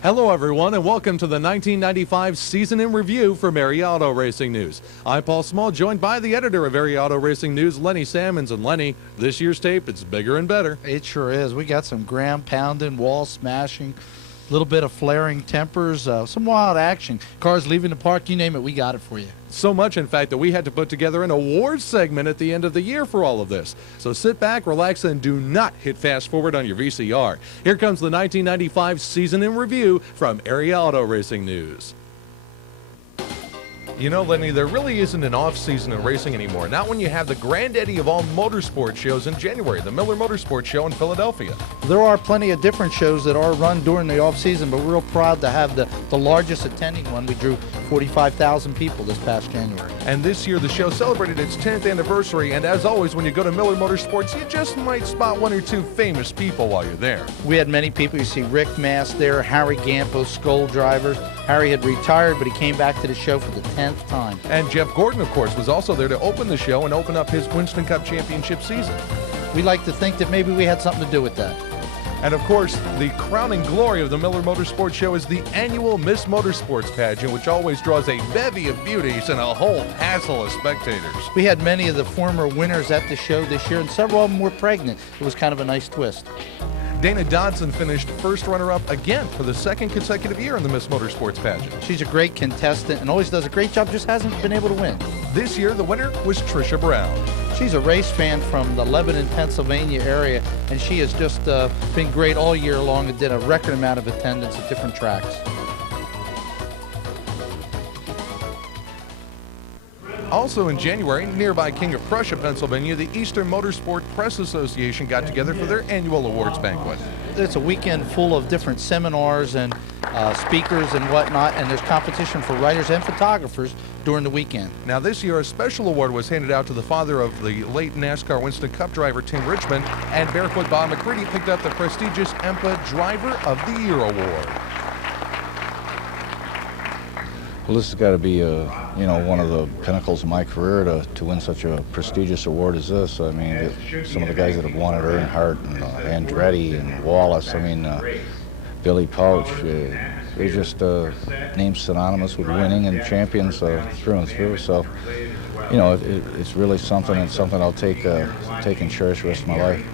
Hello everyone and welcome to the 1995 season in review from Area Auto Racing News. I'm Paul Small, joined by the editor of Area Auto Racing News, Lenny Sammons. And Lenny, this year's tape, it's bigger and better. It sure is. We got some ground pounding, wall smashing, a little bit of flaring tempers, some wild action. Cars leaving the park, you name it, we got it for you. So much, in fact, that we had to put together an awards segment at the end of the year for all of this. So sit back, relax, and do not hit fast forward on your VCR. Here comes the 1995 season in review from Area Auto Racing News. You know, Lenny, there really isn't an off-season in racing anymore. Not when you have the granddaddy of all motorsport shows in January, the Miller Motorsports Show in Philadelphia. There are plenty of different shows that are run during the off-season, but we're real proud to have the largest attending one. We drew 45,000 people this past January. And this year, the show celebrated its 10th anniversary, and as always, when you go to Miller Motorsports, you just might spot one or two famous people while you're there. We had many people. You see Rick Mast there, Harry Gampo, Skull Drivers. Harry had retired, but he came back to the show for the 10th time. And Jeff Gordon, of course, was also there to open the show and open up his Winston Cup Championship season. We like to think that maybe we had something to do with that. And of course, the crowning glory of the Miller Motorsports Show is the annual Miss Motorsports pageant, which always draws a bevy of beauties and a whole hassle of spectators. We had many of the former winners at the show this year, and several of them were pregnant. It was kind of a nice twist. Dana Dodson finished first runner-up again for the second consecutive year in the Miss Motorsports pageant. She's a great contestant and always does a great job, just hasn't been able to win. This year, the winner was Trisha Brown. She's a race fan from the Lebanon, Pennsylvania area, and she has just been great all year long and did a record amount of attendance at different tracks. Also in January, nearby King of Prussia, Pennsylvania, the Eastern Motorsport Press Association got together for their annual awards banquet. It's a weekend full of different seminars and speakers and whatnot, and there's competition for writers and photographers during the weekend. Now this year, a special award was handed out to the father of the late NASCAR Winston Cup driver Tim Richmond, and Barefoot Bob McCready picked up the prestigious EMPA Driver of the Year award. Well, this has got to be, one of the pinnacles of my career to win such a prestigious award as this. I mean, some of the guys that have won it, Earnhardt and Andretti and Wallace, Billy Pouch, they're just names synonymous with winning and champions through and through. So, it's really something I'll take and cherish the rest of my life.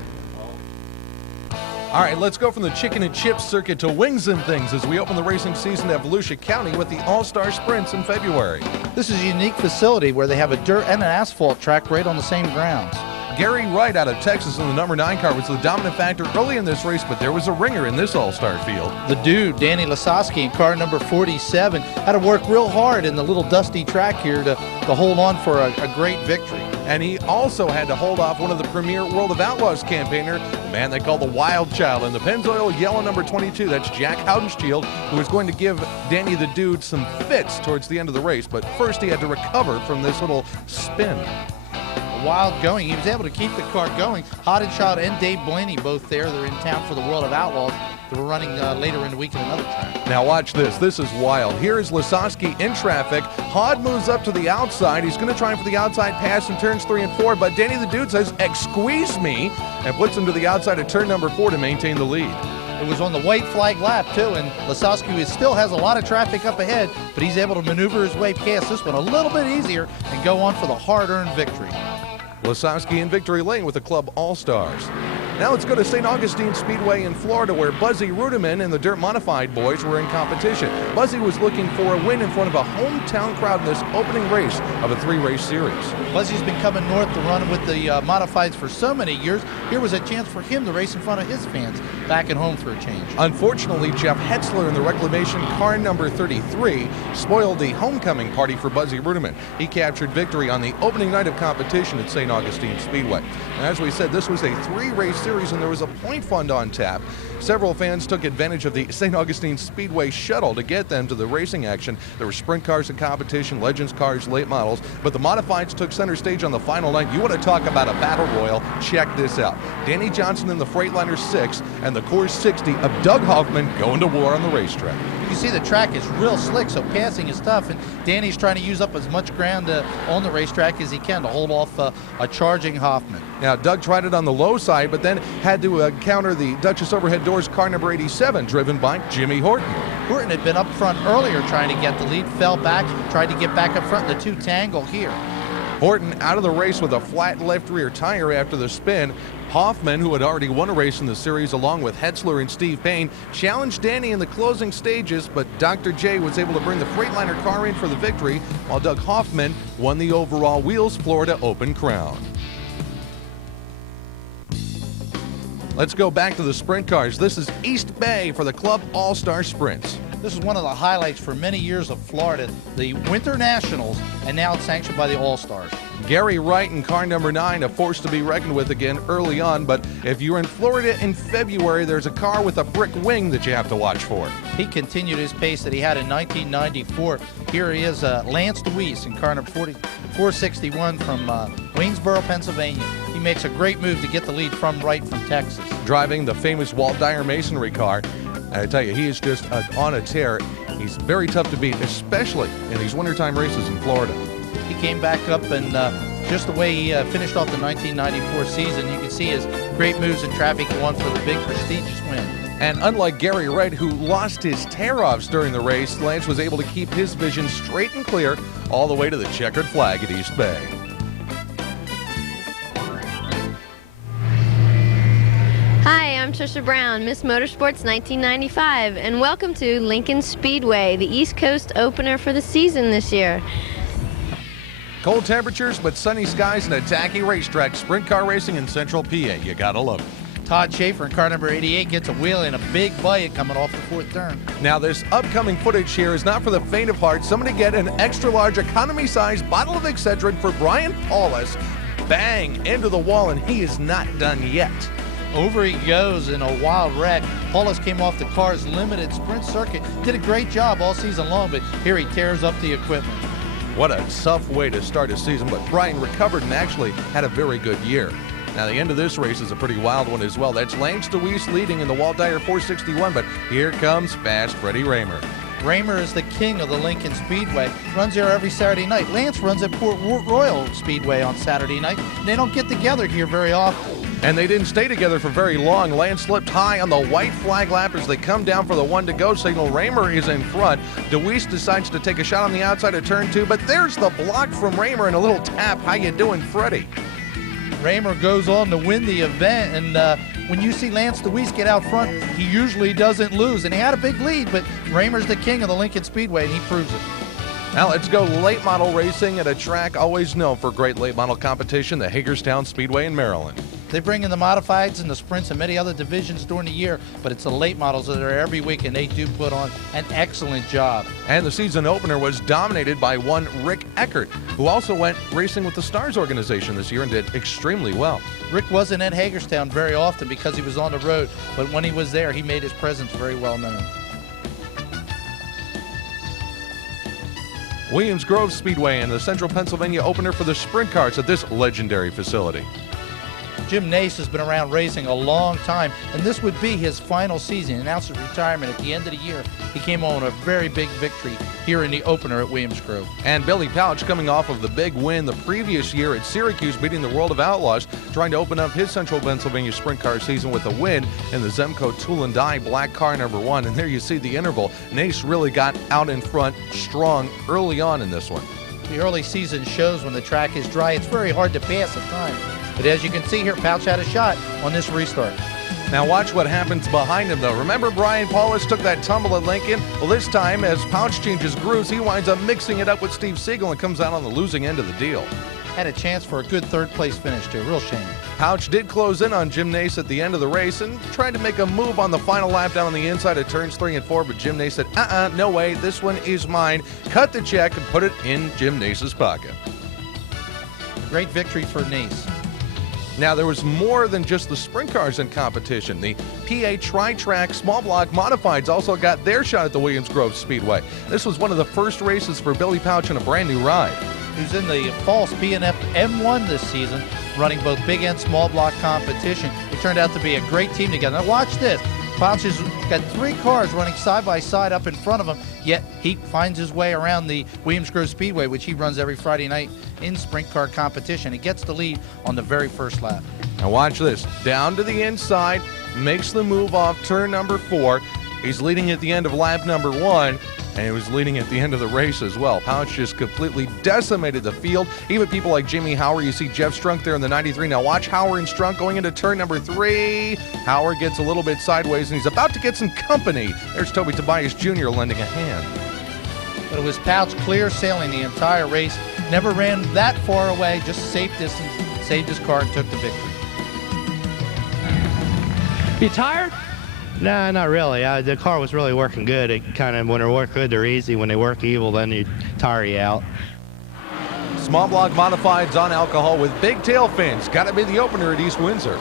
All right, let's go from the chicken and chip circuit to wings and things as we open the racing season at Volusia County with the All-Star Sprints in February. This is a unique facility where they have a dirt and an asphalt track right on the same grounds. Gary Wright out of Texas in the number 9 car was the dominant factor early in this race, but there was a ringer in this All-Star field. The dude, Danny Lasowski, in car number 47, had to work real hard in the little dusty track here to hold on for a great victory. And he also had to hold off one of the premier World of Outlaws campaigner, the man they call the Wild Child, in the Pennzoil yellow number 22. That's Jack Haudenschild, who was going to give Danny the Dude some fits towards the end of the race, but first he had to recover from this little spin. Wild going. He was able to keep the car going. Haudenschild and Dave Blaney both there. They're in town for the World of Outlaws. They were running later in the week in another track. Now watch this. This is wild. Here is Lasowski in traffic. Haud moves up to the outside. He's going to try for the outside pass in turns 3 and 4, but Danny the Dude says, "Excuse me," and puts him to the outside of turn number 4 to maintain the lead. It was on the white flag lap, too, and Lasowski still has a lot of traffic up ahead, but he's able to maneuver his way past this one a little bit easier and go on for the hard-earned victory. Lasowski in victory lane with the Club All-Stars. Now let's go to St. Augustine Speedway in Florida, where Buzzy Ruderman and the Dirt Modified boys were in competition. Buzzy was looking for a win in front of a hometown crowd in this opening race of a 3-race series. Buzzy's been coming north to run with the Modifieds for so many years. Here was a chance for him to race in front of his fans back at home for a change. Unfortunately, Jeff Hetzler in the Reclamation car number 33 spoiled the homecoming party for Buzzy Ruderman. He captured victory on the opening night of competition at St. Augustine Speedway. And as we said, this was a 3-race series and there was a point fund on tap. Several fans took advantage of the St. Augustine Speedway shuttle to get them to the racing action. There were sprint cars in competition, Legends cars, late models, but the Modifieds took center stage on the final night. You want to talk about a battle royal? Check this out. Danny Johnson in the Freightliner 6 and the Coors 60 of Doug Hoffman going to war on the racetrack. You can see the track is real slick, so passing is tough, and Danny's trying to use up as much ground on the racetrack as he can to hold off a charging Hoffman. Now, Doug tried it on the low side, but then had to counter the Duchess Overhead Doors car number 87, driven by Jimmy Horton. Horton had been up front earlier trying to get the lead, fell back, tried to get back up front. The two tangle here. Horton out of the race with a flat left rear tire after the spin. Hoffman, who had already won a race in the series along with Hetzler and Steve Payne, challenged Danny in the closing stages, but Dr. J was able to bring the Freightliner car in for the victory, while Doug Hoffman won the overall Wheels Florida Open crown. Let's go back to the sprint cars. This is East Bay for the Club All-Star Sprints. This is one of the highlights for many years of Florida, the Winter Nationals, and now it's sanctioned by the All-Stars. Gary Wright in car number 9, a force to be reckoned with again early on, but if you're in Florida in February, there's a car with a brick wing that you have to watch for. He continued his pace that he had in 1994. Here he is, Lance DeWeese in car number 461 from Waynesboro, Pennsylvania. He makes a great move to get the lead from Wright from Texas. Driving the famous Walt Dyer masonry car. I tell you, he is just on a tear. He's very tough to beat, especially in these wintertime races in Florida. He came back up, and just the way he finished off the 1994 season, you can see his great moves in traffic. He won for the big prestigious win. And unlike Gary Wright, who lost his tear-offs during the race, Lance was able to keep his vision straight and clear all the way to the checkered flag at East Bay. Hi, I'm Trisha Brown, Miss Motorsports 1995, and welcome to Lincoln Speedway, the East Coast opener for the season this year. Cold temperatures, but sunny skies and a tacky racetrack. Sprint car racing in Central PA. You gotta love it. Todd Schaefer in car number 88 gets a wheel and a big bite coming off the fourth turn. Now, this upcoming footage here is not for the faint of heart. Somebody get an extra-large economy-sized bottle of Excedrin for Brian Paulus. Bang! Into the wall, and he is not done yet. Over he goes in a wild wreck. Paulus came off the car's limited sprint circuit. Did a great job all season long, but here he tears up the equipment. What a tough way to start a season, but Brian recovered and actually had a very good year. Now, the end of this race is a pretty wild one as well. That's Lance DeWeese leading in the Walt Dyer 461, but here comes fast Freddie Raymer. Raymer is the king of the Lincoln Speedway. Runs here every Saturday night. Lance runs at Port Royal Speedway on Saturday night. They don't get together here very often. And they didn't stay together for very long. Lance slipped high on the white flag lap as they come down for the one-to-go signal. Raymer is in front. DeWeese decides to take a shot on the outside of turn 2, but there's the block from Raymer and a little tap. How you doing, Freddie? Raymer goes on to win the event, and when you see Lance DeWeese get out front, he usually doesn't lose, and he had a big lead, but Raymer's the king of the Lincoln Speedway, and he proves it. Now let's go late model racing at a track always known for great late model competition, the Hagerstown Speedway in Maryland. They bring in the modifieds and the sprints and many other divisions during the year, but it's the late models that are there every week, and they do put on an excellent job. And the season opener was dominated by one Rick Eckert, who also went racing with the Stars organization this year and did extremely well. Rick wasn't at Hagerstown very often because he was on the road, but when he was there, he made his presence very well known. Williams Grove Speedway and the Central Pennsylvania opener for the sprint cars at this legendary facility. Jim Nace has been around racing a long time, and this would be his final season. He announced his retirement at the end of the year. He came on with a very big victory here in the opener at Williams Grove. And Billy Pouch coming off of the big win the previous year at Syracuse, beating the World of Outlaws, trying to open up his Central Pennsylvania sprint car season with a win in the Zemco Tool and Die black car number 1. And there you see the interval. Nace really got out in front strong early on in this one. The early season shows when the track is dry, it's very hard to pass at times. But as you can see here, Pouch had a shot on this restart. Now watch what happens behind him, though. Remember Brian Paulus took that tumble at Lincoln? Well, this time, as Pouch changes grooves, he winds up mixing it up with Steve Siegel and comes out on the losing end of the deal. Had a chance for a good third-place finish, too. Real shame. Pouch did close in on Jim Nace at the end of the race and tried to make a move on the final lap down on the inside of turns 3 and 4, but Jim Nace said, no way, this one is mine. Cut the check and put it in Jim Nace's pocket. Great victory for Nace. Now, there was more than just the sprint cars in competition. The PA Tri-Track Small Block Modifieds also got their shot at the Williams Grove Speedway. This was one of the first races for Billy Pouch in a brand new ride. Who's in the false B&F M1 this season, running both big and small block competition. It turned out to be a great team together. Now watch this. Pouch has got 3 cars running side by side up in front of him, yet he finds his way around the Williams Grove Speedway, which he runs every Friday night in sprint car competition. He gets the lead on the very first lap. Now watch this. Down to the inside, makes the move off turn number 4. He's leading at the end of lap number 1, and he was leading at the end of the race as well. Pouch just completely decimated the field. Even people like Jimmy Howard, you see Jeff Strunk there in the 93. Now watch Howard and Strunk going into turn number 3. Howard gets a little bit sideways, and he's about to get some company. There's Toby Tobias Jr. lending a hand. But it was Pouch clear sailing the entire race. Never ran that far away, just safe distance, saved his car and took the victory. You tired? Nah, not really. The car was really working good. It kind of, when they work good, they're easy. When they work evil, then you tire you out. Small block modifieds on alcohol with big tail fins. Got to be the opener at East Windsor.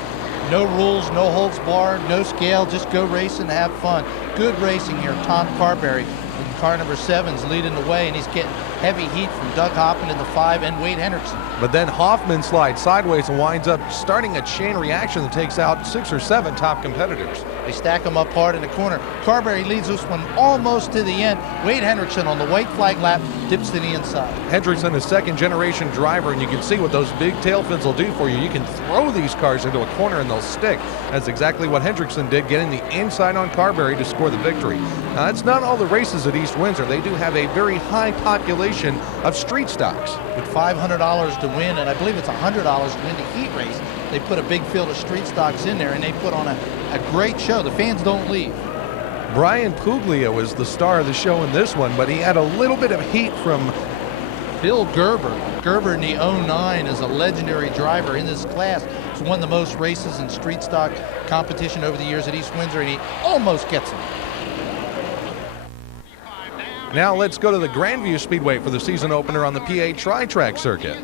No rules, no holds barred, no scale, just go racing, have fun. Good racing here. Tom Carberry in car number 7's leading the way, and he's getting heavy heat from Doug Hoffman in the 5 and Wade Hendrickson. But then Hoffman slides sideways and winds up starting a chain reaction that takes out 6 or 7 top competitors. They stack him up hard in the corner. Carberry leads this one almost to the end. Wade Hendrickson on the white flag lap dips to the inside. Hendrickson, a second-generation driver, and you can see what those big tail fins will do for you. You can throw these cars into a corner and they'll stick. That's exactly what Hendrickson did, getting the inside on Carberry to score the victory. Now, that's not all the races at East Windsor. They do have a very high population of street stocks. With $500 to win, and I believe it's $100 to win the heat race, they put a big field of street stocks in there, and they put on a great show. The fans don't leave. Brian Puglia was the star of the show in this one, but he had a little bit of heat from Bill Gerber. Gerber in the 09 is a legendary driver in this class. He's won the most races in street stock competition over the years at East Windsor, and he almost gets it. Now let's go to the Grandview Speedway for the season opener on the PA Tri-Track circuit.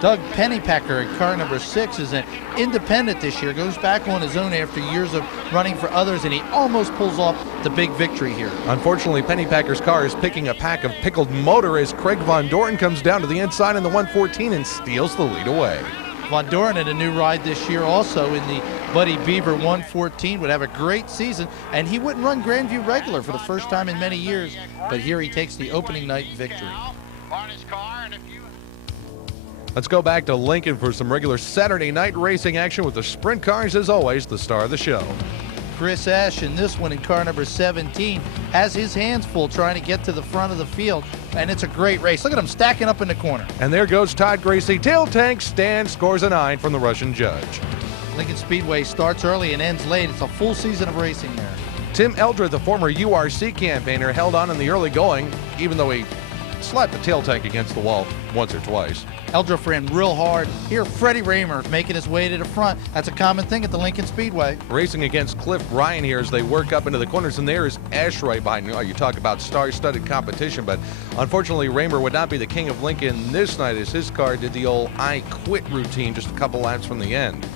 Doug Pennypacker in car number 6 is an independent this year, goes back on his own after years of running for others, and he almost pulls off the big victory here. Unfortunately, Pennypacker's car is picking a pack of pickled motor as Craig Von Doren comes down to the inside in the 114 and steals the lead away. Von Doren had a new ride this year also in the Buddy Beaver 114, would have a great season, and he wouldn't run Grandview regular for the first time in many years, but here he takes the opening night victory. Let's go back to Lincoln for some regular Saturday night racing action with the sprint cars, as always, the star of the show. Chris Ash in this one in car number 17 has his hands full trying to get to the front of the field, and it's a great race. Look at him stacking up in the corner. And there goes Todd Gracie. Tail tank stand scores a 9 from the Russian judge. Lincoln Speedway starts early and ends late. It's a full season of racing there. Tim Eldred, the former URC campaigner, held on in the early going, even though he slapped the tail tank against the wall once or twice. Eldred ran real hard. Here, Freddie Raymer making his way to the front. That's a common thing at the Lincoln Speedway. Racing against Cliff Bryan here as they work up into the corners, and there is Ash right behind you. You talk about star-studded competition, but unfortunately Raymer would not be the king of Lincoln this night as his car did the old I quit routine just a couple laps from the end.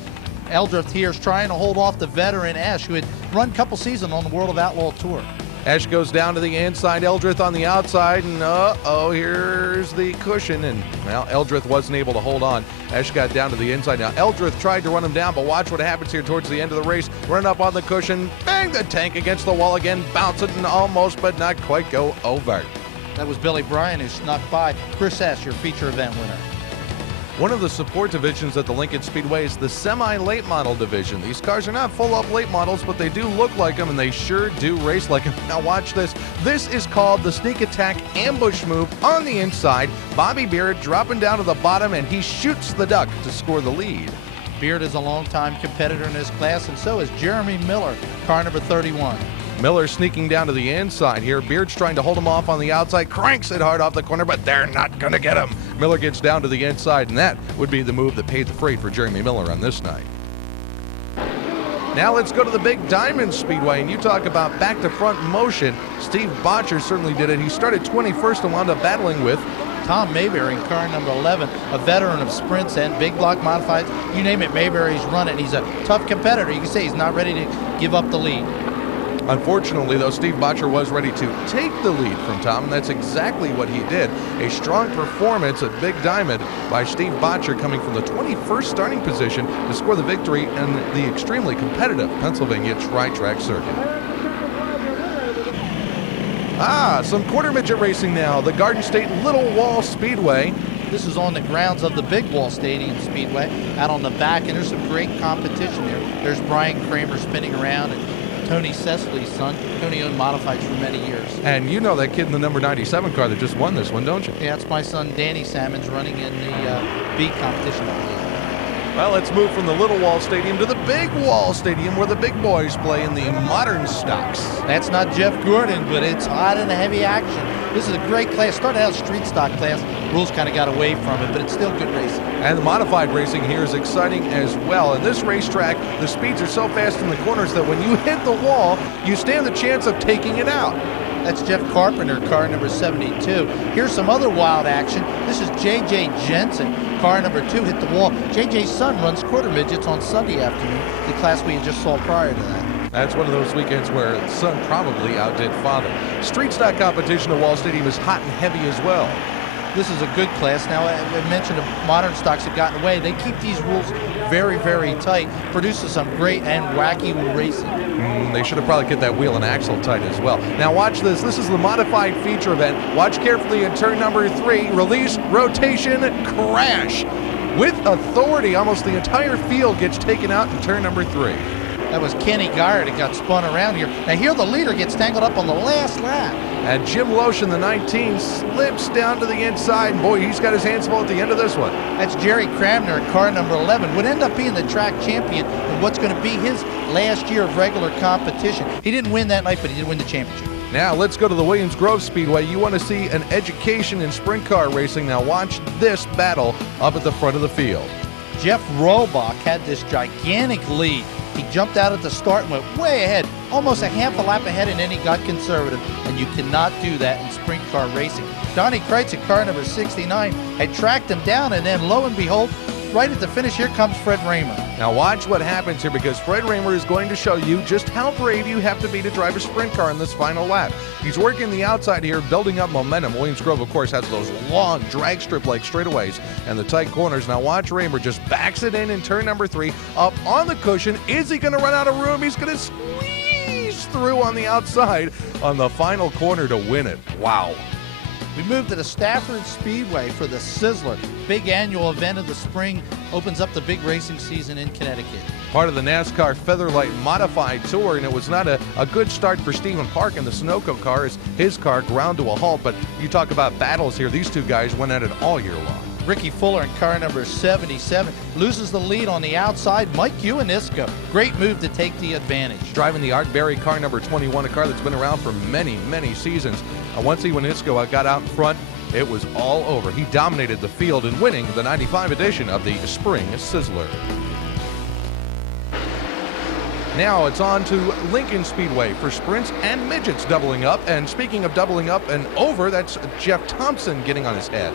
Eldred here is trying to hold off the veteran Ash, who had run a couple seasons on the World of Outlaw Tour. Ash goes down to the inside, Eldred on the outside, and here's the cushion, and well, Eldred wasn't able to hold on. Ash got down to the inside. Now, Eldred tried to run him down, but watch what happens here towards the end of the race. Run up on the cushion, bang the tank against the wall again, bounce it, and almost but not quite go over. That was Billy Bryan who snuck by. Chris Ash, your feature event winner. One of the support divisions at the Lincoln Speedway is the semi-late model division. These cars are not full-up late models, but they do look like them, and they sure do race like them. Now watch this. This is called the sneak attack ambush move on the inside. Bobby Beard dropping down to the bottom, and he shoots the duck to score the lead. Beard is a longtime competitor in this class, and so is Jeremy Miller, car number 31. Miller sneaking down to the inside here. Beard's trying to hold him off on the outside, cranks it hard off the corner, but they're not going to get him. Miller gets down to the inside, and that would be the move that paid the freight for Jeremy Miller on this night. Now let's go to the Big Diamond Speedway, and you talk about back-to-front motion. Steve Botcher certainly did it. He started 21st and wound up battling with Tom Mayberry in car number 11, a veteran of sprints and big block modifieds. You name it, Mayberry's run it, and he's a tough competitor. You can say he's not ready to give up the lead. Unfortunately, though, Steve Bottcher was ready to take the lead from Tom, and that's exactly what he did. A strong performance at Big Diamond by Steve Bottcher, coming from the 21st starting position to score the victory in the extremely competitive Pennsylvania Tri-Track Circuit. Some quarter midget racing now. The Garden State Little Wall Speedway. This is on the grounds of the Big Wall Stadium Speedway, out on the back, and there's some great competition here. There's Brian Kramer spinning around, and Tony Cecily's son. Tony owned modifieds for many years. And you know that kid in the number 97 car that just won this one, don't you? Yeah, it's my son Danny Salmons running in the B competition. Well, let's move from the Little Wall Stadium to the Big Wall Stadium, where the big boys play in the modern stocks. That's not Jeff Gordon, but it's hot and heavy action. This is a great class. Started out street stock class. Rules kind of got away from it, but it's still good racing. And the modified racing here is exciting as well. In this racetrack, the speeds are so fast in the corners that when you hit the wall, you stand the chance of taking it out. That's Jeff Carpenter, car number 72. Here's some other wild action. This is J.J. Jensen, car number 2, hit the wall. J.J.'s son runs quarter midgets on Sunday afternoon, the class we just saw prior to that. That's one of those weekends where son probably outdid father. Street stock competition at Wall Stadium is hot and heavy as well. This is a good class. Now, I mentioned the modern stocks have gotten away. They keep these rules very, very tight. Produces some great and wacky racing. They should have probably kept that wheel and axle tight as well. Now watch this. This is the modified feature event. Watch carefully in turn number 3. Release, rotation, crash. With authority, almost the entire field gets taken out in turn number 3. That was Kenny Geyer that got spun around here. Now here the leader gets tangled up on the last lap. And Jim Loesch in the 19 slips down to the inside. And boy, he's got his hands full at the end of this one. That's Jerry Cramner in car number 11. Would end up being the track champion in what's going to be his last year of regular competition. He didn't win that night, but he did win the championship. Now let's go to the Williams Grove Speedway. You want to see an education in sprint car racing. Now watch this battle up at the front of the field. Jeff Robach had this gigantic lead. He jumped out at the start and went way ahead, almost a half a lap ahead, and then he got conservative, and you cannot do that in sprint car racing. Donnie Kreitz at car number 69 had tracked him down, and then lo and behold, right at the finish, here comes Fred Raymer. Now watch what happens here, because Fred Raymer is going to show you just how brave you have to be to drive a sprint car in this final lap. He's working the outside here, building up momentum. Williams Grove, of course, has those long drag strip-like straightaways and the tight corners. Now watch Raymer just backs it in turn number 3, up on the cushion. Is he going to run out of room? He's going to squeeze through on the outside on the final corner to win it. Wow. We moved to the Stafford Speedway for the Sizzler. Big annual event of the spring, opens up the big racing season in Connecticut. Part of the NASCAR Featherlight Modified Tour, and it was not a good start for Stephen Park in the Sunoco car as his car ground to a halt. But you talk about battles here. These two guys went at it all year long. Ricky Fuller in car number 77 loses the lead on the outside. Mike Uinisco, great move to take the advantage. Driving the Art Berry car number 21, a car that's been around for many, many seasons. Once Uinisco got out in front, it was all over. He dominated the field in winning the 95 edition of the Spring Sizzler. Now it's on to Lincoln Speedway for sprints and midgets doubling up. And speaking of doubling up and over, that's Jeff Thompson getting on his head.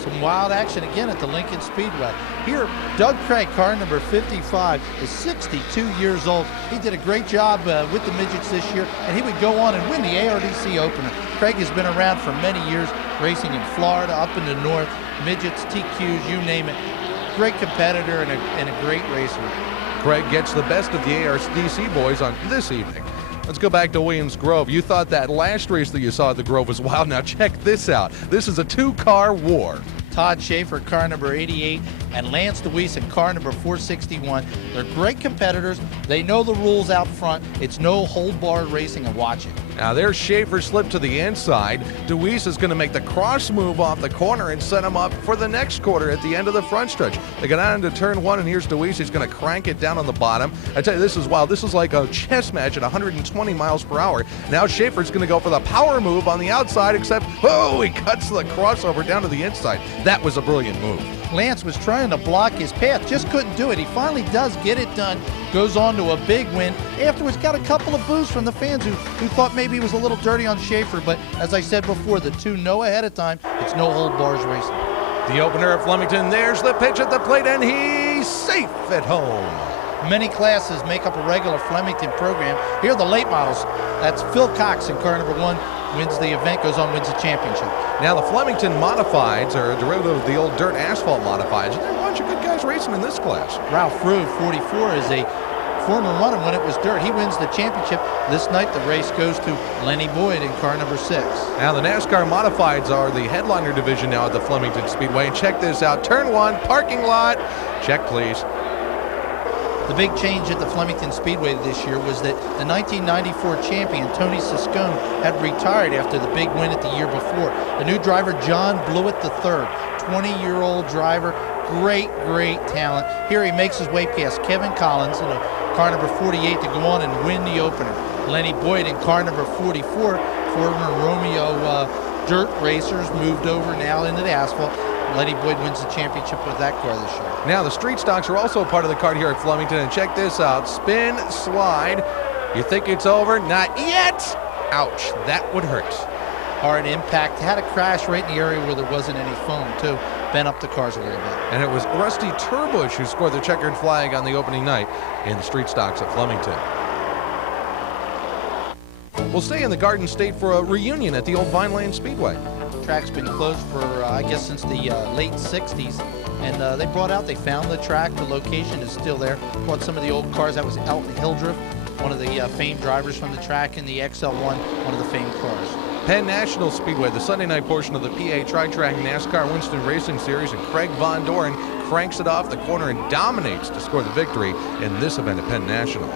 Some wild action again at the Lincoln Speedway. Here, Doug Craig, car number 55, is 62 years old. He did a great job with the midgets this year, and he would go on and win the ARDC opener. Craig has been around for many years, racing in Florida, up in the north, midgets, TQs, you name it. Great competitor and a great racer. Craig gets the best of the ARDC boys on this evening. Let's go back to Williams Grove. You thought that last race that you saw at the Grove was wild. Now check this out. This is a two-car war. Todd Schaefer, car number 88, and Lance DeWeese in car number 461. They're great competitors. They know the rules out front. It's no hold-barred racing, and watch it. Now there's Schaefer slipped to the inside. DeWeese is going to make the cross move off the corner and set him up for the next quarter at the end of the front stretch. They go down into turn 1, and here's DeWeese. He's going to crank it down on the bottom. I tell you, this is wild. This is like a chess match at 120 miles per hour. Now Schaefer's going to go for the power move on the outside, except, oh, he cuts the crossover down to the inside. That was a brilliant move. Lance was trying to block his path, just couldn't do it. He finally does get it done, goes on to a big win. Afterwards, got a couple of boos from the fans who thought maybe he was a little dirty on Schaefer, but as I said before, the two know ahead of time, it's no hold bars racing. The opener at Flemington, there's the pitch at the plate, and he's safe at home. Many classes make up a regular Flemington program. Here are the late models. That's Phil Cox in car number 1. Wins the event, goes on, wins the championship. Now the Flemington Modifieds are a derivative of the old dirt asphalt Modifieds. There are a bunch of good guys racing in this class. Ralph Rude, 44, is a former runner when it was dirt. He wins the championship. This night the race goes to Lenny Boyd in car number 6. Now the NASCAR Modifieds are the headliner division now at the Flemington Speedway. And check this out, turn 1, parking lot. Check, please. The big change at the Flemington Speedway this year was that the 1994 champion, Tony Siscone, had retired after the big win at the year before. The new driver, John Blewett III, 20-year-old driver, great talent. Here he makes his way past Kevin Collins in a car number 48 to go on and win the opener. Lenny Boyd in car number 44, former Romeo dirt racers, moved over now into the asphalt. Lenny Boyd wins the championship with that car this year. Now the street stocks are also part of the card here at Flemington, and check this out, spin, slide. You think it's over? Not yet. Ouch, that would hurt. Hard impact, had a crash right in the area where there wasn't any foam too, bent up the cars a little bit. And it was Rusty Turbush who scored the checkered flag on the opening night in the street stocks at Flemington. We'll stay in the Garden State for a reunion at the old Vineland Speedway. Track's been closed for I guess since the late 60s, and they found the track. The location is still there. Brought some of the old cars. That was Elton Hildreth, one of the famed drivers from the track, and the XL1, one of the famed cars. Penn National Speedway, the Sunday night portion of the PA Tri-Track NASCAR Winston Racing Series, and Craig Von Doren cranks it off the corner and dominates to score the victory in this event at Penn National.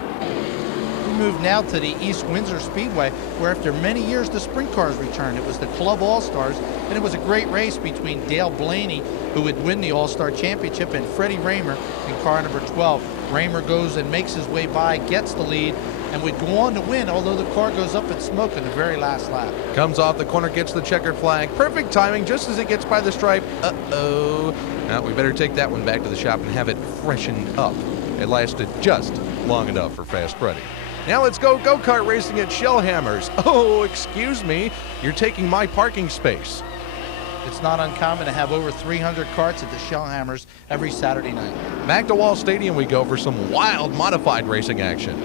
We move now to the East Windsor Speedway, where after many years the sprint cars returned. It was the Club All-Stars, and it was a great race between Dale Blaney, who would win the All-Star Championship, and Freddie Raymer in car number 12. Raymer goes and makes his way by, gets the lead, and would go on to win, although the car goes up in smoke in the very last lap. Comes off the corner, gets the checkered flag. Perfect timing just as it gets by the stripe. Uh-oh. Now we better take that one back to the shop and have it freshened up. It lasted just long enough for Fast Freddy. Now let's go go-kart racing at Shellhammers. Oh, excuse me, you're taking my parking space. It's not uncommon to have over 300 carts at the Shellhammers every Saturday night. Back to Wall Stadium we go for some wild modified racing action.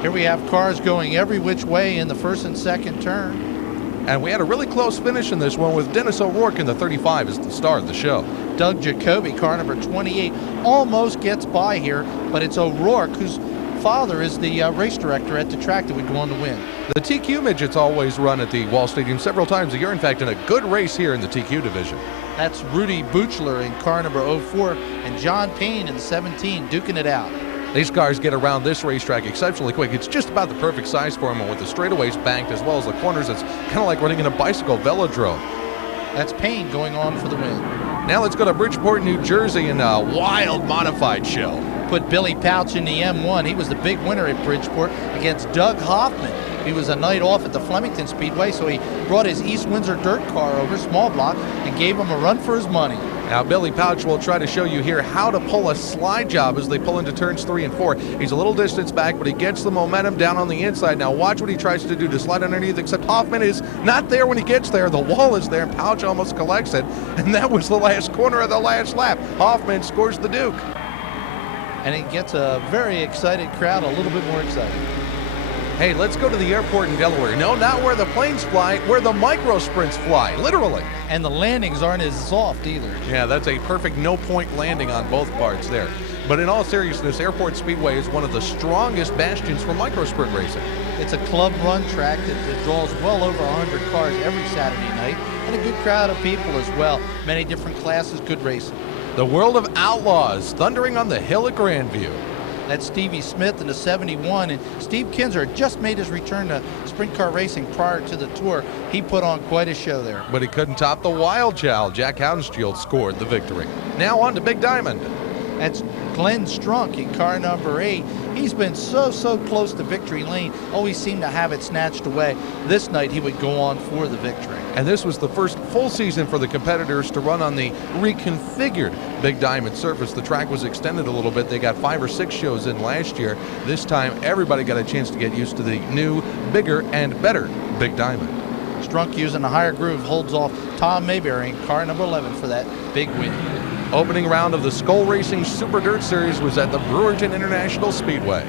Here we have cars going every which way in the first and second turn. And we had a really close finish in this one with Dennis O'Rourke in the 35 as the star of the show. Doug Jacoby, car number 28, almost gets by here, but it's O'Rourke, whose father is the race director at the track, that would go on to win. The TQ midgets always run at the Wall Stadium several times a year. In fact, in a good race here in the TQ division. That's Rudy Buchler in car number 04 and John Payne in 17 duking it out. These cars get around this racetrack exceptionally quick. It's just about the perfect size for them, and with the straightaways banked as well as the corners, it's kind of like running in a bicycle velodrome. That's Payne going on for the win. Now let's go to Bridgeport, New Jersey in a wild modified show. Put Billy Pouch in the M1. He was the big winner at Bridgeport against Doug Hoffman. He was a night off at the Flemington Speedway, so he brought his East Windsor dirt car over, small block, and gave him a run for his money. Now Billy Pouch will try to show you here how to pull a slide job as they pull into turns 3 and 4. He's a little distance back, but he gets the momentum down on the inside. Now watch what he tries to do to slide underneath, except Hoffman is not there when he gets there. The wall is there, and Pouch almost collects it. And that was the last corner of the last lap. Hoffman scores the Duke. And it gets a very excited crowd a little bit more excited. Hey, let's go to the airport in Delaware. No, not where the planes fly, where the micro sprints fly, literally. And the landings aren't as soft either. Yeah, that's a perfect no-point landing on both parts there. But in all seriousness, Airport Speedway is one of the strongest bastions for micro sprint racing. It's a club run track that draws well over 100 cars every Saturday night, and a good crowd of people as well. Many different classes, good racing. The World of Outlaws, thundering on the hill at Grandview. That's Stevie Smith in the 71, and Steve Kinzer had just made his return to sprint car racing prior to the tour. He put on quite a show there. But he couldn't top the Wild Child. Jack Hounsfield scored the victory. Now on to Big Diamond. That's Glenn Strunk in car number 8. He's been so close to victory lane, always seemed to have it snatched away. This night he would go on for the victory. And this was the first full season for the competitors to run on the reconfigured Big Diamond surface. The track was extended a little bit. They got 5 or 6 shows in last year. This time everybody got a chance to get used to the new, bigger, and better Big Diamond. Strunk using a higher groove holds off Tom Mayberry in car number 11 for that big win. Opening round of the Skull Racing Super Dirt Series was at the Brewerton International Speedway.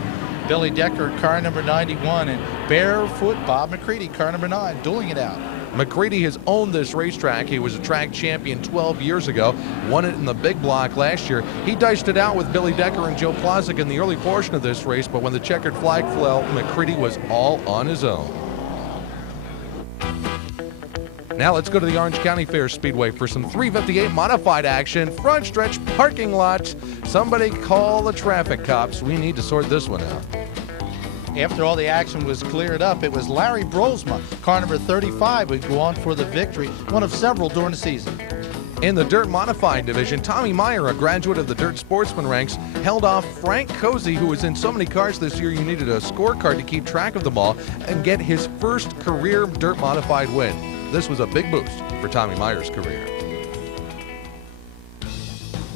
Billy Decker, car number 91, and Barefoot Bob McCready, car number 9, dueling it out. McCready has owned this racetrack. He was a track champion 12 years ago, won it in the big block last year. He diced it out with Billy Decker and Joe Plazek in the early portion of this race, but when the checkered flag fell, McCready was all on his own. Now let's go to the Orange County Fair Speedway for some 358 modified action. Front stretch parking lot. Somebody call the traffic cops. We need to sort this one out. After all the action was cleared up, it was Larry Brosma, car number 35, would go on for the victory, one of several during the season. In the Dirt Modified division, Tommy Meyer, a graduate of the Dirt Sportsman ranks, held off Frank Cozy, who was in so many cars this year you needed a scorecard to keep track of them all, and get his first career Dirt Modified win. This was a big boost for Tommy Meyer's career.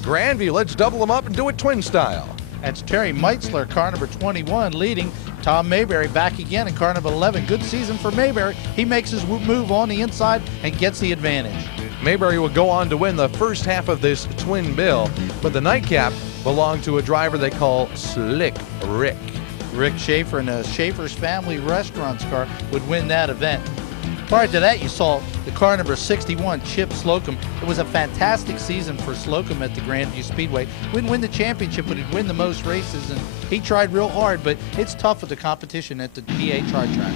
Grandview, let's double them up and do it twin style. That's Terry Meitzler, car number 21, leading. Tom Mayberry back again in car number 11. Good season for Mayberry. He makes his move on the inside and gets the advantage. Mayberry will go on to win the first half of this twin bill, but the nightcap belonged to a driver they call Slick Rick. Rick Schaefer in the Schaefer's Family Restaurants car would win that event. Prior to that, you saw the car number 61, Chip Slocum. It was a fantastic season for Slocum at the Grandview Speedway. Wouldn't win the championship, but he'd win the most races, and he tried real hard, but it's tough with the competition at the PA Tri-Track.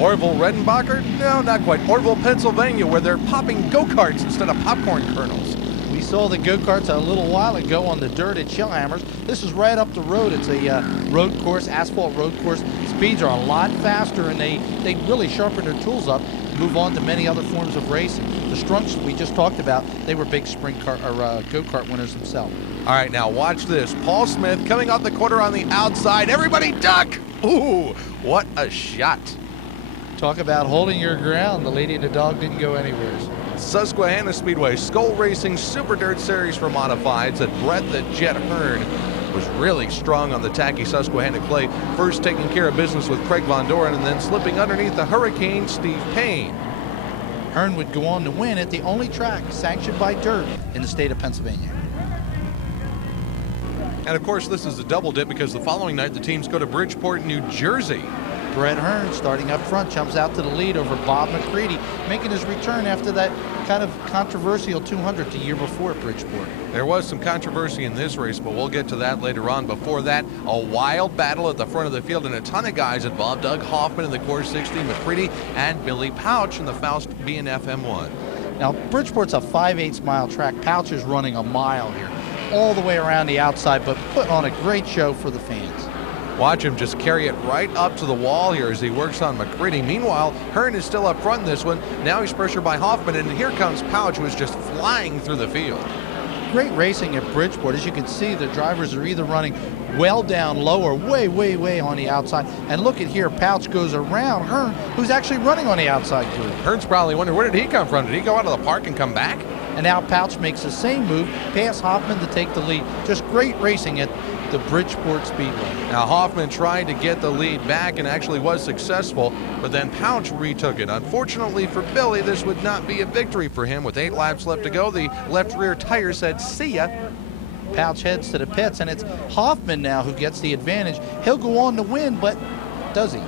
Orville Redenbacher? No, not quite. Orville, Pennsylvania, where they're popping go-karts instead of popcorn kernels. We saw the go-karts a little while ago on the dirt at Shellhammers. This is right up the road. It's a road course, asphalt road course. Speeds are a lot faster, and they really sharpen their tools up, move on to many other forms of racing. The Strunks we just talked about, they were big sprint car or go-kart winners themselves. All right, now watch this. Paul Smith coming out the corner on the outside. Everybody duck! Ooh, what a shot. Talk about holding your ground. The lady and the dog didn't go anywhere. Susquehanna Speedway Skull Racing Super Dirt Series for Modifieds at Brett the Jet Hearn was really strong on the tacky Susquehanna clay, first taking care of business with Craig Von Doren and then slipping underneath the Hurricane Steve Payne. Hearn would go on to win at the only track sanctioned by dirt in the state of Pennsylvania. And of course this is a double dip because the following night the teams go to Bridgeport, New Jersey. Brett Hearn, starting up front, jumps out to the lead over Bob McCready, making his return after that kind of controversial 200 the year before at Bridgeport. There was some controversy in this race, but we'll get to that later on. Before that, a wild battle at the front of the field and a ton of guys involved. Doug Hoffman in the Core 60, McCready, and Billy Pouch in the Faust B&F M1. Now, Bridgeport's a 5/8 mile track. Pouch is running a mile here, all the way around the outside, but putting on a great show for the fans. Watch him just carry it right up to the wall here as he works on McCready. Meanwhile, Hearn is still up front in this one. Now he's pressured by Hoffman, and here comes Pouch, who is just flying through the field. Great racing at Bridgeport. As you can see, the drivers are either running well down low or way, way, way on the outside. And look at here, Pouch goes around Hearn, who's actually running on the outside too. Hearn's probably wondering, where did he come from? Did he go out of the park and come back? And now Pouch makes the same move, past Hoffman to take the lead. Just great racing at the Bridgeport Speedway. Now Hoffman tried to get the lead back and actually was successful, but then Pouch retook it. Unfortunately for Billy, this would not be a victory for him. With 8 laps left to go, the left rear tire said, see ya. Pouch heads to the pits, and it's Hoffman now who gets the advantage. He'll go on to win, but does he?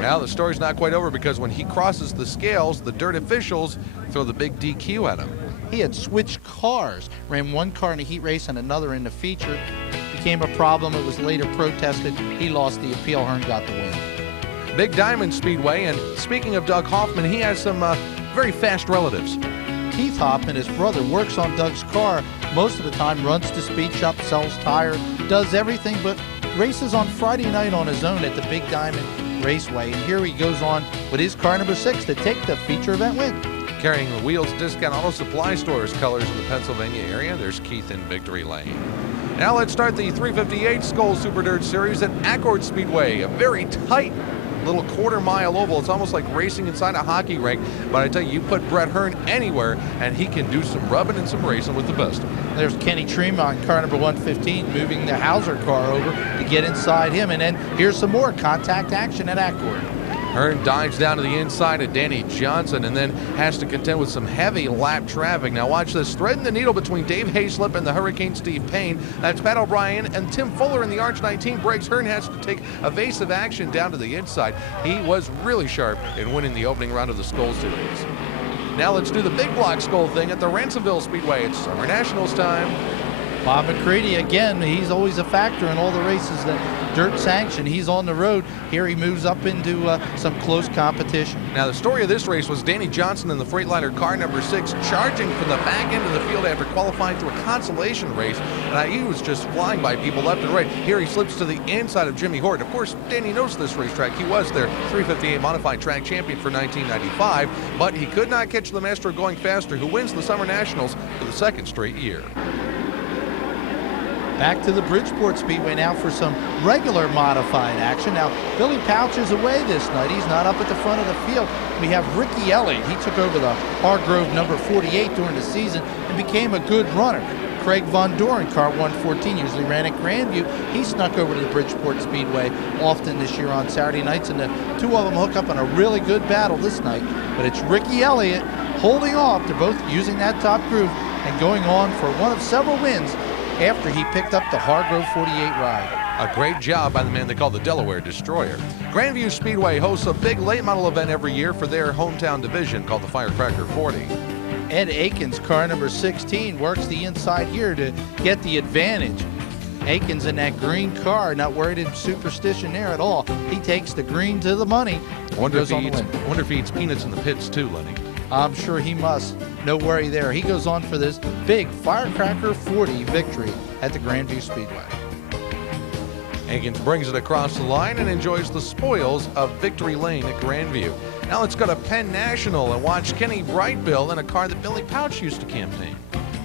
Now the story's not quite over because when he crosses the scales, the dirt officials throw the big DQ at him. He had switched cars, ran one car in a heat race and another in the feature. Became a problem. It was later protested. He lost the appeal. Hearn got the win. Big Diamond Speedway, and speaking of Doug Hoffman, he has some very fast relatives. Keith Hoffman, his brother, works on Doug's car most of the time, runs to speed shop, sells tires, does everything, but races on Friday night on his own at the Big Diamond Raceway. And here he goes on with his car number 6 to take the feature event win. Carrying the Wheels Discount Auto Supply Stores colors in the Pennsylvania area, there's Keith in Victory Lane. Now let's start the 358 Skull Super Dirt Series at Accord Speedway, a very tight little quarter-mile oval. It's almost like racing inside a hockey rink, but I tell you, you put Brett Hearn anywhere, and he can do some rubbing and some racing with the best. There's Kenny Tremont, car number 115, moving the Hauser car over to get inside him, and then here's some more contact action at Accord. Hearn dives down to the inside of Danny Johnson and then has to contend with some heavy lap traffic. Now watch this, threading the needle between Dave Hayslip and the Hurricane Steve Payne. That's Pat O'Brien and Tim Fuller in the Arch 19 brakes. Hearn has to take evasive action down to the inside. He was really sharp in winning the opening round of the Skull Series. Now let's do the big block Skull thing at the Ransomville Speedway. It's Summer Nationals time. Bob McCready, again, he's always a factor in all the races that dirt sanction. He's on the road. Here he moves up into some close competition. Now the story of this race was Danny Johnson in the Freightliner car number 6 charging from the back end of the field after qualifying to a consolation race. And he was just flying by people left and right. Here he slips to the inside of Jimmy Horton. Of course, Danny knows this racetrack. He was their 358 modified track champion for 1995, but he could not catch the master of going faster, who wins the Summer Nationals for the second straight year. Back to the Bridgeport Speedway now for some regular modified action. Now, Billy Pouch is away this night. He's not up at the front of the field. We have Ricky Elliott. He took over the Hargrove number 48 during the season and became a good runner. Craig Von Doren, car 114, usually ran at Grandview. He snuck over to the Bridgeport Speedway often this year on Saturday nights, and the two of them hook up in a really good battle this night. But it's Ricky Elliott holding off. They're both using that top groove and going on for one of several wins after he picked up the Hargrove 48 ride. A great job by the man they call the Delaware Destroyer. Grandview Speedway hosts a big late model event every year for their hometown division called the Firecracker 40. Ed Aikens, car number 16, works the inside here to get the advantage. Aikens in that green car, not worried in superstition there at all. He takes the green to the money. Wonder if he eats peanuts in the pits too, Lenny. I'm sure he must. No worry there. He goes on for this big Firecracker 40 victory at the Grandview Speedway. Aikens brings it across the line and enjoys the spoils of Victory Lane at Grandview. Now let's go to Penn National and watch Kenny Brightbill in a car that Billy Pouch used to campaign.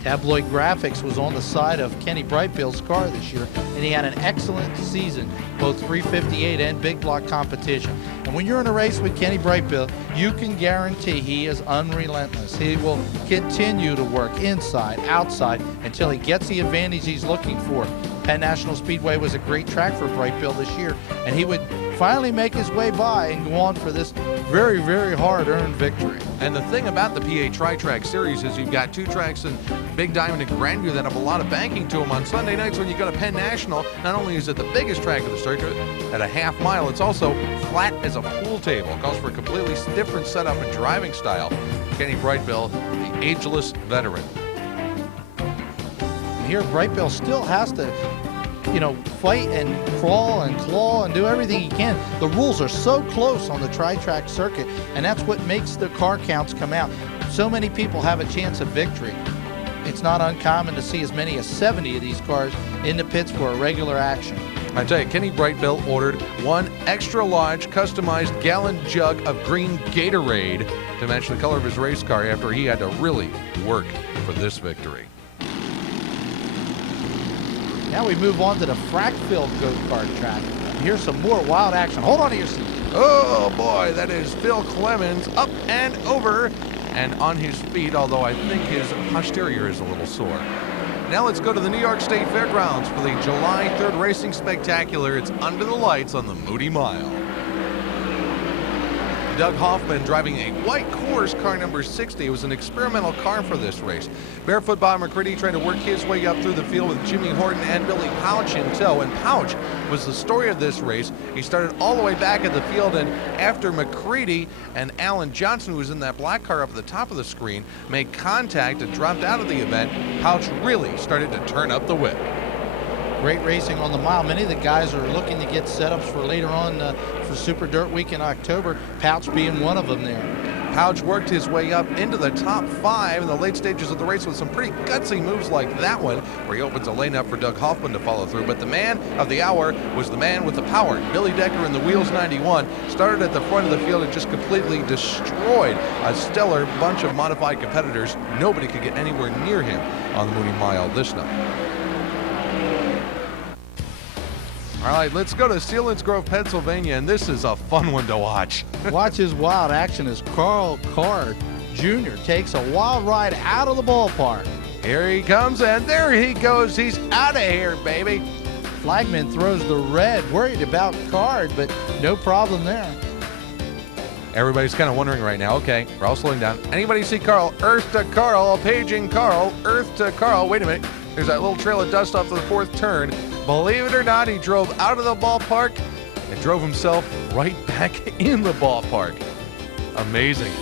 Tabloid Graphics was on the side of Kenny Brightbill's car this year, and he had an excellent season, both 358 and big block competition. And when you're in a race with Kenny Brightbill, you can guarantee he is unrelentless. He will continue to work inside, outside, until he gets the advantage he's looking for. Penn National Speedway was a great track for Brightbill this year, and he would finally make his way by and go on for this very, very hard-earned victory. And the thing about the PA Tri-Track Series is you've got two tracks in Big Diamond and Grandview that have a lot of banking to them. On Sunday nights when you go to Penn National, not only is it the biggest track of the circuit at a half mile, it's also flat as a pool table. It calls for a completely different setup and driving style. Kenny Brightbill, the ageless veteran. And here Brightbill still has to fight and crawl and claw and do everything he can. The rules are so close on the tri-track circuit, and that's what makes the car counts come out. So many people have a chance of victory. It's not uncommon to see as many as 70 of these cars in the pits for a regular action. I tell you, Kenny Brightbill ordered one extra large customized gallon jug of green Gatorade to match the color of his race car after he had to really work for this victory. Now we move on to the frack-filled go-kart track. Here's some more wild action. Hold on to your seat. Oh boy, that is Phil Clemens up and over and on his feet, although I think his posterior is a little sore. Now let's go to the New York State Fairgrounds for the July 3rd Racing Spectacular. It's Under the Lights on the Moody Mile. Doug Hoffman driving a white Course car number 60. It was an experimental car for this race. Barefoot Bob McCready trying to work his way up through the field with Jimmy Horton and Billy Pouch in tow. And Pouch was the story of this race. He started all the way back at the field, and after McCready and Alan Johnson, who was in that black car up at the top of the screen, made contact and dropped out of the event, Pouch really started to turn up the whip. Great racing on the mile. Many of the guys are looking to get setups for later on for Super Dirt Week in October, Pouch being one of them there. Pouch worked his way up into the top 5 in the late stages of the race with some pretty gutsy moves like that one, where he opens a lane up for Doug Hoffman to follow through. But the man of the hour was the man with the power. Billy Decker in the Wheels 91 started at the front of the field and just completely destroyed a stellar bunch of modified competitors. Nobody could get anywhere near him on the Moody Mile this night. All right, let's go to Selinsgrove, Pennsylvania, and this is a fun one to watch. Watch his wild action as Carl Card Jr. takes a wild ride out of the ballpark. Here he comes, and there he goes. He's out of here, baby. Flagman throws the red, worried about Card, but no problem there. Everybody's kind of wondering right now, okay, we're all slowing down. Anybody see Carl? Earth to Carl, paging Carl, earth to Carl. Wait a minute, there's that little trail of dust off the fourth turn. Believe it or not, he drove out of the ballpark and drove himself right back in the ballpark. Amazing.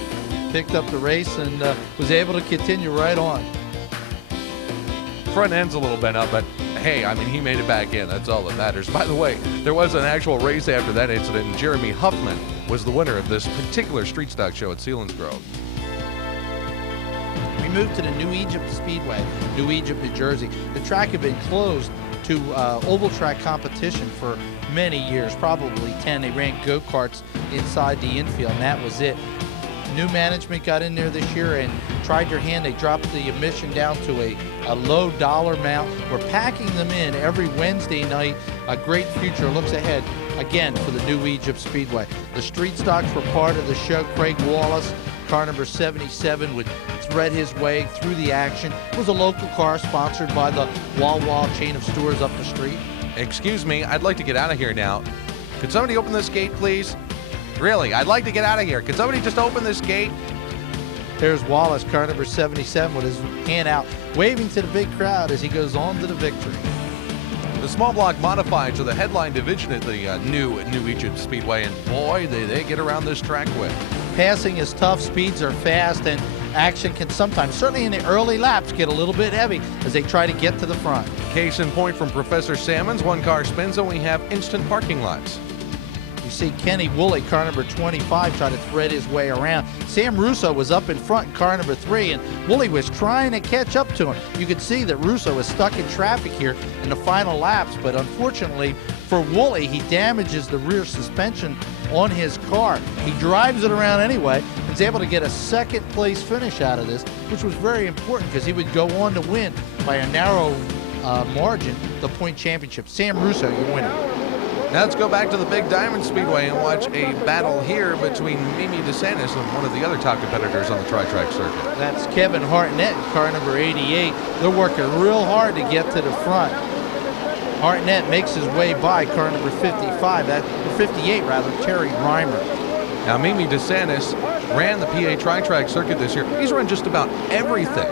Picked up the race and was able to continue right on. Front end's a little bent up, but hey, I mean, he made it back in. That's all that matters. By the way, there was an actual race after that incident, and Jeremy Huffman was the winner of this particular street stock show at Selinsgrove. We moved to the New Egypt Speedway, New Egypt, New Jersey. The track had been closed to oval track competition for many years, probably 10. They ran go-karts inside the infield, and that was it. New management got in there this year and tried their hand. They dropped the admission down to a low dollar amount. We're packing them in every Wednesday night. A great future looks ahead, again, for the New Egypt Speedway. The street stocks were part of the show. Craig Wallace, car number 77, would thread his way through the action. It was a local car sponsored by the Wawa chain of stores up the street. Excuse me, I'd like to get out of here now. Could somebody open this gate, please? Really, I'd like to get out of here. Could somebody just open this gate? There's Wallace, car number 77, with his hand out, waving to the big crowd as he goes on to the victory. The small block modifieds are the headline division at the New Egypt Speedway, and boy, they get around this track quick. Passing is tough, speeds are fast, and action can sometimes, certainly in the early laps, get a little bit heavy as they try to get to the front. Case in point from Professor Salmons, one car spins and we have instant parking lots. You see Kenny Woolley, car number 25, try to thread his way around. Sam Russo was up in front in car number 3, and Woolley was trying to catch up to him. You could see that Russo was stuck in traffic here in the final laps, but unfortunately for Woolley, he damages the rear suspension on his car. He drives it around anyway and is able to get a second place finish out of this, which was very important because he would go on to win by a narrow margin the point championship. Sam Russo, your winner. Now let's go back to the Big Diamond Speedway and watch a battle here between Mimi DeSantis and one of the other top competitors on the tri-track circuit. That's Kevin Hartnett, car number 88. They're working real hard to get to the front. Hartnett makes his way by car number 55, 58 rather, Terry Reimer. Now Mimi DeSantis ran the PA tri-track circuit this year. He's run just about everything.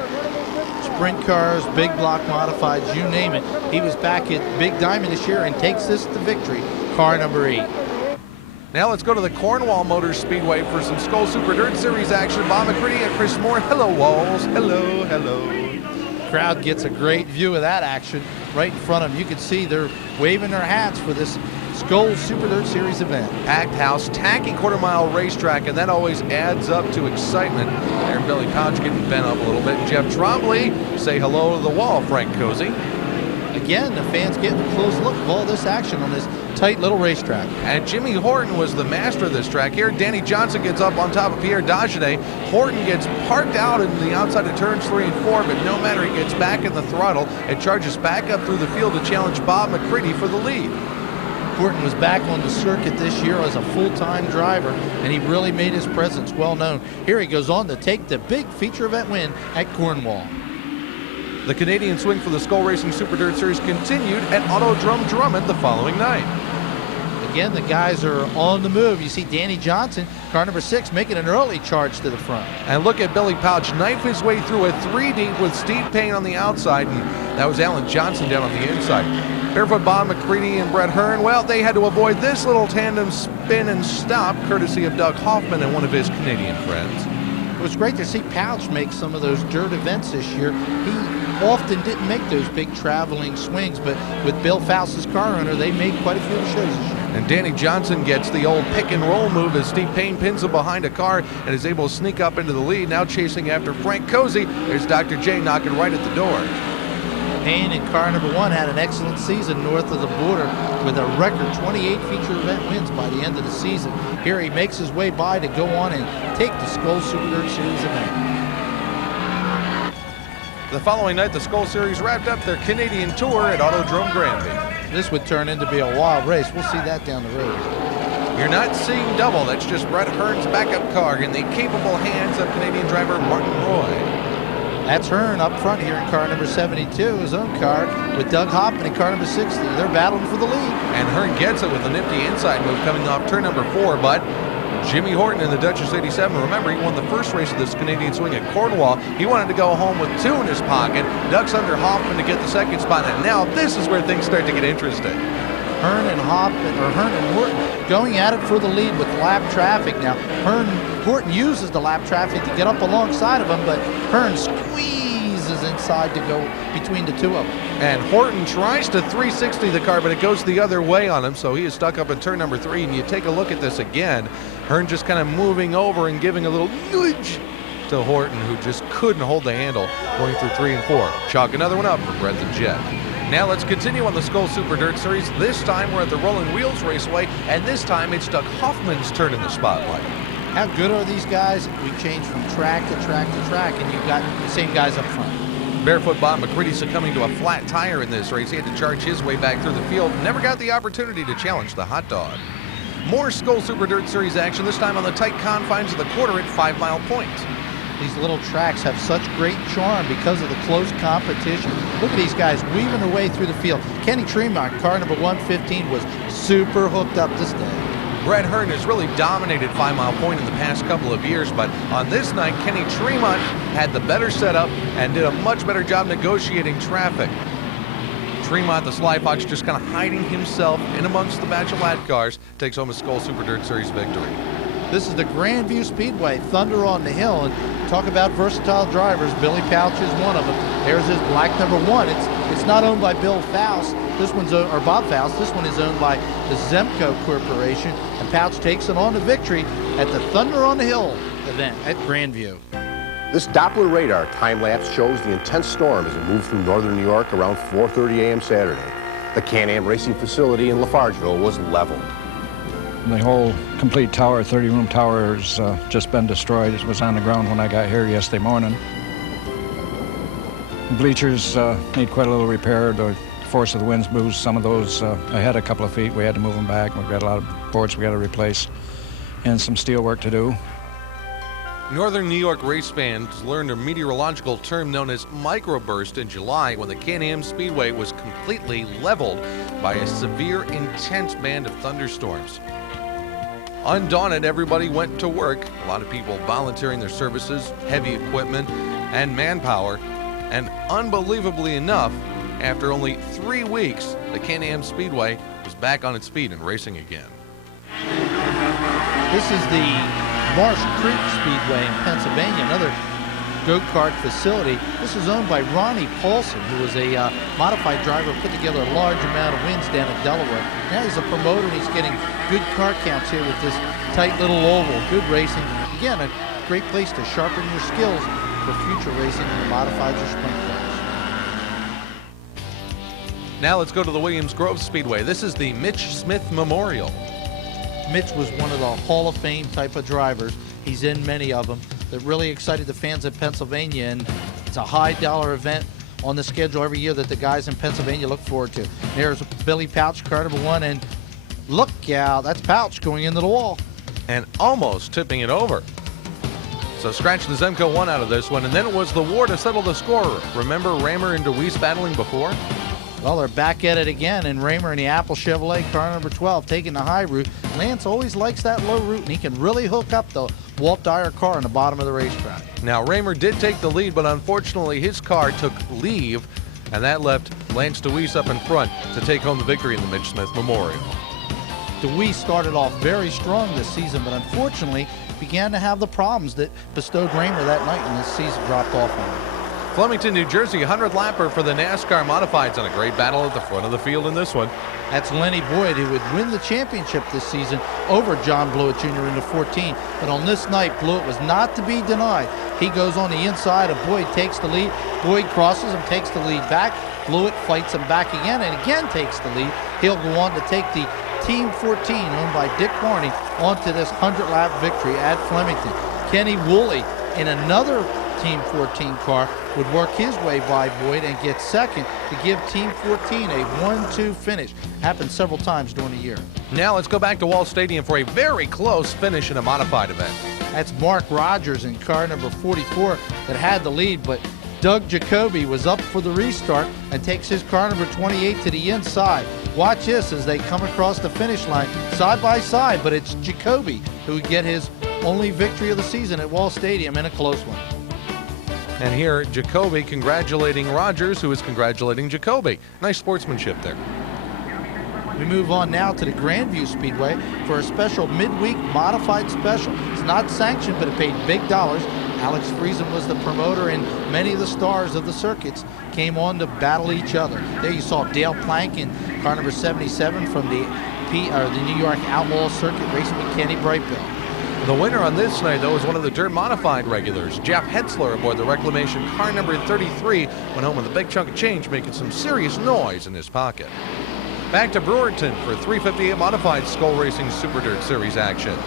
Sprint cars, big block modifieds, you name it. He was back at Big Diamond this year and takes this to victory, car number 8. Now let's go to the Cornwall Motor Speedway for some Skull Super Dirt Series action. Bob McCready and Chris Moore. Hello, Walls. Hello, hello. Crowd gets a great view of that action right in front of them. You can see they're waving their hats for this Skull Super Dirt Series event. Packed house, tacky quarter-mile racetrack, and that always adds up to excitement. There, Billy Pouch getting bent up a little bit. Jeff Trombley, say hello to the wall, Frank Cozy. Again, the fans getting a close look of all this action on this tight little racetrack. And Jimmy Horton was the master of this track here. Danny Johnson gets up on top of Pierre Dagenet. Horton gets parked out in the outside of turns 3 and 4, but no matter, he gets back in the throttle and charges back up through the field to challenge Bob McCready for the lead. Horton was back on the circuit this year as a full-time driver, and he really made his presence well known. Here he goes on to take the big feature event win at Cornwall. The Canadian swing for the Skull Racing Super Dirt Series continued at Autodrome Drummond the following night. Again, the guys are on the move. You see Danny Johnson, car number 6, making an early charge to the front. And look at Billy Pouch knife his way through a 3 deep with Steve Payne on the outside, and that was Alan Johnson down on the inside. Barefoot Bob McCready and Brett Hearn, well, they had to avoid this little tandem spin and stop, courtesy of Doug Hoffman and one of his Canadian friends. It was great to see Pouch make some of those dirt events this year. He often didn't make those big traveling swings, but with Bill Faust's car owner, they made quite a few shows this year. And Danny Johnson gets the old pick and roll move as Steve Payne pins him behind a car and is able to sneak up into the lead. Now chasing after Frank Cozy, there's Dr. J knocking right at the door. Payne in car number 1 had an excellent season north of the border with a record 28 feature event wins by the end of the season. Here he makes his way by to go on and take the Skull Super Dirt Series event. The following night, the Skull Series wrapped up their Canadian tour at Autodrome Granby. This would turn into be a wild race. We'll see that down the road. You're not seeing double. That's just Brett Hearn's backup car in the capable hands of Canadian driver Martin Roy. That's Hearn up front here in car number 72, his own car, with Doug Hoffman in car number 60. They're battling for the lead. And Hearn gets it with a nifty inside move coming off turn number 4, but Jimmy Horton in the Duchess 87. Remember, he won the first race of this Canadian swing at Cornwall. He wanted to go home with 2 in his pocket. Ducks under Hoffman to get the second spot. And now this is where things start to get interesting. Hearn and Horton going at it for the lead with lap traffic. Now, Horton uses the lap traffic to get up alongside of him, but Hearn squeezes inside to go between the two of them. And Horton tries to 360 the car, but it goes the other way on him, so he is stuck up in turn number 3. And you take a look at this again, Hearn just kind of moving over and giving a little nudge to Horton, who just couldn't hold the handle going through 3 and 4. Chalk another one up for Brett the Jet. Now let's continue on the Skull Super Dirt Series. This time we're at the Rolling Wheels Raceway, and this time it's Doug Hoffman's turn in the spotlight. How good are these guys? We change from track to track to track, and you've got the same guys up front. Barefoot Bob McCready succumbing to a flat tire in this race. He had to charge his way back through the field. Never got the opportunity to challenge the hot dog. More Skull Super Dirt Series action, this time on the tight confines of the quarter at 5 Mile Point. These little tracks have such great charm because of the close competition. Look at these guys weaving their way through the field. Kenny Tremont, car number 115, was super hooked up this day. Brett Hearn has really dominated 5 Mile Point in the past couple of years, but on this night, Kenny Tremont had the better setup and did a much better job negotiating traffic. Tremont, the Sly Fox, just kind of hiding himself in amongst the Bachelette cars, takes home a Skull Super Dirt Series victory. This is the Grandview Speedway, Thunder on the Hill, and talk about versatile drivers. Billy Pouch is one of them. There's his black number 1. It's not owned by Bill Faust. This one's or Bob Faust. This one is owned by the Zemco Corporation, and Pouch takes it on to victory at the Thunder on the Hill event at Grandview. This Doppler radar time-lapse shows the intense storm as it moved through northern New York around 4:30 a.m. Saturday. The Can-Am Racing facility in Lafargeville was leveled. The whole complete tower, 30-room tower, has just been destroyed. It was on the ground when I got here yesterday morning. Bleachers need quite a little repair. The force of the winds moves some of those ahead a couple of feet. We had to move them back. We've got a lot of boards we got to replace and some steel work to do. Northern New York race fans learned a meteorological term known as microburst in July when the Can-Am Speedway was completely leveled by a severe, intense band of thunderstorms. Undaunted, everybody went to work. A lot of people volunteering their services, heavy equipment, and manpower. And unbelievably enough, after only 3 weeks, the Can-Am Speedway was back on its feet and racing again. This is the Marsh Creek Speedway in Pennsylvania, another go-kart facility. This is owned by Ronnie Paulson, who was a modified driver, put together a large amount of wins down in Delaware. Now he's a promoter, and he's getting good car counts here with this tight little oval. Good racing. Again, a great place to sharpen your skills for future racing in the modifieds or sprint cars. Now let's go to the Williams Grove Speedway. This is the Mitch Smith Memorial. Mitch was one of the Hall of Fame type of drivers. He's in many of them. That really excited the fans of Pennsylvania, and it's a high-dollar event on the schedule every year that the guys in Pennsylvania look forward to. There's Billy Pouch, car number 1, and look out, that's Pouch going into the wall. And almost tipping it over. So scratch the Zemco 1 out of this one, and then it was the war to settle the score. Remember Raymer and DeWeese battling before? Well, they're back at it again, and Raymer in the Apple Chevrolet, car number 12, taking the high route. Lance always likes that low route, and he can really hook up the Walt Dyer car on the bottom of the racetrack. Now, Raymer did take the lead, but unfortunately his car took leave, and that left Lance DeWeese up in front to take home the victory in the Mitch Smith Memorial. DeWeese started off very strong this season, but unfortunately began to have the problems that bestowed Raymer that night, and his season dropped off on him. Flemington, New Jersey, 100 lapper for the NASCAR Modifieds, and a great battle at the front of the field in this one. That's Lenny Boyd, who would win the championship this season over John Blewett Jr. in the 14. But on this night, Blewett was not to be denied. He goes on the inside of Boyd, takes the lead. Boyd crosses him, takes the lead back. Blewett fights him back again and again takes the lead. He'll go on to take the Team 14, owned by Dick Barney, onto this 100-lap victory at Flemington. Kenny Woolley in another Team 14 car would work his way by Boyd and get second to give Team 14 a 1-2 finish. Happened several times during the year. Now let's go back to Wall Stadium for a very close finish in a modified event. That's Mark Rogers in car number 44 that had the lead, but Doug Jacoby was up for the restart and takes his car number 28 to the inside. Watch this as they come across the finish line side by side, but it's Jacoby who would get his only victory of the season at Wall Stadium in a close one. And here, Jacoby congratulating Rogers, who is congratulating Jacoby. Nice sportsmanship there. We move on now to the Grandview Speedway for a special midweek modified special. It's not sanctioned, but it paid big dollars. Alex Friesen was the promoter, and many of the stars of the circuits came on to battle each other. There you saw Dale Plank in car number 77 from the New York Outlaw Circuit racing with Kenny Brightbill. The winner on this night, though, is one of the dirt modified regulars. Jeff Hetzler aboard the Reclamation car number 33 went home with a big chunk of change, making some serious noise in his pocket. Back to Brewerton for 358 modified Skull Racing Super Dirt Series action.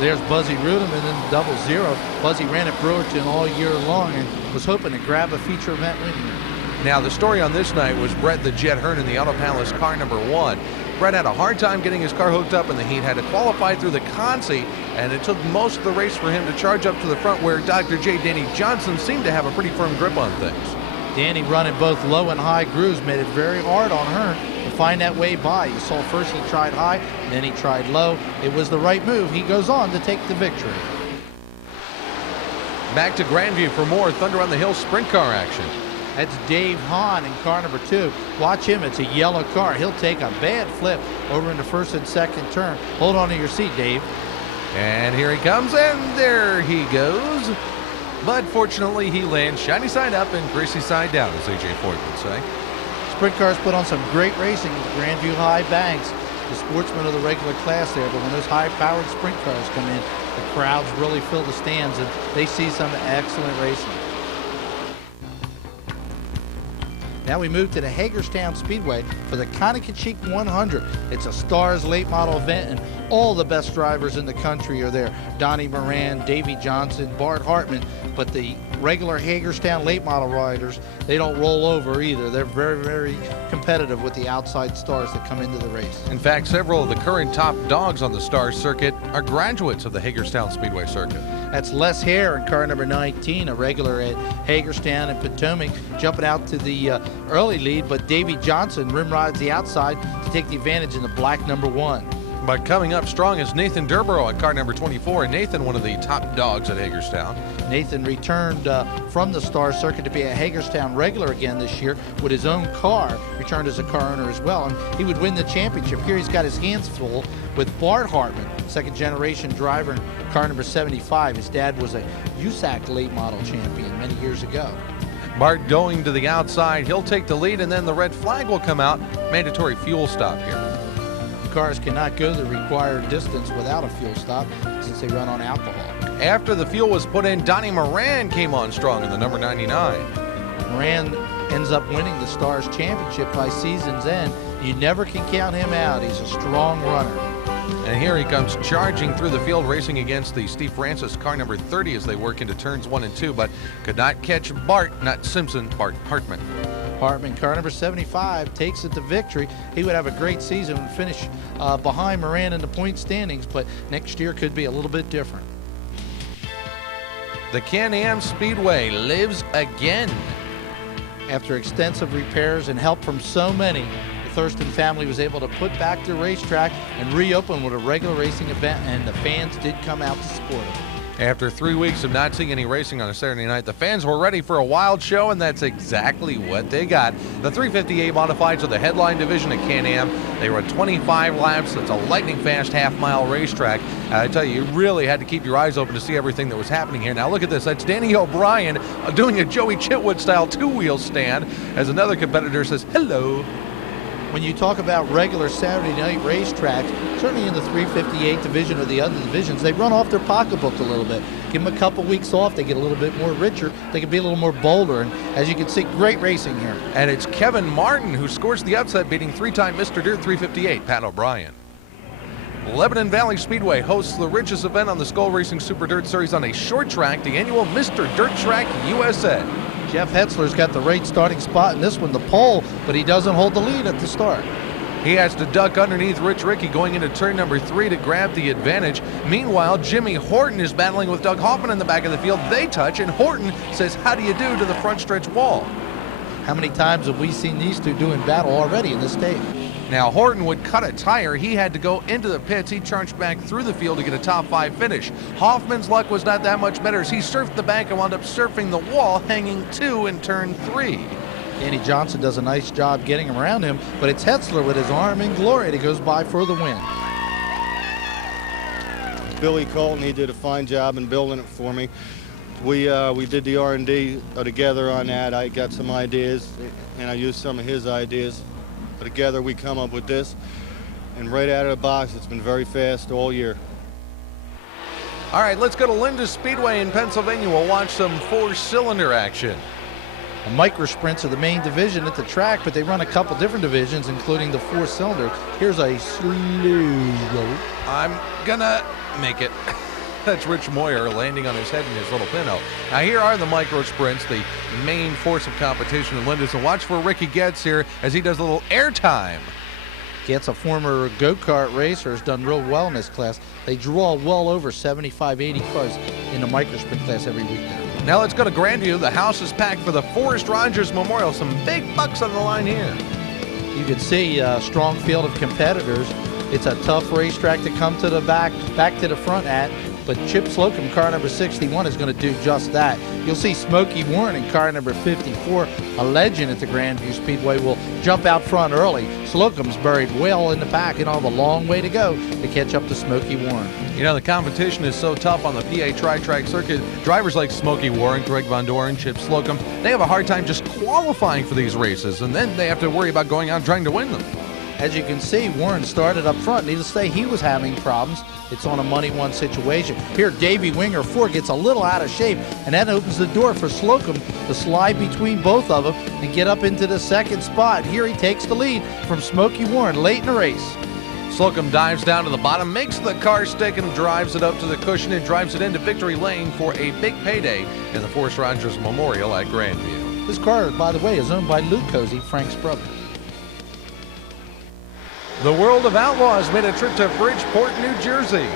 There's Buzzy Rudiman in the 00. Buzzy ran at Brewerton all year long and was hoping to grab a feature event win here. Now, the story on this night was Brett the Jet Hearn in the Auto Palace car number 1. Brett had a hard time getting his car hooked up in the heat, had to qualify through the consi, and it took most of the race for him to charge up to the front where Dr. J. Danny Johnson seemed to have a pretty firm grip on things. Danny running both low and high grooves made it very hard on Hearn to find that way by. You saw first he tried high, then he tried low. It was the right move. He goes on to take the victory. Back to Grandview for more Thunder on the Hill sprint car action. That's Dave Hahn in car number 2. Watch him. It's a yellow car. He'll take a bad flip over in the first and second turn. Hold on to your seat, Dave. And here he comes, and there he goes. But fortunately, he lands shiny side up and greasy side down, as A.J. Foyt would say. Sprint cars put on some great racing with Grandview High Banks, the sportsmen of the regular class there. But when those high-powered sprint cars come in, the crowds really fill the stands, and they see some excellent racing. Now we move to the Hagerstown Speedway for the Conococheague 100. It's a Stars late model event, and all the best drivers in the country are there. Donnie Moran, Davey Johnson, Bart Hartman, but the regular Hagerstown late model riders, they don't roll over either. They're very, very competitive with the outside stars that come into the race. In fact, several of the current top dogs on the Stars circuit are graduates of the Hagerstown Speedway circuit. That's Les Hare in car number 19, a regular at Hagerstown and Potomac, jumping out to the early lead, but Davey Johnson rimrods the outside to take the advantage in the black number 1. But coming up strong is Nathan Durborough at car number 24, and Nathan, one of the top dogs at Hagerstown. Nathan returned from the Stars circuit to be a Hagerstown regular again this year with his own car, returned as a car owner as well, and he would win the championship. Here he's got his hands full with Bart Hartman, second generation driver in car number 75. His dad was a USAC late model champion many years ago. Bart going to the outside, he'll take the lead, and then the red flag will come out. Mandatory fuel stop here. Cars cannot go the required distance without a fuel stop since they run on alcohol. After the fuel was put in, Donnie Moran came on strong in the number 99. Moran ends up winning the Stars championship by season's end. You never can count him out. He's a strong runner. And here he comes charging through the field, racing against the Steve Francis car number 30 as they work into turns 1 and 2, but could not catch Bart, not Simpson, Bart Hartman. Hartman, car number 75, takes it to victory. He would have a great season and finish behind Moran in the point standings, but next year could be a little bit different. The Can-Am Speedway lives again. After extensive repairs and help from so many, the Thurston family was able to put back their racetrack and reopen with a regular racing event, and the fans did come out to support it. After 3 weeks of not seeing any racing on a Saturday night, the fans were ready for a wild show, and that's exactly what they got. The 358 Modifieds are the headline division at Can-Am. They run 25 laps. It's a lightning-fast half-mile racetrack. I tell you, you really had to keep your eyes open to see everything that was happening here. Now look at this. That's Danny O'Brien doing a Joey Chitwood-style two-wheel stand as another competitor says, hello. When you talk about regular Saturday night racetracks, certainly in the 358 division or the other divisions, they run off their pocketbook a little bit. Give them a couple weeks off, they get a little bit more richer, they can be a little more bolder, and as you can see, great racing here. And it's Kevin Martin who scores the upset, beating three-time Mr. Dirt 358, Pat O'Brien. Lebanon Valley Speedway hosts the richest event on the Skull Racing Super Dirt Series on a short track, the annual Mr. Dirt Track USA. Jeff Hetzler's got the right starting spot in this one, the pole, but he doesn't hold the lead at the start. He has to duck underneath Rich Rickey going into turn number 3 to grab the advantage. Meanwhile, Jimmy Horton is battling with Doug Hoffman in the back of the field. They touch, and Horton says, how do you do, to the front stretch wall. How many times have we seen these two doing battle already in this tape? Now, Horton would cut a tire. He had to go into the pits. He charged back through the field to get a top 5 finish. Hoffman's luck was not that much better as he surfed the bank and wound up surfing the wall, hanging 2 in turn 3. Danny Johnson does a nice job getting around him, but it's Hetzler with his arm in glory that goes by for the win. Billy Colton, he did a fine job in building it for me. We did the R&D together on that. I got some ideas, and I used some of his ideas. Together we come up with this, and right out of the box, it's been very fast all year. All right, let's go to Linda Speedway in Pennsylvania. We'll watch some 4-cylinder action. The micro sprints are the main division at the track, but they run a couple different divisions, including the 4-cylinder. Here's a slow. I'm gonna make it. That's Rich Moyer landing on his head in his little pinto. Now here are the micro sprints, the main force of competition in Linda. So watch for Ricky Getz here as he does a little airtime. Getz, a former go-kart racer, has done real well in this class. They draw well over 75, 80 cars in the micro sprint class every week there. Now let's go to Grandview. The house is packed for the Forrest Rogers Memorial. Some big bucks on the line here. You can see a strong field of competitors. It's a tough racetrack to come to the back to the front at, but Chip Slocum, car number 61, is going to do just that. You'll see Smokey Warren in car number 54, a legend at the Grandview Speedway, will jump out front early. Slocum's buried well in the back and will have a long way to go to catch up to Smokey Warren. You know, the competition is so tough on the PA Tri-Track circuit. Drivers like Smokey Warren, Greg Von Doren, Chip Slocum, they have a hard time just qualifying for these races, and then they have to worry about going out and trying to win them. As you can see, Warren started up front. Needless to say, he was having problems. It's on a money-one situation. Here, Davey Winger 4 gets a little out of shape, and that opens the door for Slocum to slide between both of them and get up into the second spot. Here he takes the lead from Smokey Warren late in the race. Slocum dives down to the bottom, makes the car stick, and drives it up to the cushion and drives it into victory lane for a big payday in the Forrest Rogers Memorial at Grandview. This car, by the way, is owned by Luke Cozy, Frank's brother. The World of Outlaws made a trip to Bridgeport, New Jersey.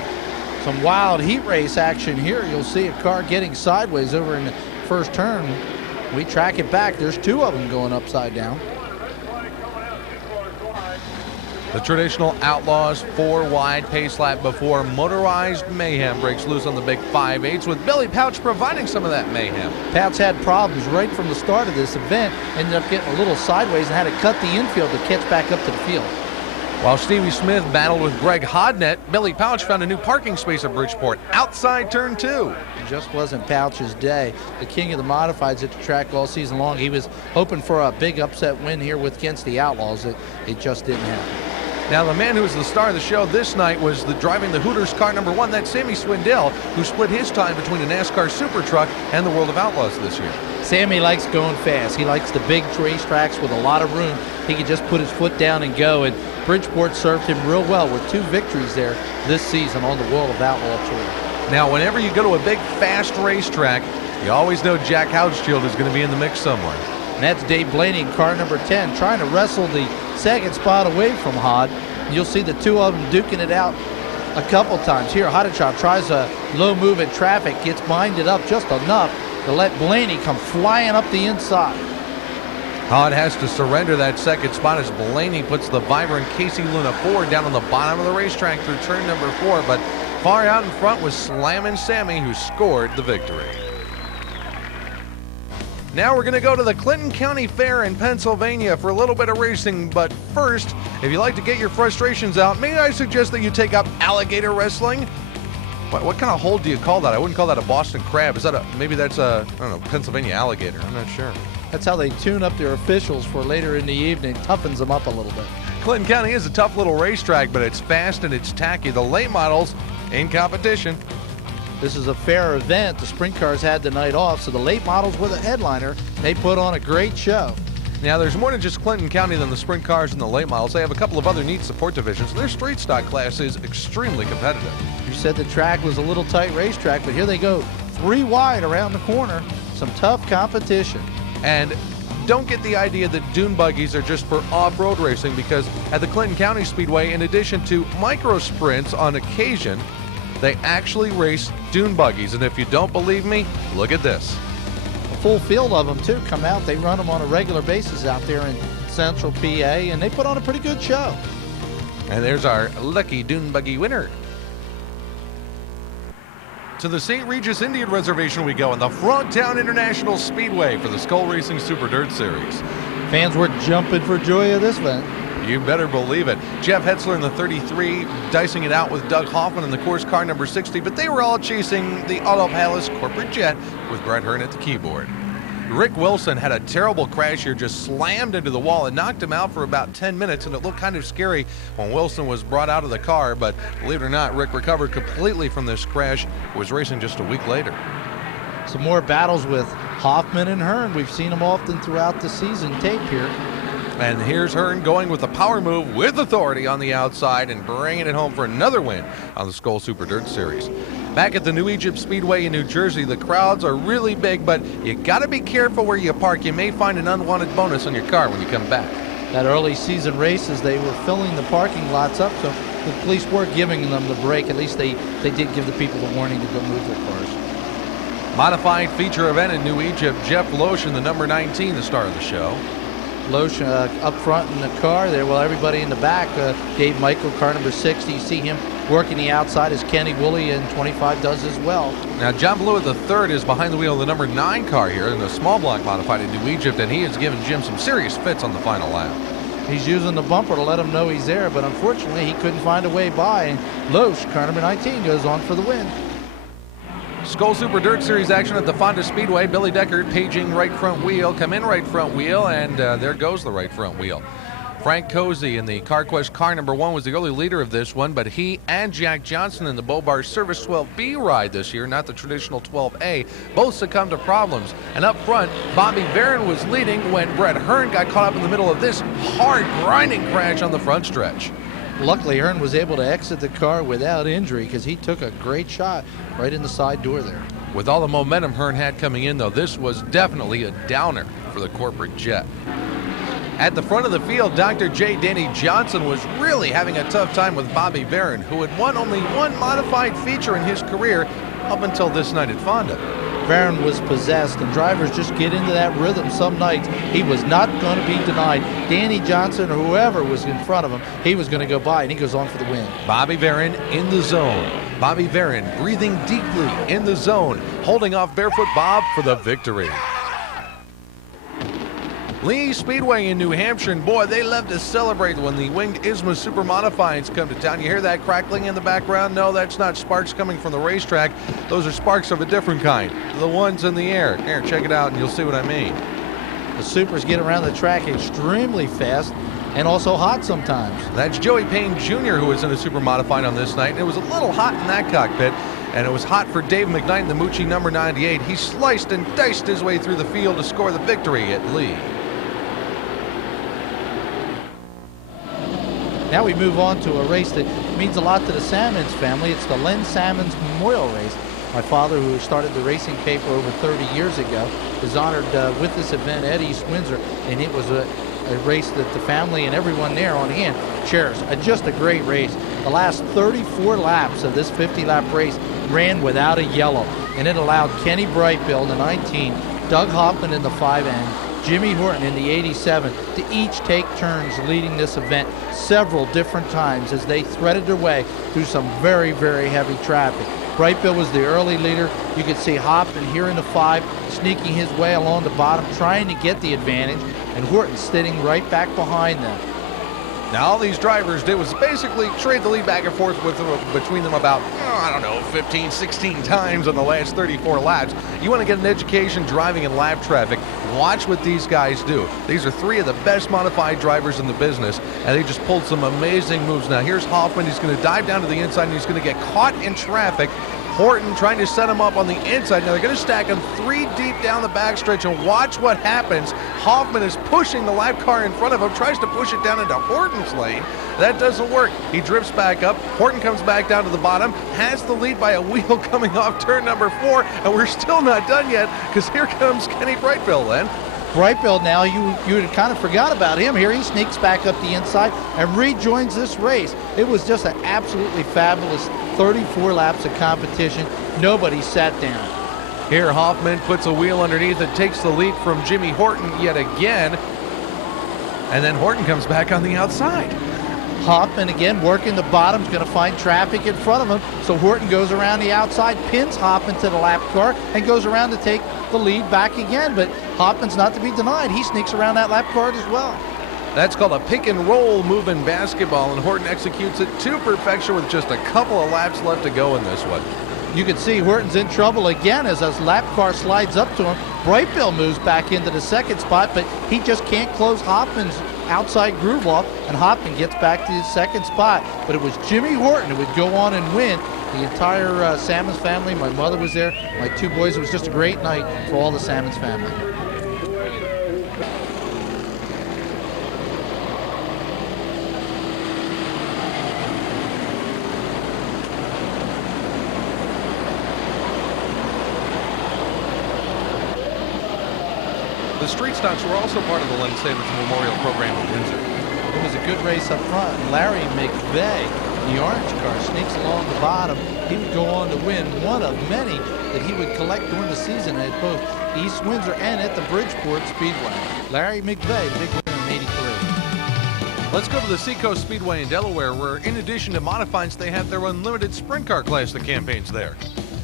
Some wild heat race action here. You'll see a car getting sideways over in the first turn. We track it back. There's 2 of them going upside down. The traditional Outlaws 4-wide pace lap before motorized mayhem breaks loose on the big 5/8 with Billy Pouch providing some of that mayhem. Pouch had problems right from the start of this event. Ended up getting a little sideways and had to cut the infield to catch back up to the field. While Stevie Smith battled with Greg Hodnett, Billy Pouch found a new parking space at Bridgeport, outside turn 2. It just wasn't Pouch's day. The king of the modifieds at the track all season long. He was hoping for a big upset win here against the Outlaws. It just didn't happen. Now, the man who was the star of the show this night was driving the Hooters car number 1, that's Sammy Swindell, who split his time between a NASCAR Super Truck and the World of Outlaws this year. Sammy likes going fast. He likes the big racetracks with a lot of room. He can just put his foot down and go, and Bridgeport served him real well with 2 victories there this season on the World of Outlaw Tour. Now, whenever you go to a big, fast racetrack, you always know Jack Housechild is going to be in the mix somewhere. And that's Dave Blaney in car number 10, trying to wrestle the second spot away from Hod. You'll see the 2 of them duking it out a couple times. Here, Hodachov tries a low move in traffic, gets binded up just enough to let Blaney come flying up the inside. Hod has to surrender that second spot as Blaney puts the vibrant Casey Luna Ford down on the bottom of the racetrack through turn number 4, but far out in front was Slammin' Sammy, who scored the victory. Now we're going to go to the Clinton County Fair in Pennsylvania for a little bit of racing, but first, if you like to get your frustrations out, may I suggest that you take up alligator wrestling? What kind of hold do you call that? I wouldn't call that a Boston crab. Is that maybe that's a, I don't know, Pennsylvania alligator? I'm not sure. That's how they tune up their officials for later in the evening, toughens them up a little bit. Clinton County is a tough little racetrack, but it's fast and it's tacky. The late models in competition. This is a fair event. The sprint cars had the night off, so the late models were the headliner. They put on a great show. Now, there's more than just Clinton County than the sprint cars and the late models. They have a couple of other neat support divisions. Their straight stock class is extremely competitive. You said the track was a little tight racetrack, but here they go 3 wide around the corner. Some tough competition. And don't get the idea that dune buggies are just for off-road racing, because at the Clinton County Speedway, in addition to micro sprints on occasion, they actually race dune buggies. And if you don't believe me, look at this. A full field of them, too, come out. They run them on a regular basis out there in Central PA, and they put on a pretty good show. And there's our lucky dune buggy winner. To the St. Regis Indian Reservation we go in the Frogtown International Speedway for the Skull Racing Super Dirt Series. Fans were jumping for joy of this event. You better believe it. Jeff Hetzler in the 33, dicing it out with Doug Hoffman in the course car number 60, but they were all chasing the Auto Palace corporate jet with Brett Hearn at the keyboard. Rick Wilson had a terrible crash here, just slammed into the wall and knocked him out for about 10 minutes, and it looked kind of scary when Wilson was brought out of the car, but believe it or not, Rick recovered completely from this crash, was racing just a week later. Some more battles with Hoffman and Hearn. We've seen them often throughout the season tape here. And here's Hearn going with a power move with authority on the outside and bringing it home for another win on the Skull Super Dirt Series. Back at the New Egypt Speedway in New Jersey, the crowds are really big, but you got to be careful where you park. You may find an unwanted bonus on your car when you come back. That early season races, they were filling the parking lots up, so the police were giving them the break. At least they did give the people the warning to go move their cars. Modified feature event in New Egypt. Jeff Loesch in the number 19, the star of the show. Loesch up front in the car there, while everybody in the back, Dave Michael, car number 60, you see him working the outside as Kenny Woolley in 25 does as well. Now, John Blewett III is behind the wheel of the number 9 car here in the small block modified in New Egypt, and he has given Jim some serious fits on the final lap. He's using the bumper to let him know he's there, but unfortunately he couldn't find a way by, and Loesch, car number 19, goes on for the win. Skull Super Dirt Series action at the Fonda Speedway. Billy Deckard paging right front wheel, come in right front wheel, and there goes the right front wheel. Frank Cozy in the CarQuest car number 1 was the early leader of this one, but he and Jack Johnson in the Bobar Service 12B ride this year, not the traditional 12A, both succumbed to problems. And up front, Bobby Varon was leading when Brett Hearn got caught up in the middle of this hard grinding crash on the front stretch. Luckily, Hearn was able to exit the car without injury because he took a great shot right in the side door there. With all the momentum Hearn had coming in, though, this was definitely a downer for the corporate jet. At the front of the field, Dr. J. Danny Johnson was really having a tough time with Bobby Varon, who had won only one modified feature in his career up until this night at Fonda. Varon was possessed, and drivers just get into that rhythm some nights. He was not going to be denied. Danny Johnson or whoever was in front of him, he was going to go by, and he goes on for the win. Bobby Varon in the zone. Bobby Varon breathing deeply in the zone, holding off Barefoot Bob for the victory. Lee Speedway in New Hampshire, and boy, they love to celebrate when the winged ISMA Super Modifieds come to town. You hear that crackling in the background? No, that's not sparks coming from the racetrack. Those are sparks of a different kind, the ones in the air. Here, check it out and you'll see what I mean. The Supers get around the track extremely fast and also hot sometimes. That's Joey Payne Jr. who was in a Super Modified on this night, and it was a little hot in that cockpit. And it was hot for Dave McKnight in the Mucci number 98. He sliced and diced his way through the field to score the victory at Lee. Now we move on to a race that means a lot to the Salmons family. It's the Len Salmons Memorial Race. My father, who started the racing paper over 30 years ago, is honored with this event at East Windsor, and it was a race that the family and everyone there on hand cherished. Just a great race. The last 34 laps of this 50-lap race ran without a yellow, and it allowed Kenny Brightbill in the 19, Doug Hoffman in the 5N, Jimmy Horton in the 87 to each take turns leading this event several different times as they threaded their way through some very, very heavy traffic. Brightbill was the early leader. You could see Hoffman here in the 5 sneaking his way along the bottom, trying to get the advantage, and Horton sitting right back behind them. Now, all these drivers did was basically trade the lead back and forth between them about, 15, 16 times on the last 34 laps. You want to get an education driving in lap traffic, watch what these guys do. These are 3 of the best modified drivers in the business, and they just pulled some amazing moves. Now, here's Hoffman. He's going to dive down to the inside, and he's going to get caught in traffic. Horton trying to set him up on the inside. Now they're going to stack him 3 deep down the backstretch, and watch what happens. Hoffman is pushing the lap car in front of him, tries to push it down into Horton's lane. That doesn't work. He drifts back up. Horton comes back down to the bottom, has the lead by a wheel coming off turn number 4, and we're still not done yet because here comes Kenny Brightbill then. Brightbill now, you had kind of forgot about him. Here he sneaks back up the inside and rejoins this race. It was just an absolutely fabulous 34 laps of competition. Nobody sat down. Here Hoffman puts a wheel underneath and takes the lead from Jimmy Horton yet again. And then Horton comes back on the outside. Hoffman again working the bottom, is going to find traffic in front of him. So Horton goes around the outside, pins Hoffman to the lap car, and goes around to take the lead back again. But Hoffman's not to be denied. He sneaks around that lap car as well. That's called a pick and roll move in basketball, and Horton executes it to perfection with just a couple of laps left to go in this one. You can see Horton's in trouble again as his lap car slides up to him. Brightbill moves back into the second spot, but he just can't close Hoffman's outside groove off, and Hoffman gets back to his second spot. But it was Jimmy Horton who would go on and win. The entire Salmons family, my mother was there, my two boys. It was just a great night for all the Salmons family. The street stocks were also part of the Len Savage Memorial Program in Windsor. It was a good race up front. Larry McVeigh, the orange car, sneaks along the bottom. He would go on to win one of many that he would collect during the season at both East Windsor and at the Bridgeport Speedway. Larry McVeigh, big winner in '83. Let's go to the Seacoast Speedway in Delaware, where in addition to modifieds, they have their unlimited sprint car class that campaigns there.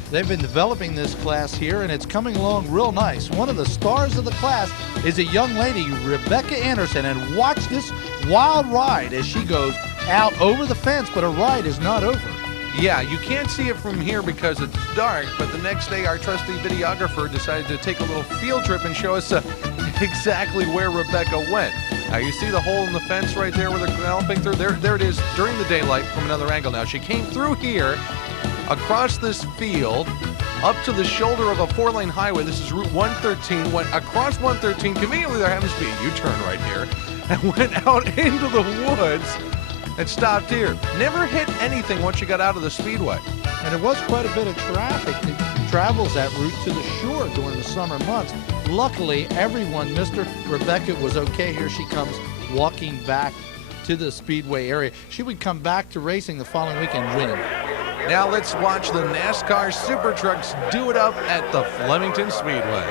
They've been developing this class here, and it's coming along real nice. One of the stars of the class is a young lady, Rebecca Anderson, and watch this wild ride as she goes out over the fence, but her ride is not over. Yeah, you can't see it from here because it's dark, but the next day our trusty videographer decided to take a little field trip and show us exactly where Rebecca went. Now you see the hole in the fence right there where they're galloping through? There it is during the daylight from another angle. Now she came through here, across this field, up to the shoulder of a 4-lane highway. This is Route 113, went across 113. Conveniently, there happens to be a U-turn right here, and went out into the woods and stopped here. Never hit anything once you got out of the speedway. And there was quite a bit of traffic that travels that route to the shore during the summer months. Luckily, everyone, Mr. Rebecca, was okay. Here she comes walking back to the speedway area. She would come back to racing the following week and win. Now let's watch the NASCAR Super Trucks do it up at the Flemington Speedway.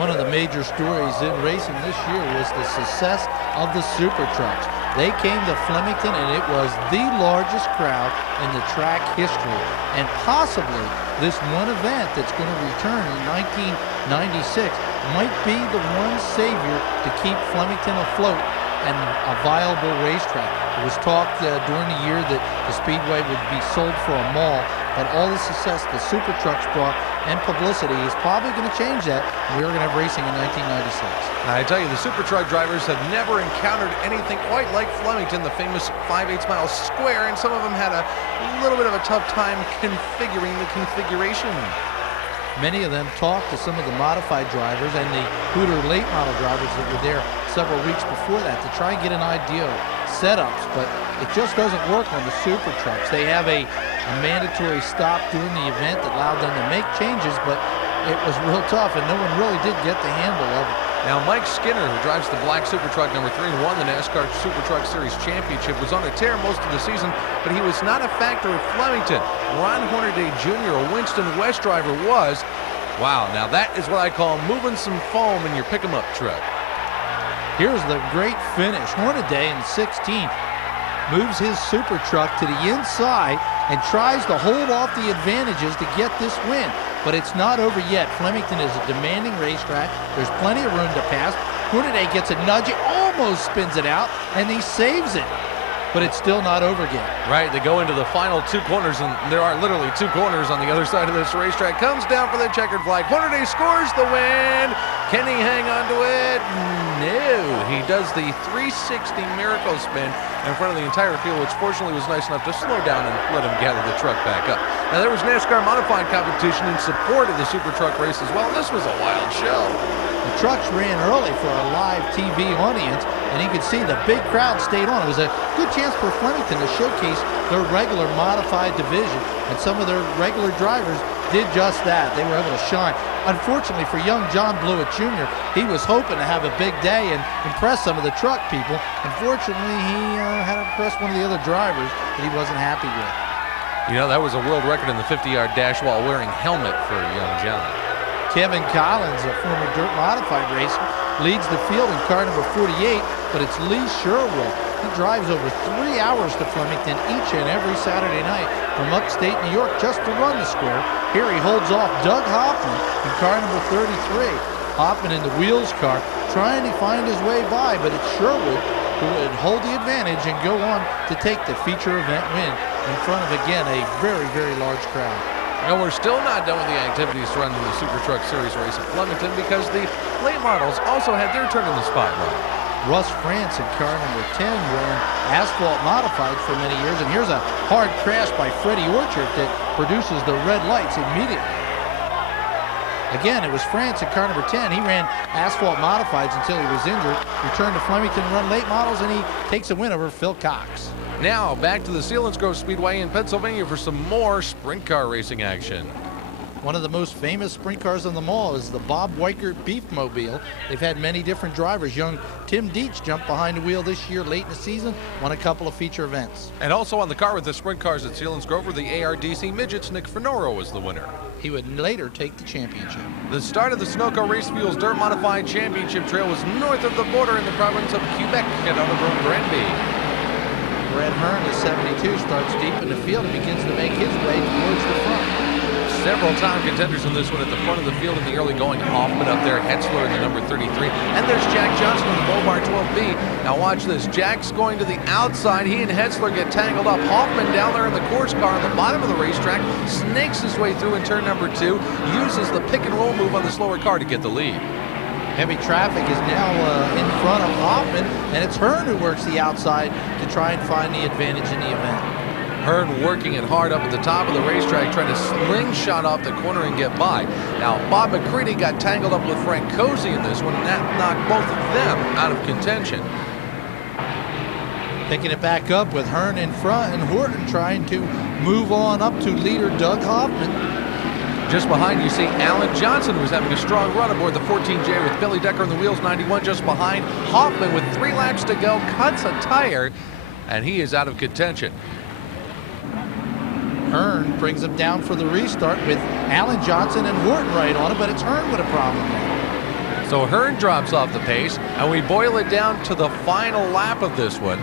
One of the major stories in racing this year was the success of the Super Trucks. They came to Flemington, and it was the largest crowd in the track history. And possibly this one event that's going to return in 1996 might be the one savior to keep Flemington afloat and a viable racetrack. It was talked during the year that the Speedway would be sold for a mall, but all the success the Super Trucks brought and publicity is probably going to change that. We're going to have racing in 1996. I tell you, the Super Truck drivers have never encountered anything quite like Flemington, the famous 5/8 mile square, and some of them had a little bit of a tough time configuring the configuration. Many of them talked to some of the modified drivers and the Hooter late model drivers that were there several weeks before that to try and get an idea of setups, but it just doesn't work on the Super Trucks. They have a mandatory stop during the event that allowed them to make changes, but it was real tough, and no one really did get the handle of it. Now, Mike Skinner, who drives the black Super Truck number 3 and won the NASCAR Super Truck Series Championship, was on a tear most of the season, but he was not a factor at Flemington. Ron Hornaday Jr., a Winston West driver, was. Wow, now that is what I call moving some foam in your pick-em-up truck. Here's the great finish. Hornaday in 16th moves his Super Truck to the inside and tries to hold off the advantages to get this win. But it's not over yet. Flemington is a demanding racetrack. There's plenty of room to pass. Hornaday gets a nudge. It almost spins it out, and he saves it. But it's still not over yet. Right, they go into the final 2 corners, and there are literally 2 corners on the other side of this racetrack. Comes down for the checkered flag. Hornaday scores the win. Can he hang on to it? No. He does the 360 miracle spin in front of the entire field, which fortunately was nice enough to slow down and let him gather the truck back up. Now, there was NASCAR modified competition in support of the Super Truck race as well. This was a wild show. The trucks ran early for a live TV audience, and you could see the big crowd stayed on. It was a good chance for Flemington to showcase their regular modified division, and some of their regular drivers did just that. They were able to shine. Unfortunately for young John Blewett Jr., he was hoping to have a big day and impress some of the truck people. Unfortunately, he had to impress one of the other drivers that he wasn't happy with. You know, that was a world record in the 50-yard dash while wearing helmet for young John. Kevin Collins, a former dirt modified racer, leads the field in car number 48. but it's Lee Sherwood. He drives over 3 hours to Flemington each and every Saturday night from upstate New York just to run the square. Here he holds off Doug Hoffman in car number 33. Hoffman in the wheels car trying to find his way by, but it's Sherwood who would hold the advantage and go on to take the feature event win in front of, again, a very, very large crowd. And we're still not done with the activities surrounding the Super Truck Series race at Flemington because the late models also had their turn in the spotlight. Russ France in car number 10 ran asphalt modified for many years, and here's a hard crash by Freddie Orchard that produces the red lights immediately. Again, it was France in car number 10. He ran asphalt modifieds until he was injured, returned to Flemington to run late models, and he takes a win over Phil Cox. Now back to the Selinsgrove Speedway in Pennsylvania for some more sprint car racing action. One of the most famous sprint cars on the mall is the Bob Weichert Beefmobile. They've had many different drivers. Young Tim Dietz jumped behind the wheel this year late in the season, won a couple of feature events. And also on the car with the sprint cars at Selinsgrove were the ARDC Midgets. Nick Finoro was the winner. He would later take the championship. The start of the Sunoco Race Fuels Dirt Modified Championship Trail was north of the border in the province of Quebec at Autodrome Granby. Brad Hearn, the 72, starts deep in the field and begins to make his way towards the front. Several time contenders in this one at the front of the field in the early going. Hoffman up there, Hetzler in the number 33, and there's Jack Johnson in the Bobar 12B. Now watch this. Jack's going to the outside. He and Hetzler get tangled up. Hoffman down there in the course car on the bottom of the racetrack snakes his way through in turn number 2, uses the pick and roll move on the slower car to get the lead. Heavy traffic is now in front of Hoffman, and it's Hearn who works the outside to try and find the advantage in the event. Hearn working it hard up at the top of the racetrack, trying to slingshot off the corner and get by. Now, Bob McCready got tangled up with Frank Cozy in this one, and that knocked both of them out of contention. Picking it back up with Hearn in front and Horton trying to move on up to leader Doug Hoffman. Just behind you see Alan Johnson, who's having a strong run aboard the 14J with Billy Decker on the wheels, 91 just behind. Hoffman with 3 laps to go, cuts a tire, and he is out of contention. Hearn brings him down for the restart with Alan Johnson and Horton right on it, but it's Hearn with a problem there. So Hearn drops off the pace, and we boil it down to the final lap of this one.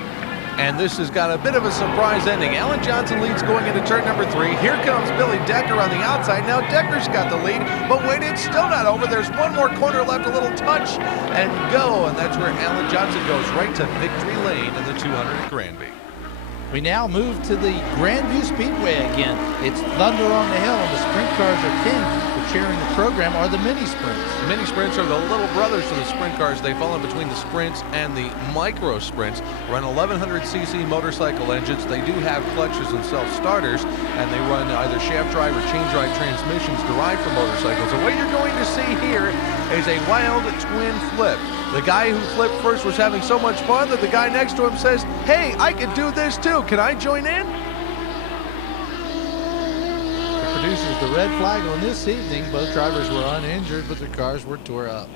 And this has got a bit of a surprise ending. Alan Johnson leads going into turn number 3. Here comes Billy Decker on the outside. Now Decker's got the lead, but wait, it's still not over. There's one more corner left, a little touch and go, and that's where Alan Johnson goes right to victory lane in the 200 at Granby. We now move to the Grandview Speedway again. It's thunder on the hill, and the sprint cars are king. But sharing the program are the mini sprints. The mini sprints are the little brothers to the sprint cars. They fall in between the sprints and the micro sprints. Run 1100cc motorcycle engines. They do have clutches and self-starters, and they run either shaft drive or chain drive transmissions derived from motorcycles. And what you're going to see here is a wild twin flip. The guy who flipped first was having so much fun that the guy next to him says, "Hey, I can do this too. Can I join in?" It produces the red flag on this evening. Both drivers were uninjured, but their cars were tore up.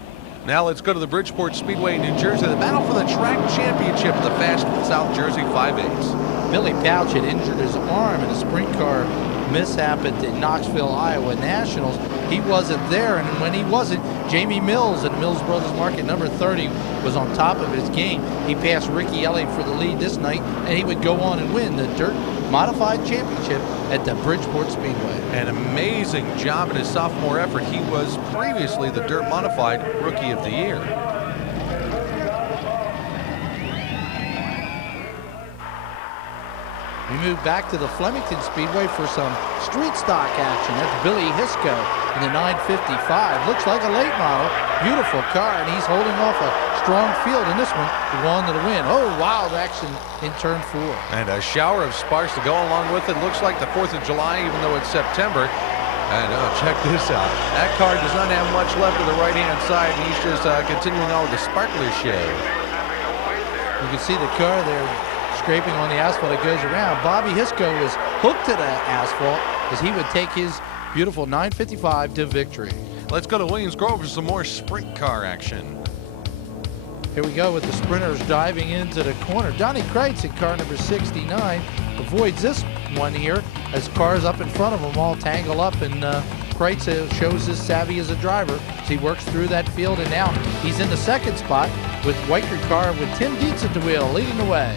Now let's go to the Bridgeport Speedway in New Jersey. The battle for the track championship of the Fast South Jersey 5/8. Billy Pouch had injured his arm in a sprint car mishap at the Knoxville, Iowa Nationals. He wasn't there, and when he wasn't, Jamie Mills at Mills Brothers Market, number 30, was on top of his game. He passed Ricky Elliott for the lead this night, and he would go on and win the Dirt Modified Championship at the Bridgeport Speedway. An amazing job in his sophomore effort. He was previously the Dirt Modified Rookie of the Year. We move back to the Flemington Speedway for some street stock action. That's Billy Hisco in the 955. Looks like a late model. Beautiful car, and he's holding off a strong field in this one to go on to the win. Oh, wild action in turn 4. And a shower of sparks to go along with it. Looks like the 4th of July, even though it's September. And check this out. That car does not have much left to the right-hand side. He's just continuing on with the sparkler show. You can see the car there scraping on the asphalt. It goes around. Bobby Hisco was hooked to the asphalt as he would take his beautiful 955 to victory. Let's go to Williams Grove for some more sprint car action. Here we go with the sprinters diving into the corner. Donnie Kreitz in car number 69 avoids this one here as cars up in front of him all tangle up and Kreitz shows his savvy as a driver as he works through that field, and now he's in the second spot with Weichert car with Tim Dietz at the wheel, leading the way.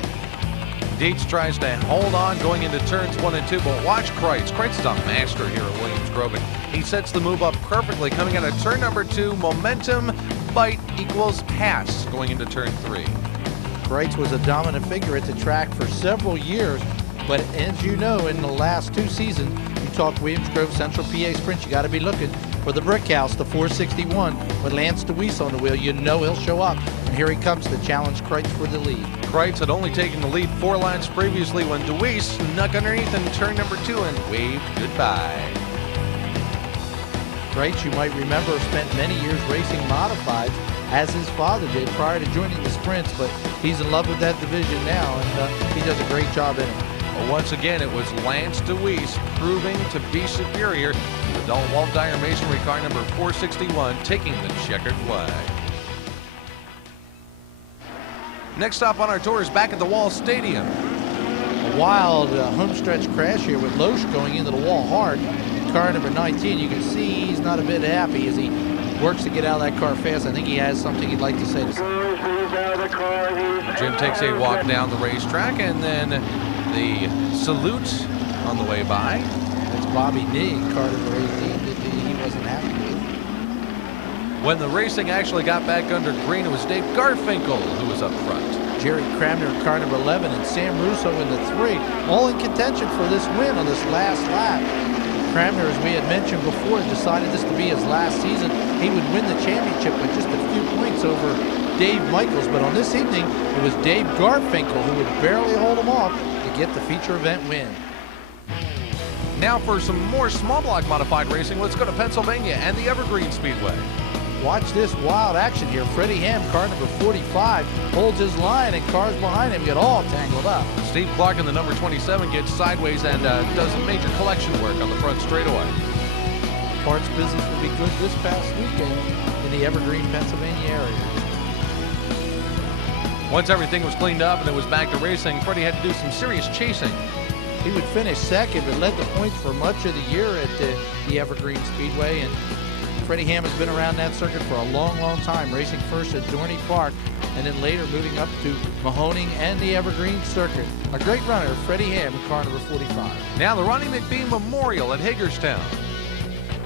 Dietz tries to hold on going into turns 1 and 2, but watch Kreitz. Kreitz is a master here at Williams-Grove. He sets the move up perfectly coming out of turn number 2. Momentum, bite equals pass going into turn 3. Kreitz was a dominant figure at the track for several years, but as you know, in the last 2 seasons, you talk Williams-Grove Central PA Sprint, you got to be looking for the brick house, the 461, with Lance DeWeese on the wheel. You know he'll show up, and here he comes to challenge Kreitz for the lead. Kreitz had only taken the lead 4 laps previously when DeWeese snuck underneath in turn number 2 and waved goodbye. Kreitz, you might remember, spent many years racing modifieds, as his father did prior to joining the sprints, but he's in love with that division now, and he does a great job in it. Well, once again, it was Lance DeWeese proving to be superior to the Dalton Wall Dyer Masonry car number 461, taking the checkered flag. Next stop on our tour is back at the Wall Stadium. A wild homestretch crash here with Loesch going into the wall hard. Car number 19, you can see he's not a bit happy as he works to get out of that car fast. I think he has something he'd like to say to someone. Jim takes a walk down the racetrack, and then the salute on the way by. That's Bobby Nee, car number 18, that he wasn't happy with. When the racing actually got back under green, it was Dave Garfinkel who was up front. Jerry Cramner, car number 11, and Sam Russo in the 3, all in contention for this win on this last lap. Cramner, as we had mentioned before, decided this to be his last season. He would win the championship with just a few points over Dave Michaels, but on this evening, it was Dave Garfinkel who would barely hold him off to get the feature event win. Now for some more small block modified racing, let's go to Pennsylvania and the Evergreen Speedway. Watch this wild action here. Freddie Ham, car number 45, holds his line, and cars behind him get all tangled up. Steve Clark in the number 27 gets sideways and does some major collection work on the front straightaway. Parts business will be good this past weekend in the Evergreen, Pennsylvania area. Once everything was cleaned up and it was back to racing, Freddie had to do some serious chasing. He would finish second and led the points for much of the year at the Evergreen Speedway, and Freddie Ham has been around that circuit for a long, long time, racing first at Dorney Park and then later moving up to Mahoning and the Evergreen circuit. A great runner, Freddie Ham, car number 45. Now the Ronnie McBean Memorial at Hagerstown.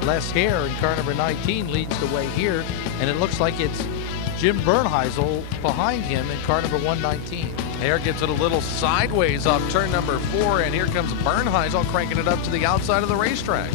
Les Hare in car number 19 leads the way here, and it looks like it's Jim Bernheisel behind him in car number 119. Hare gets it a little sideways up turn number 4, and here comes Bernheisel cranking it up to the outside of the racetrack.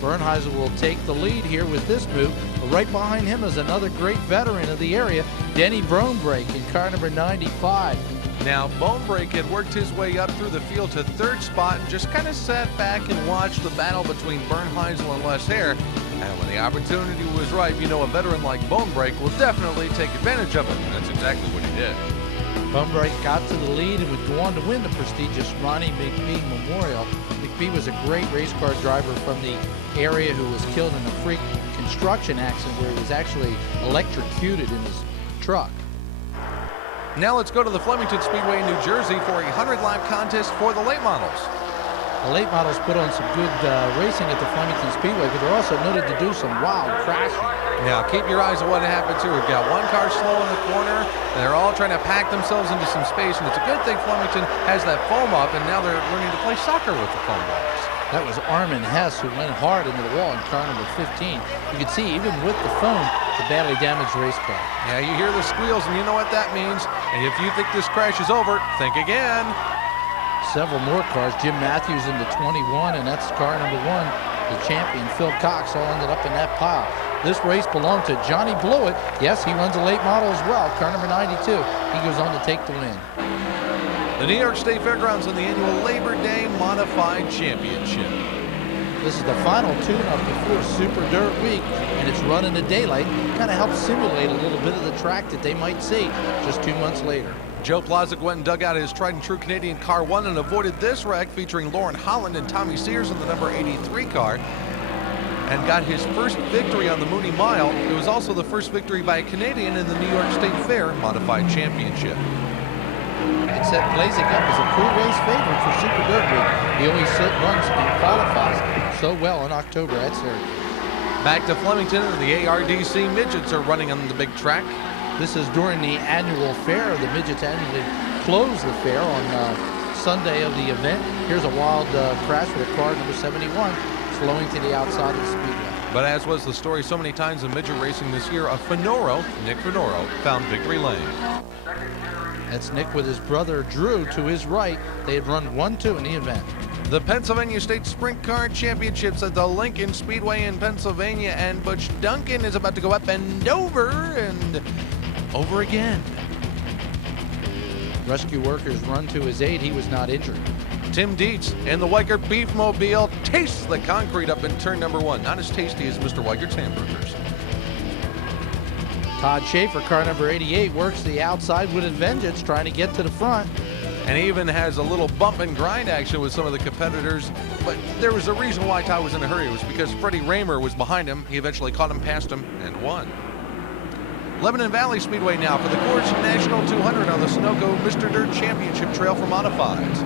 Bernheisel will take the lead here with this move. Right behind him is another great veteran of the area, Denny Bronebrake in car number 95. Now, Bonebrake had worked his way up through the field to 3rd spot and just kind of sat back and watched the battle between Bernheisel and Les Hare. And when the opportunity was ripe, you know a veteran like Bonebrake will definitely take advantage of it. And that's exactly what he did. Bonebrake got to the lead and would go on to win the prestigious Ronnie McBean Memorial. McBean was a great race car driver from the area who was killed in a freak construction accident where he was actually electrocuted in his truck. Now let's go to the Flemington Speedway in New Jersey for a 100-lap contest for the late models. The late models put on some good racing at the Flemington Speedway, but they're also noted to do some wild crashing. Now keep your eyes on what happened too. We've got one car slow in the corner, and they're all trying to pack themselves into some space, and it's a good thing Flemington has that foam up, and now they're learning to play soccer with the foam balls. That was Armin Hess who went hard into the wall in car number 15. You can see, even with the foam, the badly damaged race car. Yeah, you hear the squeals, and you know what that means. And if you think this crash is over, think again. Several more cars. Jim Matthews in the 21, and that's car number 1. The champion, Phil Cox, all ended up in that pile. This race belonged to Johnny Blewett. Yes, he runs a late model as well, car number 92. He goes on to take the win. The New York State Fairgrounds in the annual Labor Day Modified Championship. This is the final tune-up before Super Dirt Week, and it's run in the daylight. Kind of helps simulate a little bit of the track that they might see just 2 months later. Joe Plaza went and dug out his tried and true Canadian car 1 and avoided this wreck featuring Lauren Holland and Tommy Sears in the number 83 car, and got his first victory on the Mooney Mile. It was also the first victory by a Canadian in the New York State Fair Modified Championship. It set Blazing up as a cool race favorite for Super Dirt Week. He always runs and qualifies so well in October at Syracuse. Back to Flemington, and the ARDC midgets are running on the big track. This is during the annual fair. The midgets annually close the fair on Sunday of the event. Here's a wild crash with a car number 71 slowing to the outside of the speedway. But as was the story so many times in midget racing this year, a Finoro, Nick Finoro, found victory lane. That's Nick with his brother Drew to his right. They had run 1-2 in the event. The Pennsylvania State Sprint Car Championships at the Lincoln Speedway in Pennsylvania, and Butch Duncan is about to go up and over again. Rescue workers run to his aid. He was not injured. Tim Dietz in the Weikert Beefmobile tastes the concrete up in turn number 1. Not as tasty as Mr. Weikert's hamburgers. Todd Schaefer, car number 88, works the outside with a vengeance, trying to get to the front. And he even has a little bump and grind action with some of the competitors. But there was a reason why Todd was in a hurry. It was because Freddie Raymer was behind him. He eventually caught him, passed him, and won. Lebanon Valley Speedway now for the Gorge National 200 on the Sunoco Mr. Dirt Championship Trail for Modifieds.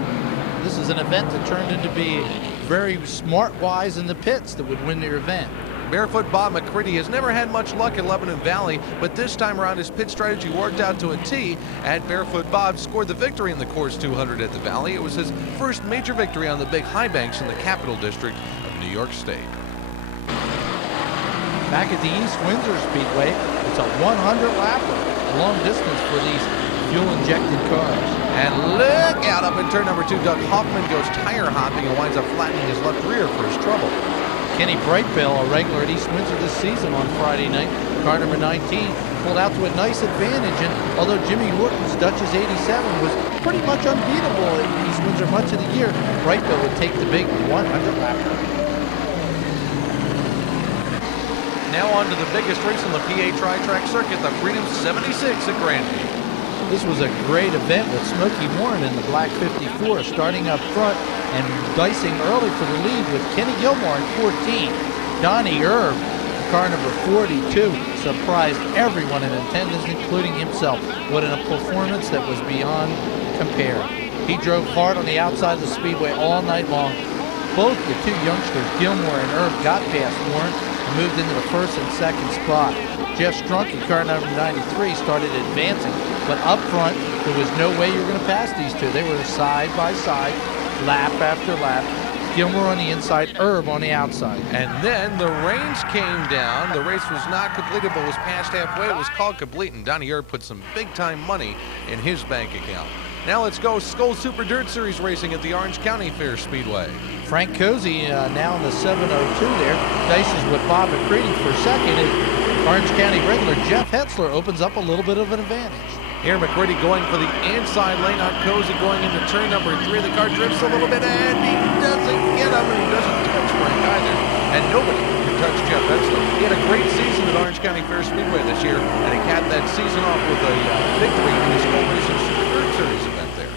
This is an event that turned into be very smart-wise in the pits that would win their event. Barefoot Bob McCready has never had much luck at Lebanon Valley, but this time around his pit strategy worked out to a T, and Barefoot Bob scored the victory in the Course 200 at the Valley. It was his first major victory on the big high banks in the Capital District of New York State. Back at the East Windsor Speedway, it's a 100-lapper, long distance for these fuel-injected cars. And look out up in turn number 2, Doug Hoffman goes tire hopping and winds up flattening his left rear for his trouble. Kenny Brightbill, a regular at East Windsor this season on Friday night, car number 19, pulled out to a nice advantage, and although Jimmy Horton's Dutchess 87 was pretty much unbeatable at East Windsor much of the year, Brightbill would take the big 100-lapper. Now on to the biggest race on the PA Tri-Track circuit, the Freedom 76 at Granby. This was a great event with Smokey Warren in the black 54 starting up front and dicing early for the lead with Kenny Gilmore in 14. Donnie Erb, car number 42, surprised everyone in attendance, including himself. What a performance that was beyond compare. He drove hard on the outside of the speedway all night long. Both the two youngsters, Gilmore and Erb, got past Warren and moved into the first and second spot. Jeff Strunke, car number 93, started advancing, but up front, there was no way you were going to pass these two. They were side by side, lap after lap. Gilmore on the inside, Erb on the outside. And then the reins came down. The race was not completed, but was past halfway. It was called complete, and Donnie Erb put some big-time money in his bank account. Now let's go Skull Super Dirt Series racing at the Orange County Fair Speedway. Frank Cozy now in the 702 there, dices with Bob McCready for second. And Orange County regular Jeff Hetzler opens up a little bit of an advantage. Here McCready going for the inside lane on Cozy going into turn number 3. The car drifts a little bit and he doesn't get him, and he doesn't touch Frank either. And nobody can touch Jeff Hetzler. He had a great season at Orange County Fair Speedway this year, and he capped that season off with a victory in the Skull Racing Super Dirt Series event there.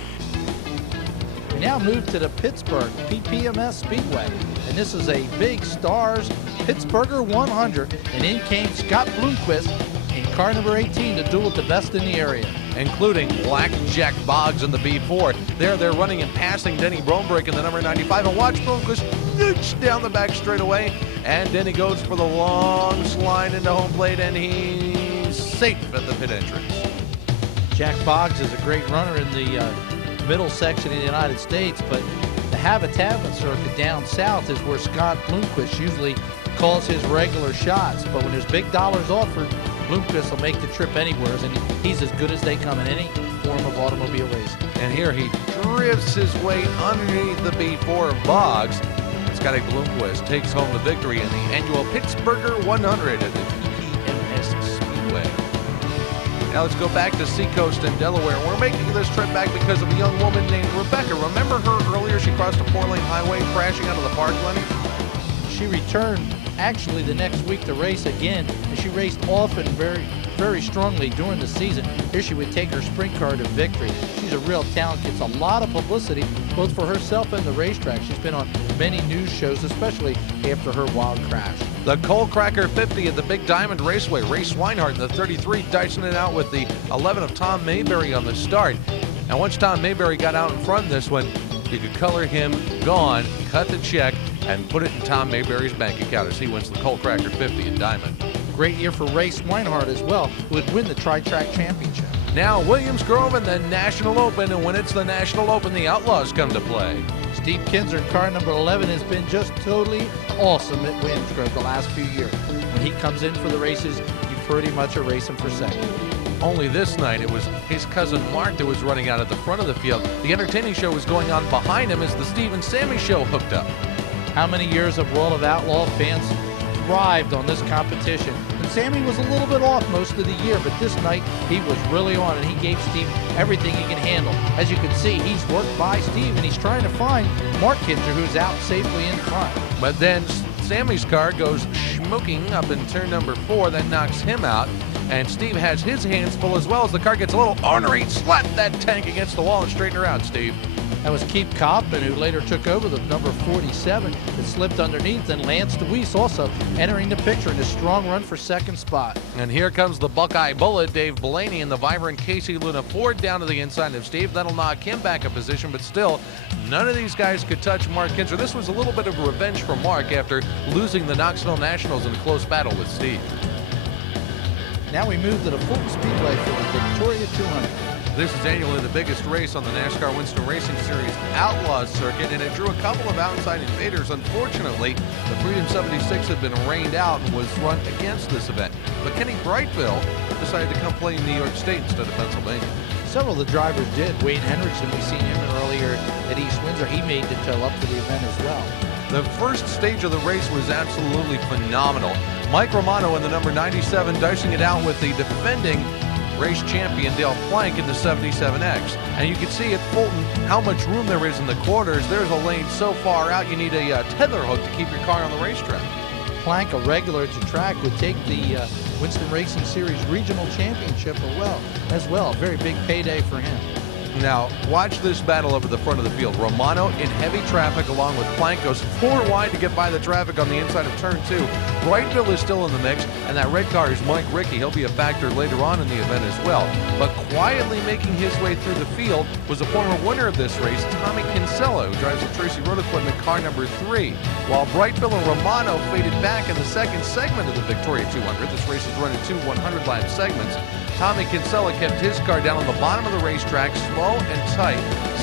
We now move to the Pittsburgh PPMS Speedway, and this is a big Stars Pittsburgher 100, and in came Scott Bloomquist in car number 18 to duel with the best in the area. Including Black Jack Boggs in the B4. They're running and passing Denny Brombrick in the number 95, and watch Bloomquist nooch down the back straightaway, and Denny goes for the long slide into home plate, and he's safe at the pit entrance. Jack Boggs is a great runner in the middle section of the United States, but the Habit circuit down south is where Scott Bloomquist usually calls his regular shots. But when there's big dollars offered, Bloomquist will make the trip anywhere, and he's as good as they come in any form of automobile racing. And here he drifts his way underneath the B4 of Boggs. Scotty Bloomquist takes home the victory in the annual Pittsburgher 100 at the PPMS Speedway. Now let's go back to Seacoast in Delaware. We're making this trip back because of a young woman named Rebecca. Remember her earlier? She crossed a 4-lane highway crashing out of the park lane. She returned actually the next week to race again, and she raced often very strongly during the season. Here she would take her sprint car to victory. She's a real talent, gets a lot of publicity both for herself and the racetrack. She's been on many news shows, especially after her wild crash. The Coal Cracker 50 at the Big Diamond Raceway. Ray Swinehart in the 33 dicing it out with the 11 of Tom Mayberry on the start. And once Tom Mayberry got out in front of this one, you could color him gone, cut the check, and put it in Tom Mayberry's bank account as he wins the Colt Cracker 50 in Diamond. Great year for Ray Swinehart as well, who would win the Tri-Track Championship. Now Williams Grove and the National Open, and when it's the National Open, the Outlaws come to play. Steve Kinzer in car number 11 has been just totally awesome at Williams Grove the last few years. When he comes in for the races, you pretty much are racing for second. Only this night, it was his cousin Mark that was running out at the front of the field. The entertaining show was going on behind him as the Steve and Sammy show hooked up. How many years of World of Outlaw fans thrived on this competition? And Sammy was a little bit off most of the year, but this night he was really on, and he gave Steve everything he can handle. As you can see, he's worked by Steve, and he's trying to find Mark Kinzer, who's out safely in front. But then Sammy's car goes smoking up in turn number 4. That knocks him out. And Steve has his hands full as well as the car gets a little ornery. Slap that tank against the wall and straighten her out, Steve. That was Keith Cobman, who later took over the number 47 that slipped underneath. And Lance DeWeese also entering the picture in a strong run for second spot. And here comes the Buckeye Bullet, Dave Blaney, and the vibrant Casey Luna Ford down to the inside of Steve. That'll knock him back a position, but still, none of these guys could touch Mark Kinzer. This was a little bit of a revenge for Mark after losing the Knoxville Nationals in a close battle with Steve. Now we move to the Fulton Speedway for the Victoria 200. This is annually the biggest race on the NASCAR Winston Racing Series Outlaws circuit, and it drew a couple of outside invaders. Unfortunately, the Freedom 76 had been rained out and was run against this event. But Kenny Brightville decided to come play in New York State instead of Pennsylvania. Several of the drivers did. Wayne Hendrickson, we've seen him earlier at East Windsor. He made the tow up to the event as well. The first stage of the race was absolutely phenomenal. Mike Romano in the number 97 dicing it out with the defending race champion Dale Plank in the 77X. And you can see at Fulton how much room there is in the quarters. There's a lane so far out you need a tether hook to keep your car on the racetrack. Plank, a regular at the track, would take the Winston Racing Series Regional Championship as well. A very big payday for him. Now, watch this battle over the front of the field. Romano in heavy traffic along with Plank goes 4 wide to get by the traffic on the inside of turn 2. Brightville is still in the mix, and that red car is Mike Rickey. He'll be a factor later on in the event as well. But quietly making his way through the field was a former winner of this race, Tommy Kinsella, who drives the Tracy Road Equipment car number 3. While Brightville and Romano faded back in the second segment of the Victoria 200, this race is run in 2 100-lap segments, Tommy Kinsella kept his car down on the bottom of the racetrack, slow and tight,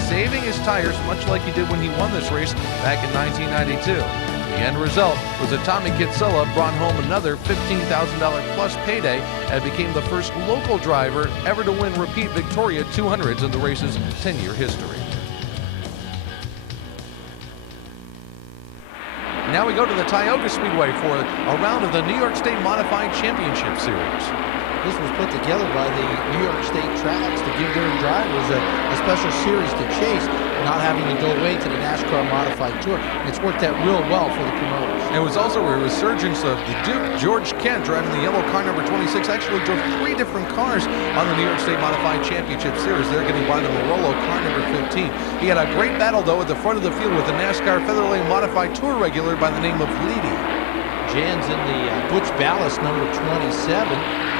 saving his tires much like he did when he won this race back in 1992. The end result was that Tommy Kinsella brought home another $15,000 plus payday and became the first local driver ever to win repeat Victoria 200s in the race's 10-year history. Now we go to the Tioga Speedway for a round of the New York State Modified Championship Series. This was put together by the New York State Tracks to give their drivers a special series to chase, not having to go away to the NASCAR Modified Tour. And it's worked out real well for the promoters. It was also a resurgence of the Duke. George Kent, driving the yellow car number 26, actually drove 3 different cars on the New York State Modified Championship Series. They're getting by the Marolo car number 15. He had a great battle, though, at the front of the field with the NASCAR Featherlane Modified Tour regular by the name of Leedy. Jan's in the Butch Ballas number 27,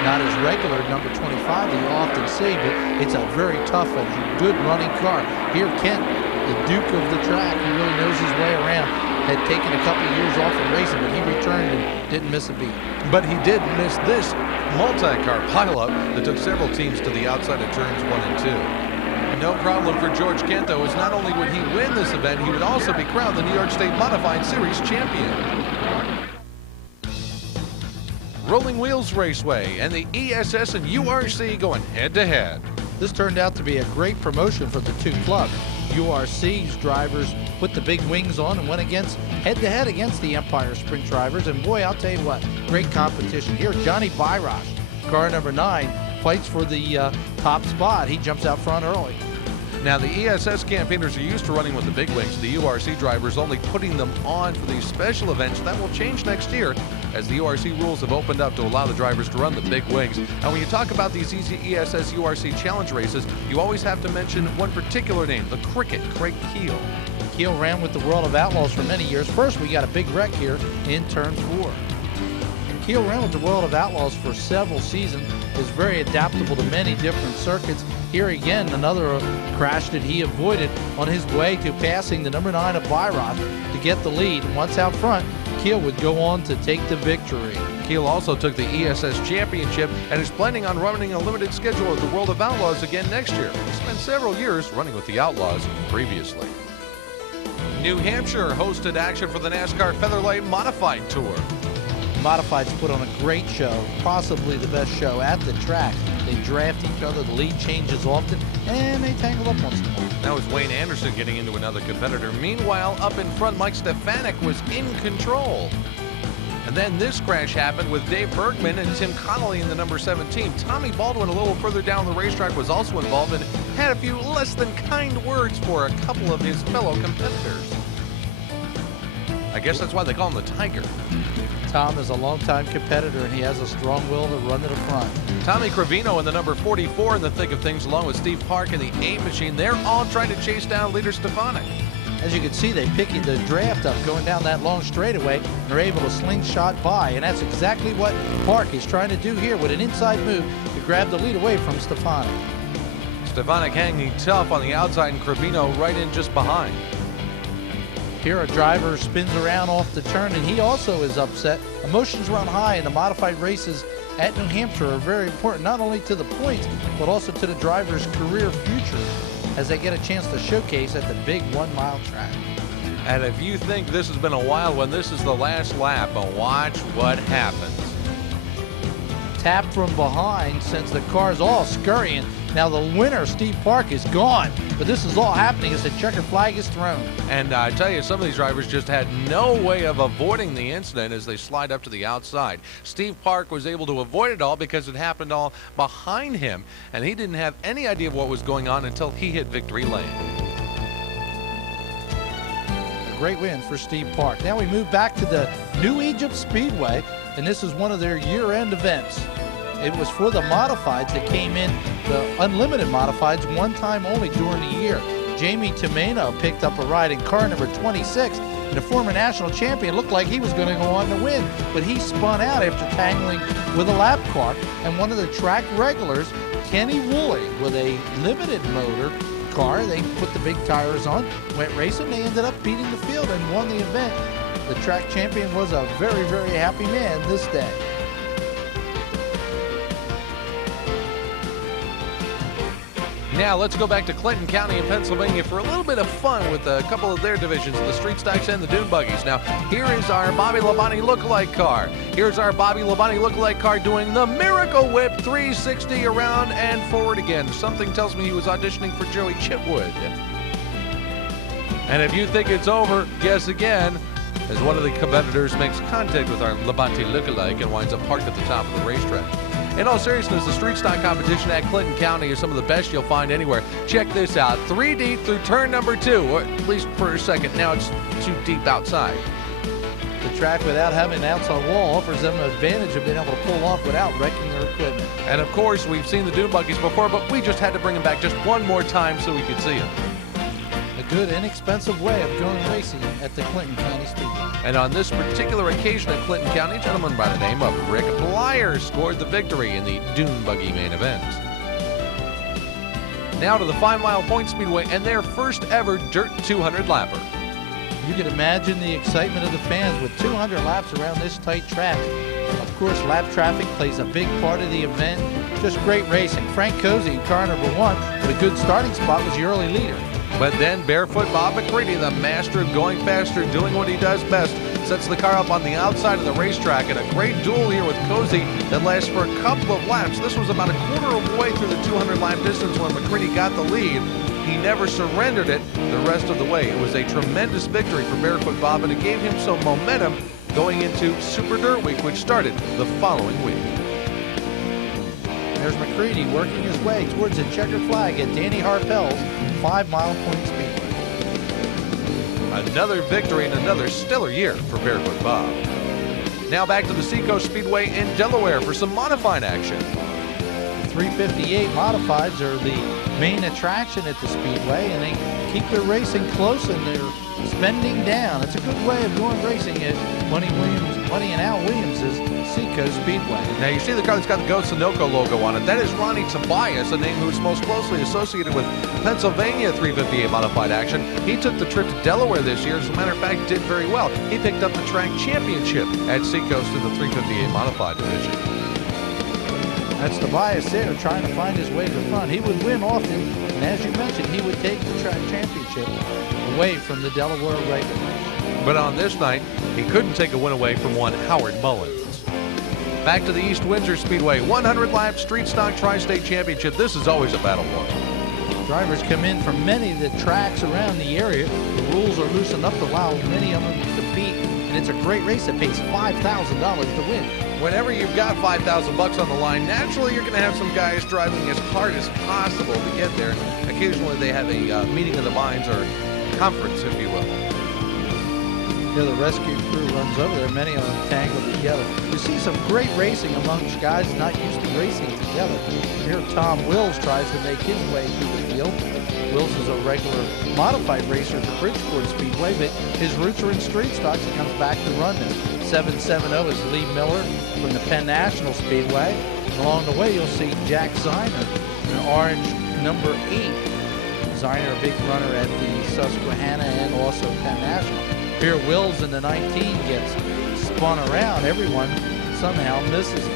not as regular number 25 that you often see, but it's a very tough and good running car. Here Kent, the Duke of the track, who really knows his way around, had taken a couple of years off of racing, but he returned and didn't miss a beat. But he did miss this multi-car pileup that took several teams to the outside of turns 1 and 2. No problem for George Kent, though, as not only would he win this event, he would also be crowned the New York State Modified Series champion. Rolling Wheels Raceway and the ESS and URC going head-to-head. This turned out to be a great promotion for the 2 clubs. URC's drivers put the big wings on and went head-to-head against the Empire Sprint drivers. And boy, I'll tell you what, great competition. Here, Johnny Byrosh, car number 9, fights for the top spot. He jumps out front early. Now, the ESS campaigners are used to running with the big wings. The URC drivers only putting them on for these special events. That will change next year as the URC rules have opened up to allow the drivers to run the big wings. And when you talk about these ESS URC challenge races, you always have to mention one particular name, the Cricket, Craig Keel. Keel ran with the World of Outlaws for many years. First, we got a big wreck here in turn 4. Keel ran with the World of Outlaws for several seasons, is very adaptable to many different circuits. Here again, another crash that he avoided on his way to passing the number 9 of Byron to get the lead. And once out front, Keel would go on to take the victory. Keel also took the ESS Championship and is planning on running a limited schedule at the World of Outlaws again next year. He spent several years running with the Outlaws previously. New Hampshire hosted action for the NASCAR Featherlight Modified Tour. Modifieds put on a great show, possibly the best show at the track. They draft each other, the lead changes often, and they tangle up once in a while. That was Wayne Anderson getting into another competitor. Meanwhile, up in front, Mike Stefanik was in control. And then this crash happened with Dave Bergman and Tim Connolly in the number 17. Tommy Baldwin, a little further down the racetrack, was also involved and had a few less than kind words for a couple of his fellow competitors. I guess that's why they call him the Tiger. Tom is a longtime competitor, and he has a strong will to run to the front. Tommy Cravino in the number 44 in the thick of things, along with Steve Park in the A machine. They're all trying to chase down leader Stefanik. As you can see, they pick the draft up going down that long straightaway, and they're able to slingshot by, and that's exactly what Park is trying to do here with an inside move to grab the lead away from Stefanik. Stefanik hanging tough on the outside, and Cravino right in just behind. Here a driver spins around off the turn, and he also is upset. Emotions run high, and the modified races at New Hampshire are very important, not only to the points, but also to the driver's career future as they get a chance to showcase at the big 1 mile track. And if you think this has been a wild one, this is the last lap, and watch what happens. Tap from behind sends the cars all scurrying. Now the winner, Steve Park, is gone, but this is all happening as the checkered flag is thrown. And I tell you, some of these drivers just had no way of avoiding the incident as they slide up to the outside. Steve Park was able to avoid it all because it happened all behind him, and he didn't have any idea of what was going on until he hit victory lane. A great win for Steve Park. Now we move back to the New Egypt Speedway, and this is one of their year-end events. It was for the modifieds that came in, the unlimited modifieds, one time only during the year. Jamie Tomeno picked up a ride in car number 26, and the former national champion looked like he was going to go on to win, but he spun out after tangling with a lap car, and one of the track regulars, Kenny Woolley, with a limited motor car, they put the big tires on, went racing, they ended up beating the field and won the event. The track champion was a very, very happy man this day. Now let's go back to Clinton County in Pennsylvania for a little bit of fun with a couple of their divisions, the street stocks and the dune buggies. Now here is our Bobby Labonte lookalike car. Here's our Bobby Labonte lookalike car doing the Miracle Whip 360 around and forward again. Something tells me he was auditioning for Joey Chitwood. And if you think it's over, guess again, as one of the competitors makes contact with our Labonte lookalike and winds up parked at the top of the racetrack. In all seriousness, the street stock competition at Clinton County is some of the best you'll find anywhere. Check this out, 3 deep through turn number 2, or at least for a second. Now it's too deep outside. The track, without having an outside wall, offers them an advantage of being able to pull off without wrecking their equipment. And of course, we've seen the dune buggies before, but we just had to bring them back just one more time so we could see them. A good, inexpensive way of going racing at the Clinton County Speedway. And on this particular occasion at Clinton County, a gentleman by the name of Rick Blyer scored the victory in the dune buggy main event. Now to the 5 Mile Point Speedway and their first ever Dirt 200 lapper. You can imagine the excitement of the fans with 200 laps around this tight track. Of course, lap traffic plays a big part of the event. Just great racing. Frank Cozy in car number 1 with a good starting spot was the early leader. But then Barefoot Bob McCready, the master of going faster, doing what he does best, sets the car up on the outside of the racetrack in a great duel here with Cozy that lasts for a couple of laps. This was about a quarter of the way through the 200 lap distance when McCready got the lead. He never surrendered it the rest of the way. It was a tremendous victory for Barefoot Bob, and it gave him some momentum going into Super Dirt Week, which started the following week. There's McCready working his way towards the checkered flag at Danny Harpel's 5 Mile Point Speedway. Another victory and another stellar year for Barefoot Bob. Now back to the Seacoast Speedway in Delaware for some modified action. 358 modifieds are the main attraction at the Speedway, and they keep their racing close and they're spending down. It's a good way of going racing at Bunny Williams Buddy and Al Williams' Seacoast Speedway. Now you see the car that's got the Go Sunoco logo on it. That is Ronnie Tobias, a name who's most closely associated with Pennsylvania 358 modified action. He took the trip to Delaware this year. As a matter of fact, did very well. He picked up the track championship at Seacoast in the 358 modified division. That's Tobias there trying to find his way to the front. He would win often, and as you mentioned, he would take the track championship away from the Delaware regulars. But on this night, he couldn't take a win away from one Howard Mullins. Back to the East Windsor Speedway, 100-lap street stock tri-state championship. This is always a battle for him. Drivers come in from many of the tracks around the area. The rules are loose enough to allow many of them to compete, and it's a great race that pays $5,000 to win. Whenever you've got $5,000 on the line, naturally you're going to have some guys driving as hard as possible to get there. Occasionally they have a meeting of the minds or conference, if you will. Here the rescue crew runs over there, many of them tangled together. You see some great racing amongst guys not used to racing together. Here Tom Wills tries to make his way through the field. Wills is a regular modified racer at Bridgeport Speedway, but his roots are in street stocks. He comes back to run this. 770 is Lee Miller from the Penn National Speedway. And along the way, you'll see Jack Ziner, an orange number 8. Ziner, a big runner at the Susquehanna and also Penn National. Here, Wills in the 19 gets spun around. Everyone somehow misses it.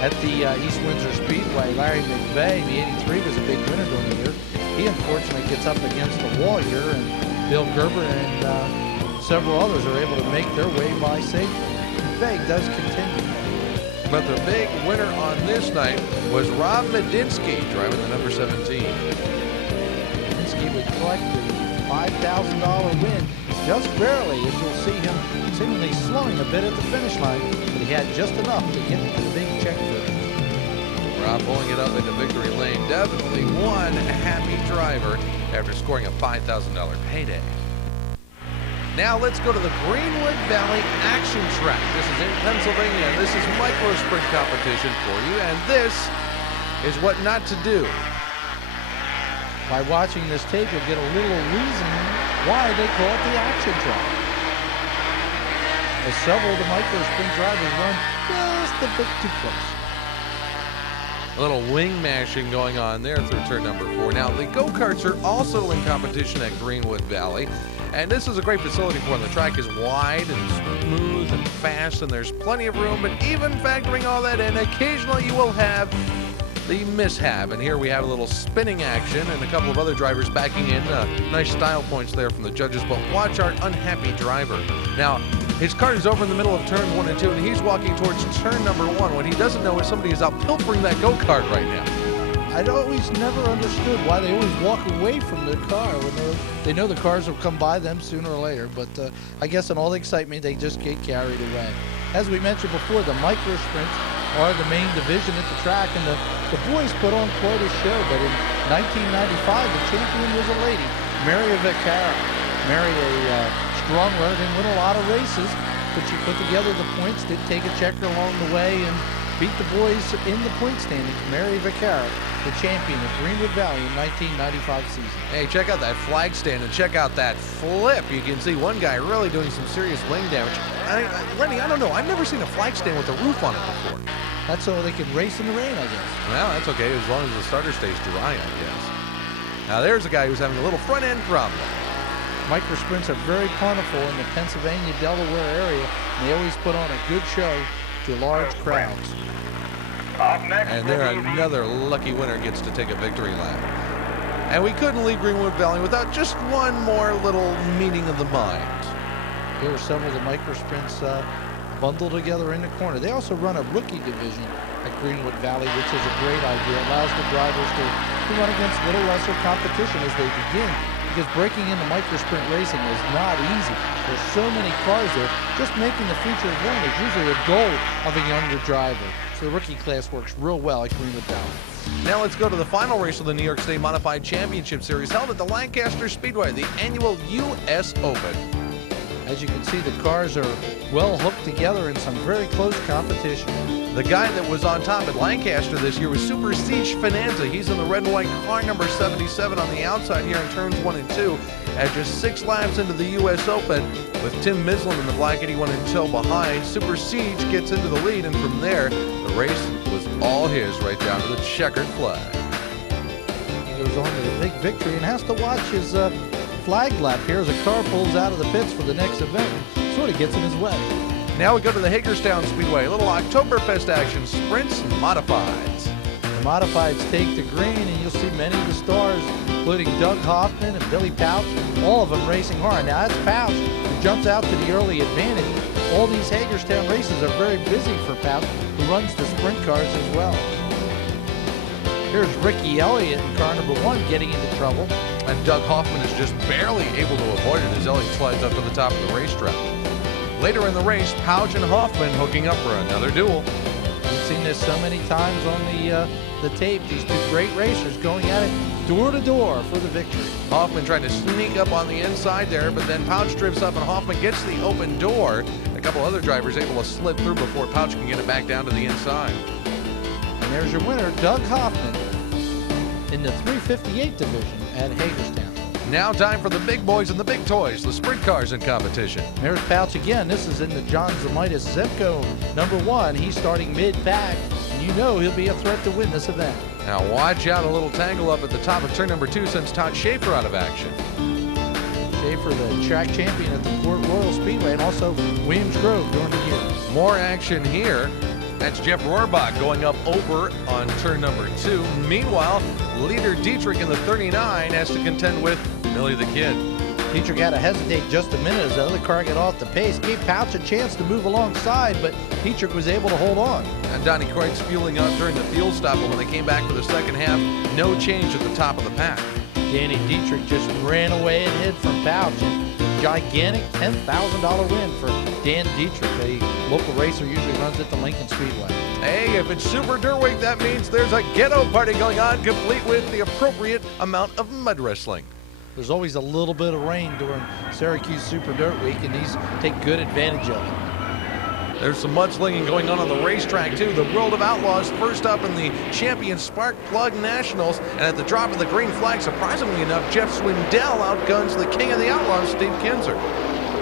At the East Windsor Speedway, Larry McVeigh, the 83, was a big winner during the year. He unfortunately gets up against the wall here, and Bill Gerber and several others are able to make their way by safely. McVeigh does continue. But the big winner on this night was Rob Medinsky, driving the number 17. Medinsky would collect the $5,000 win just barely, as you'll see him seemingly slowing a bit at the finish line, but he had just enough to get to the big check for Rob pulling it up into victory lane. Definitely one happy driver after scoring a $5,000 payday. Now let's go to the Greenwood Valley Action Track. This is in Pennsylvania, and this is micro sprint competition for you, and this is what not to do. By watching this tape, you'll get a little reason why they call it the action track. As several of the micro sprint drivers run just a bit too close. A little wing mashing going on there through turn number 4. Now, the go-karts are also in competition at Greenwood Valley, and this is a great facility for them. The track is wide and smooth and fast, and there's plenty of room, but even factoring all that in, occasionally you will have the mishap. And here we have a little spinning action and a couple of other drivers backing in. Nice style points there from the judges, but watch our unhappy driver. Now, his car is over in the middle of turn 1 and 2, and he's walking towards turn number 1. What he doesn't know is somebody is out pilfering that go-kart right now. I'd always never understood why they always walk away from the car when they know the cars will come by them sooner or later. But I guess in all the excitement, they just get carried away. As we mentioned before, the micro sprints are the main division at the track, and the boys put on quite a show. But in 1995, the champion was a lady, Mary Vaccaro. Mary, a strong runner, didn't win a lot of races, but she put together the points, did take a checker along the way, and beat the boys in the point standings. Mary Vaccaro, the champion of Greenwood Valley in 1995 season. Hey, check out that flag stand and check out that flip. You can see one guy really doing some serious wing damage. Lenny, I don't know. I've never seen a flag stand with a roof on it before. That's so they can race in the rain, I guess. Well, that's okay as long as the starter stays dry, I guess. Now there's a guy who's having a little front end problem. Micro sprints are very plentiful in the Pennsylvania, Delaware area, and they always put on a good show to large crowds. And there another lucky winner gets to take a victory lap. And we couldn't leave Greenwood Valley without just one more little meeting of the minds. Here are several of the micro sprints bundled together in the corner. They also run a rookie division at Greenwood Valley, which is a great idea. It allows the drivers to run against little lesser competition as they begin, because breaking into micro sprint racing is not easy. There's so many cars there. Just making the feature one is usually a goal of a younger driver. So the rookie class works real well at Greenwood Valley. Now let's go to the final race of the New York State Modified Championship Series held at the Lancaster Speedway, the annual U.S. Open. As you can see, the cars are well hooked together in some very close competition. The guy that was on top at Lancaster this year was Super Siege Finanza. He's in the red and white car number 77 on the outside here in turns 1 and 2. At just 6 laps into the U.S. Open, with Tim Mislin in the black 81 in tow behind, Super Siege gets into the lead, and from there, the race was all his right down to the checkered flag. He goes on to the big victory and has to watch his flag lap here as a car pulls out of the pits for the next event and sort of gets in his way. Now we go to the Hagerstown Speedway. A little Oktoberfest action, sprints and modifieds. The modifieds take the green, and you'll see many of the stars, including Doug Hoffman and Billy Pouch, all of them racing hard. Now that's Pouch who jumps out to the early advantage. All these Hagerstown races are very busy for Pouch, who runs the sprint cars as well. Here's Ricky Elliott in car number 1 getting into trouble. And Doug Hoffman is just barely able to avoid it as Elliott slides up to the top of the racetrack. Later in the race, Pouch and Hoffman hooking up for another duel. We've seen this so many times on the tape. These two great racers going at it door to door for the victory. Hoffman trying to sneak up on the inside there, but then Pouch drifts up and Hoffman gets the open door. A couple other drivers able to slip through before Pouch can get it back down to the inside. And there's your winner, Doug Hoffman, in the 358 division at Hagerstown. Now time for the big boys and the big toys, the sprint cars in competition. There's Pouch again. This is in the John Zemaitis Zemco number 1. He's starting mid-pack, and you know he'll be a threat to win this event. Now watch out, a little tangle up at the top of turn number 2 sends Todd Schaefer out of action. Schaefer, the track champion at the Port Royal Speedway, and also Williams Grove during the year. More action here. That's Jeff Rohrbach going up over on turn number 2. Meanwhile, leader Dietrich in the 39 has to contend with Millie the Kid. Dietrich had to hesitate just a minute as the other car got off the pace. Gave Pouch a chance to move alongside, but Dietrich was able to hold on. And Donnie Kreutz fueling up during the fuel stop, but when they came back for the second half, no change at the top of the pack. Danny Dietrich just ran away and hid from Pouch. Gigantic $10,000 win for Dan Dietrich, a local racer usually runs at the Lincoln Speedway. Hey, if it's Super Dirtweek, that means there's a ghetto party going on, complete with the appropriate amount of mud wrestling. There's always a little bit of rain during Syracuse Super Dirt Week, and these take good advantage of it. There's some mudslinging going on the racetrack, too. The World of Outlaws first up in the Champion Spark Plug Nationals. And at the drop of the green flag, surprisingly enough, Jeff Swindell outguns the King of the Outlaws, Steve Kinzer.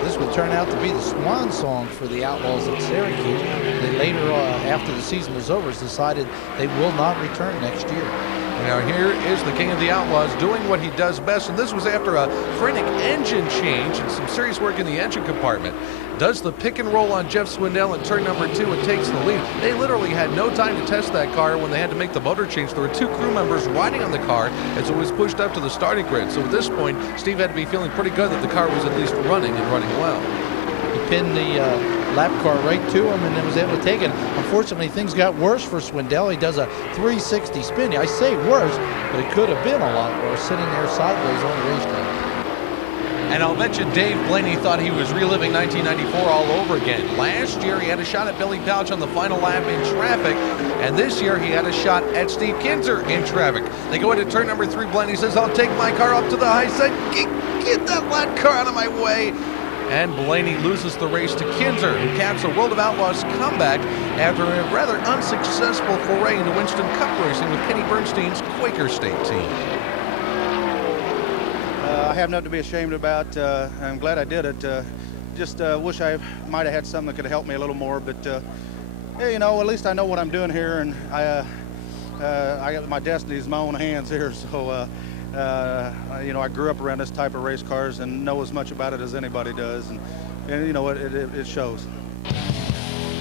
This would turn out to be the swan song for the Outlaws at Syracuse. They later, after the season was over, decided they will not return next year. Now here is the King of the Outlaws doing what he does best, and this was after a frantic engine change and some serious work in the engine compartment. Does the pick and roll on Jeff Swindell in turn number 2 and takes the lead. They literally had no time to test that car when they had to make the motor change. There were 2 crew members riding on the car as it was pushed up to the starting grid. So at this point, Steve had to be feeling pretty good that the car was at least running and running well. He pinned the lap car right to him and then was able to take it. Unfortunately, things got worse for Swindell. He does a 360 spin. I say worse, but it could have been a lot worse sitting there sideways on the racetrack. And I'll bet you Dave Blaney thought he was reliving 1994 all over again. Last year, he had a shot at Billy Pouch on the final lap in traffic, and this year he had a shot at Steve Kinzer in traffic. They go into turn number 3. Blaney says, "I'll take my car up to the high side. Get that lap car out of my way." And Blaney loses the race to Kinzer, who caps a World of Outlaws comeback after a rather unsuccessful foray into Winston Cup racing with Kenny Bernstein's Quaker State team. I have nothing to be ashamed about. I'm glad I did it. Just wish I might have had something that could have helped me a little more. But hey, you know, at least I know what I'm doing here, and I got my destiny's in my own hands here. So you know, I grew up around this type of race cars and know as much about it as anybody does, and you know, it shows.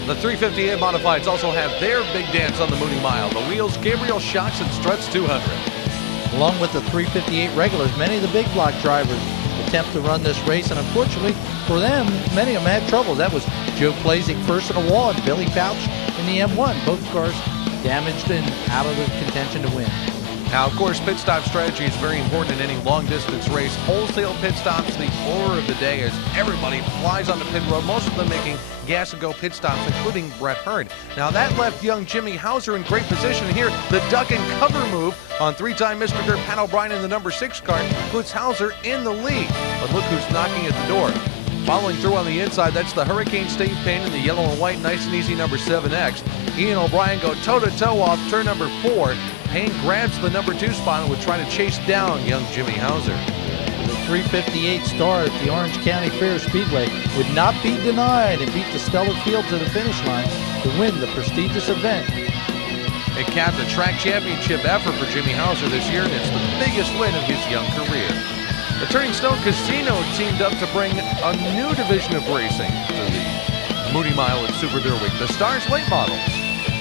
The 358 Modifieds also have their big dance on the Mooney Mile. The wheels, Gabriel Schatz and Struts 200. Along with the 358 regulars, many of the big block drivers attempt to run this race, and unfortunately for them, many of them had trouble. That was Joe Plazik first in a wall and Billy Pouch in the M1. Both cars damaged and out of the contention to win. Now, of course, pit stop strategy is very important in any long-distance race. Wholesale pit stops, the order of the day as everybody flies on the pit road, most of them making gas-and-go pit stops, including Brett Hurd. Now, that left young Jimmy Hauser in great position here. The duck and cover move on 3-time Mr. Pat O'Brien in the number 6 car puts Hauser in the lead. But look who's knocking at the door. Following through on the inside, that's the Hurricane Steve Payne in the yellow and white, nice and easy number 7X. Ian O'Brien go toe-to-toe off turn number 4. Payne grabs the number 2 spot and would try to chase down young Jimmy Hauser. The 3:58 star at the Orange County Fair Speedway would not be denied and beat the Stellar Field to the finish line to win the prestigious event. It capped a track championship effort for Jimmy Hauser this year, and it's the biggest win of his young career. The Turning Stone Casino teamed up to bring a new division of racing to the Moody Mile at Super Dirt Week, the Stars Late Models.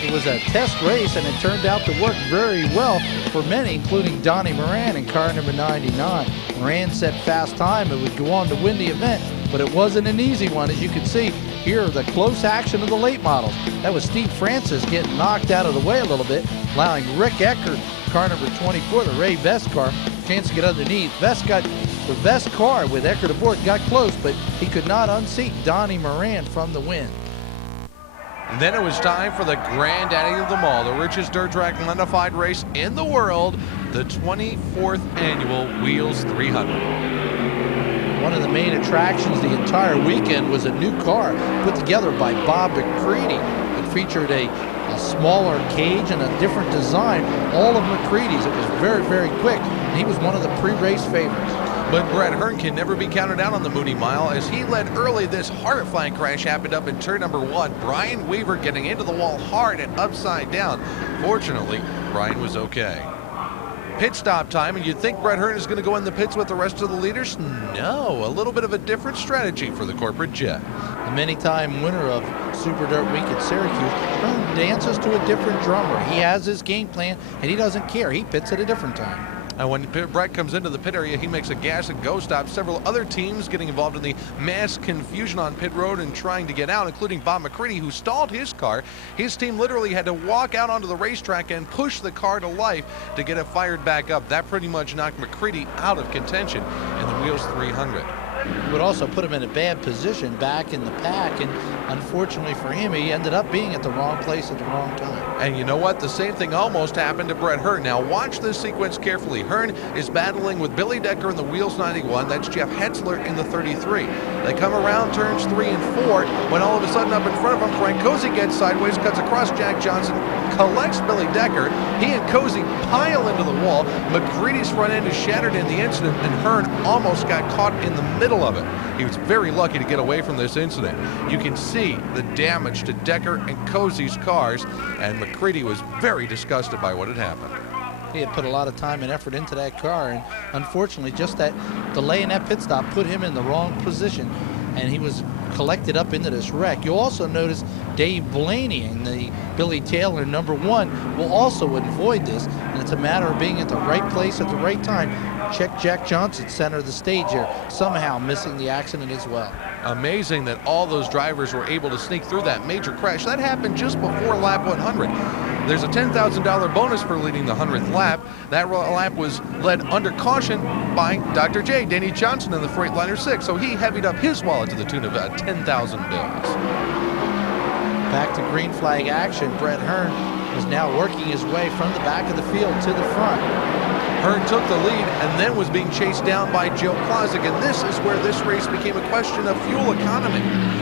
It was a test race, and it turned out to work very well for many, including Donnie Moran in car number 99. Moran set fast time and would go on to win the event, but it wasn't an easy one. As you can see, here the close action of the late models. That was Steve Francis getting knocked out of the way a little bit, allowing Rick Eckert, car number 24, the Ray Vest car, chance to get underneath. Vest got the Vest car with Eckert aboard, got close, but he could not unseat Donnie Moran from the win. And then it was time for the granddaddy of them all, the richest dirt track modified race in the world, the 24th annual Wheels 300. One of the main attractions the entire weekend was a new car put together by Bob McCready. It featured a smaller cage and a different design, all of McCready's. It was very, very quick, and he was one of the pre-race favorites. But Brett Hearn can never be counted out on the Moody Mile. As he led early, this horrifying crash happened up in turn number 1. Brian Weaver getting into the wall hard and upside down. Fortunately, Brian was okay. Pit stop time, and you'd think Brett Hearn is going to go in the pits with the rest of the leaders? No, a little bit of a different strategy for the corporate jet. The many-time winner of Super Dirt Week at Syracuse, Hearn dances to a different drummer. He has his game plan, and he doesn't care. He pits at a different time. And when Brett comes into the pit area, he makes a gas and go stop. Several other teams getting involved in the mass confusion on pit road and trying to get out, including Bob McCready, who stalled his car. His team literally had to walk out onto the racetrack and push the car to life to get it fired back up. That pretty much knocked McCready out of contention in the Wheels 300. It would also put him in a bad position back in the pack, and unfortunately for him, he ended up being at the wrong place at the wrong time. And you know what? The same thing almost happened to Brett Hearn. Now watch this sequence carefully. Hearn is battling with Billy Decker in the Wheels 91. That's Jeff Hetzler in the 33. They come around turns 3 and 4 when all of a sudden up in front of him, Frank Cozy gets sideways, cuts across Jack Johnson, collects Billy Decker. He and Cozy pile into the wall. McCready's front end is shattered in the incident, and Hearn almost got caught in the middle of it. He was very lucky to get away from this incident. You can see the damage to Decker and Cozy's cars, and McCready was very disgusted by what had happened. He had put a lot of time and effort into that car, and unfortunately just that delay in that pit stop put him in the wrong position, and he was collected up into this wreck. You'll also notice Dave Blaney in the Billy Taylor number 1 will also avoid this, and it's a matter of being at the right place at the right time. Check Jack Johnson, center of the stage here, somehow missing the accident as well. Amazing that all those drivers were able to sneak through that major crash. That happened just before lap 100. There's a $10,000 bonus for leading the 100th lap. That lap was led under caution by Dr. J, Danny Johnson in the Freightliner 6, so he heavied up his wallet to the tune of 10,000 bills. Back to green flag action. Brett Hearn is now working his way from the back of the field to the front. Hearn took the lead and then was being chased down by Joe Plazek, and this is where this race became a question of fuel economy.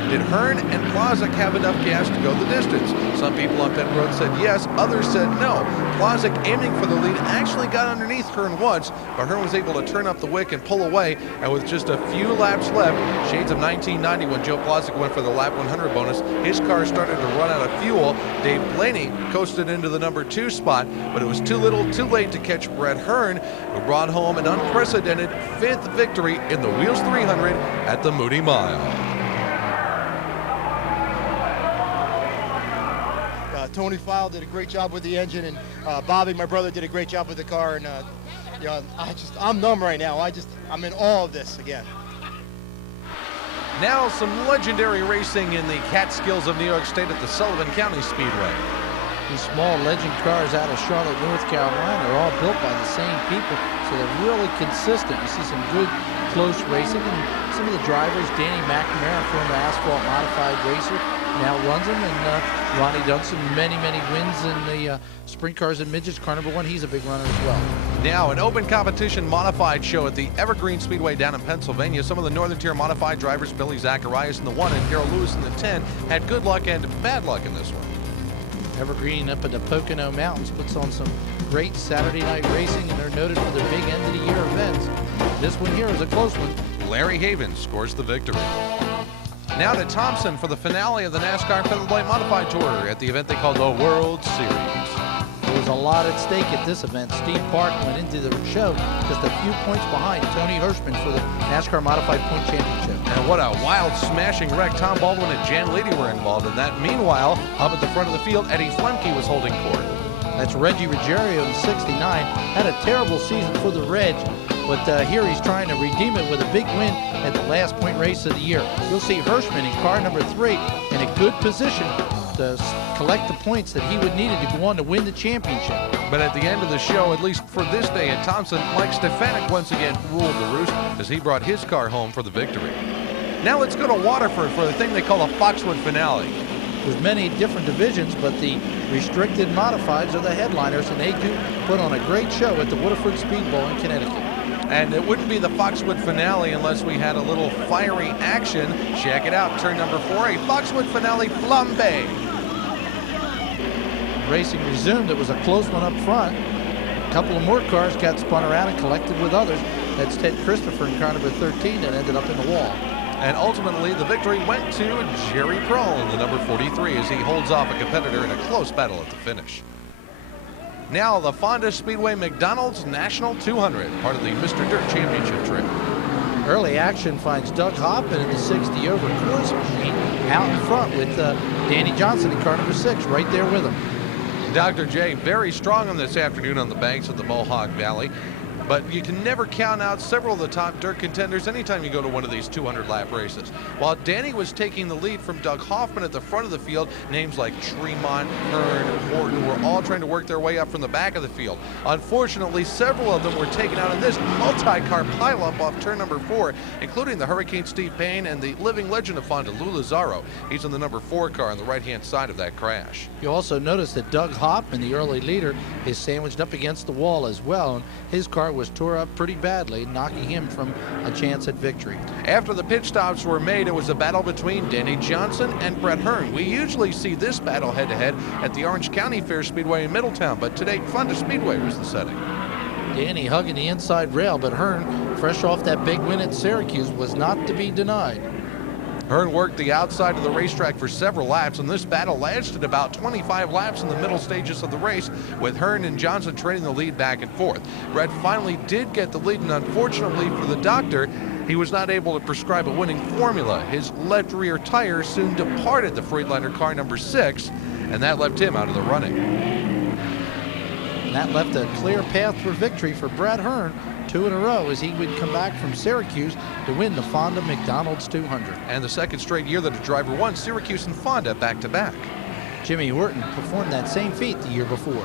Did Hearn and Plazek have enough gas to go the distance? Some people on pit road said yes, others said no. Plazek, aiming for the lead, actually got underneath Hearn once, but Hearn was able to turn up the wick and pull away, and with just a few laps left, shades of 1990 when Joe Plazek went for the lap 100 bonus, his car started to run out of fuel. Dave Blaney coasted into the number 2 spot, but it was too little too late to catch Brett Hearn, who brought home an unprecedented 5th victory in the Wheels 300 at the Moody Mile. Tony File did a great job with the engine, and Bobby, my brother, did a great job with the car, and you know, I'm numb right now. I'm in awe of this again. Now some legendary racing in the Catskills of New York State at the Sullivan County Speedway. These small legend cars out of Charlotte, North Carolina are all built by the same people, so they're really consistent. You see some good close racing, and some of the drivers, Danny McNamara, former asphalt modified racer, now runs them, and Ronnie Dunson, many wins in the sprint cars and midgets. Car number 1, he's a big runner as well. Now, an open competition modified show at the Evergreen Speedway down in Pennsylvania. Some of the Northern Tier modified drivers, Billy Zacharias in the 1 and Harold Lewis in the 10, had good luck and bad luck in this one. Evergreen up in the Pocono Mountains puts on some great Saturday night racing, and they're noted for their big end-of-the-year events. This one here is a close one. Larry Havens scores the victory. Now to Thompson for the finale of the NASCAR Featherlight Modified Tour at the event they call the World Series. There was a lot at stake at this event. Steve Park went into the show just a few points behind Tony Hirschman for the NASCAR Modified Point Championship. And what a wild smashing wreck. Tom Baldwin and Jan Leedy were involved in that. Meanwhile, up at the front of the field, Eddie Flemke was holding court. That's Reggie Ruggiero in '69. Had a terrible season for the Reg, but here he's trying to redeem it with a big win at the last point race of the year. You'll see Hirschman in car number 3 in a good position to collect the points that he would need to go on to win the championship. But at the end of the show, at least for this day at Thompson, Mike Stefanik once again ruled the roost as he brought his car home for the victory. Now let's go to Waterford for the thing they call a Foxwood finale. There's many different divisions, but the restricted modifieds are the headliners, and they do put on a great show at the Waterford Speedbowl in Connecticut. And it wouldn't be the Foxwood finale unless we had a little fiery action. Check it out, turn number 4, a Foxwood finale flambe. Racing resumed. It was a close one up front. A couple of more cars got spun around and collected with others. That's Ted Christopher in car number 13 that ended up in the wall. And ultimately, the victory went to Jerry Kroll in the number 43 as he holds off a competitor in a close battle at the finish. Now, the Fonda Speedway McDonald's National 200, part of the Mr. Dirt Championship trip. Early action finds Doug Hoffman in the 60 over Coors machine out in front with Danny Johnson in car number 6 right there with him. Dr. J very strong on this afternoon on the banks of the Mohawk Valley. But you can never count out several of the top dirt contenders anytime you go to one of these 200-lap races. While Danny was taking the lead from Doug Hoffman at the front of the field, names like Tremont, Hearn, Horton were all trying to work their way up from the back of the field. Unfortunately, several of them were taken out in this multi-car pileup off turn number 4, including the Hurricane Steve Payne and the living legend of Fonda, Lou Lazzaro. He's in the number 4 car on the right-hand side of that crash. You also notice that Doug Hoffman, the early leader, is sandwiched up against the wall as well, and his car was tore up pretty badly, knocking him from a chance at victory. After the pit stops were made, it was a battle between Danny Johnson and Brett Hearn. We usually see this battle head-to-head at the Orange County Fair Speedway in Middletown, but today Fonda Speedway was the setting. Danny hugging the inside rail, but Hearn, fresh off that big win at Syracuse, was not to be denied. Hearn worked the outside of the racetrack for several laps, and this battle lasted about 25 laps in the middle stages of the race, with Hearn and Johnson trading the lead back and forth. Brett finally did get the lead, and unfortunately for the doctor, he was not able to prescribe a winning formula. His left rear tire soon departed the Freightliner car number 6, and that left him out of the running. And that left a clear path for victory for Brett Hearn, 2 in a row, as he would come back from Syracuse to win the Fonda McDonald's 200. And the second straight year that a driver won Syracuse and Fonda back-to-back. Jimmy Horton performed that same feat the year before.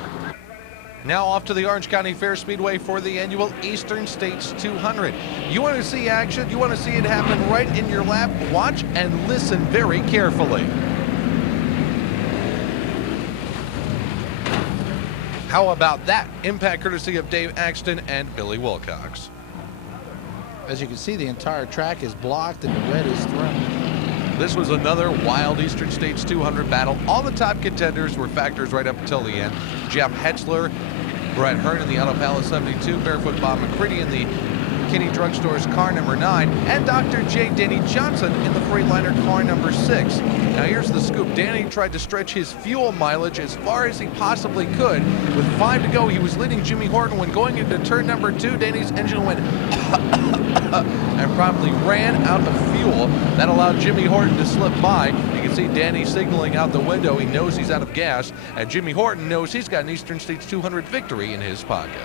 Now off to the Orange County Fair Speedway for the annual Eastern States 200. You want to see action? You want to see it happen right in your lap? Watch and listen very carefully. How about that? Impact courtesy of Dave Axton and Billy Wilcox. As you can see, the entire track is blocked and the red is thrown. This was another wild Eastern States 200 battle. All the top contenders were factors right up until the end. Jeff Hetzler, Brett Hearn in the Auto Palace 72, Barefoot Bob McCready in the Kinney Drugstore's car number 9, and Dr. J. Danny Johnson in the Freightliner car number 6. Now here's the scoop. Danny tried to stretch his fuel mileage as far as he possibly could. With 5 to go, he was leading Jimmy Horton. When going into turn number 2, Danny's engine went and promptly ran out of fuel. That allowed Jimmy Horton to slip by. You can see Danny signaling out the window. He knows he's out of gas, and Jimmy Horton knows he's got an Eastern States 200 victory in his pocket.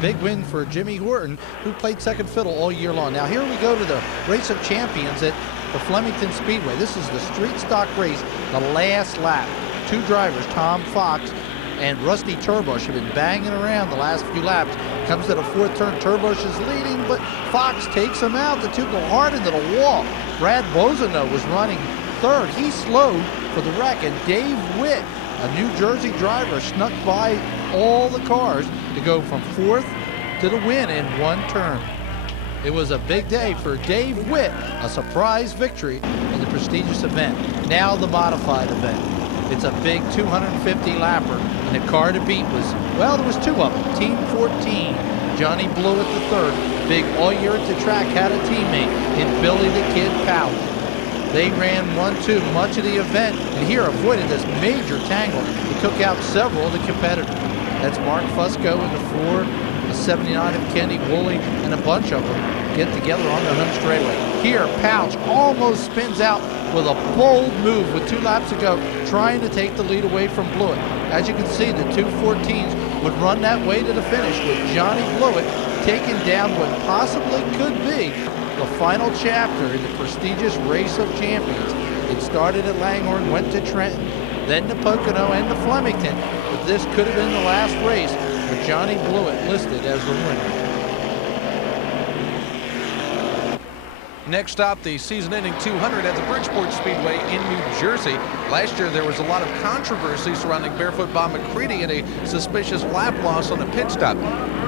Big win for Jimmy Horton, who played second fiddle all year long. Now here we go to the Race of Champions at the Flemington Speedway. This is the street stock race, the last lap. 2 drivers, Tom Fox and Rusty Turbush, have been banging around the last few laps. Comes to the 4th turn, Turbush is leading, but Fox takes him out. The 2 go hard into the wall. Brad Bozono was running 3rd. He slowed for the wreck, and Dave Witt a New Jersey driver snuck by all the cars to go from 4th to the win in one turn. It was a big day for Dave Witt, a surprise victory in the prestigious event. Now the modified event. It's a big 250 lapper, and the car to beat was, well, there was two of them. Team 14, Johnny Blewett III, big all year at the track, had a teammate in Billy the Kid Powell. They ran 1-2 much of the event, and here avoided this major tangle. He took out several of the competitors. That's Mark Fusco in the 4, the 79 of Kenny Woolley, and a bunch of them get together on the home straightaway. Here, Pouch almost spins out with a bold move with 2 laps to go, trying to take the lead away from Blewett. As you can see, the 214s would run that way to the finish, with Johnny Blewett taking down what possibly could be the final chapter in the prestigious Race of Champions. It started at Langhorne, went to Trenton, then to Pocono and to Flemington, but this could have been the last race with Johnny Blewett listed as the winner. Next stop, the season-ending 200 at the Bridgeport Speedway in New Jersey. Last year, there was a lot of controversy surrounding Barefoot Bob McCready and a suspicious lap loss on a pit stop.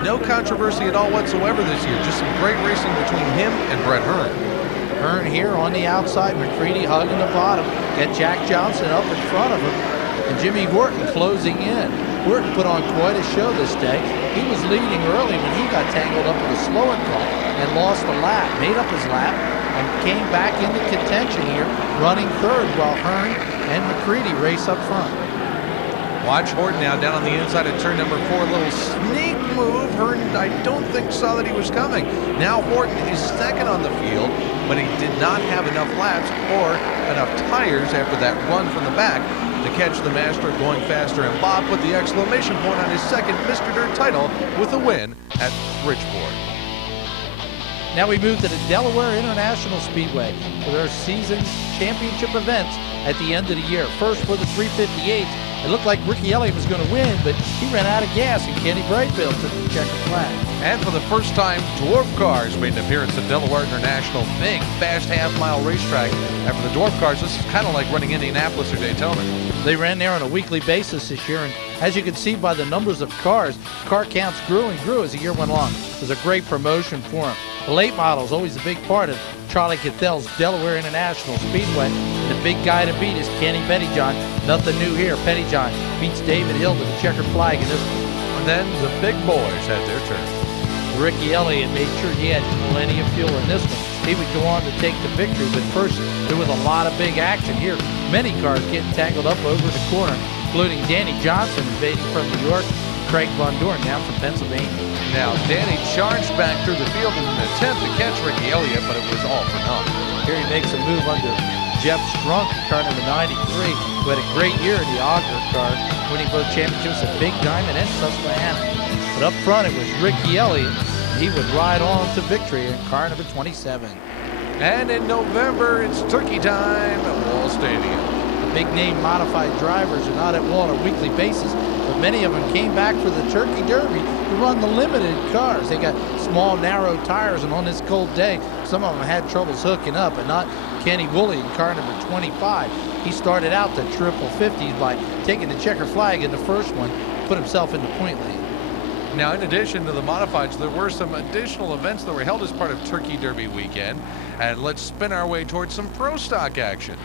No controversy at all whatsoever this year. Just some great racing between him and Brett Hearn. Hearn here on the outside, McCready hugging the bottom. Get Jack Johnson up in front of him, and Jimmy Horton closing in. Horton put on quite a show this day. He was leading early when he got tangled up with a slowing car and lost a lap, made up his lap, and came back into contention here, running 3rd while Hearn and McCready race up front. Watch Horton now down on the inside of turn number 4. A little sneak move. Hearn, I don't think, saw that he was coming. Now Horton is 2nd on the field, but he did not have enough laps or enough tires after that run from the back to catch the master going faster. And Bob put the exclamation point on his 2nd Mr. Dirt title with a win at Bridgeport. Now we move to the Delaware International Speedway for their season championship events at the end of the year. First for the 358s. It looked like Ricky Elliott was going to win, but he ran out of gas, and Kenny Brightfield took the checkered flag. And for the first time, dwarf cars made an appearance at Delaware International. Big, fast half-mile racetrack. And for the dwarf cars, this is kind of like running Indianapolis or Daytona. They ran there on a weekly basis this year, and as you can see by the numbers of cars, car counts grew and grew as the year went along. It was a great promotion for them. The late model is always a big part of Charlie Cattell's Delaware International Speedway. The big guy to beat is Kenny Pettyjohn. Nothing new here. Pettyjohn beats David Hill to the checkered flag in this one. And then the big boys had their turn. Ricky Elliott made sure he had plenty of fuel in this one. He would go on to take the victory, but first there was a lot of big action here. Many cars getting tangled up over the corner, including Danny Johnson invading from New York, Craig Von Dorn down from Pennsylvania. Now Danny charged back through the field in an attempt to catch Ricky Elliott, but it was all for naught. Here he makes a move under Jeff Strunk, car number 93, who had a great year in the Auger car, winning both championships at Big Diamond and Susquehanna. But up front, it was Ricky Elliott. He would ride on to victory in car number 27. And in November, it's turkey time at Wall Stadium. The big-name modified drivers are not at Wall on a weekly basis, but many of them came back for the Turkey Derby to run the limited cars. They got small, narrow tires, and on this cold day, some of them had troubles hooking up, and not Kenny Woolley in car number 25. He started out the triple 50s by taking the checker flag in the first one, put himself in the point lane. Now, in addition to the modifieds, there were some additional events that were held as part of Turkey Derby weekend. And let's spin our way towards some pro stock action.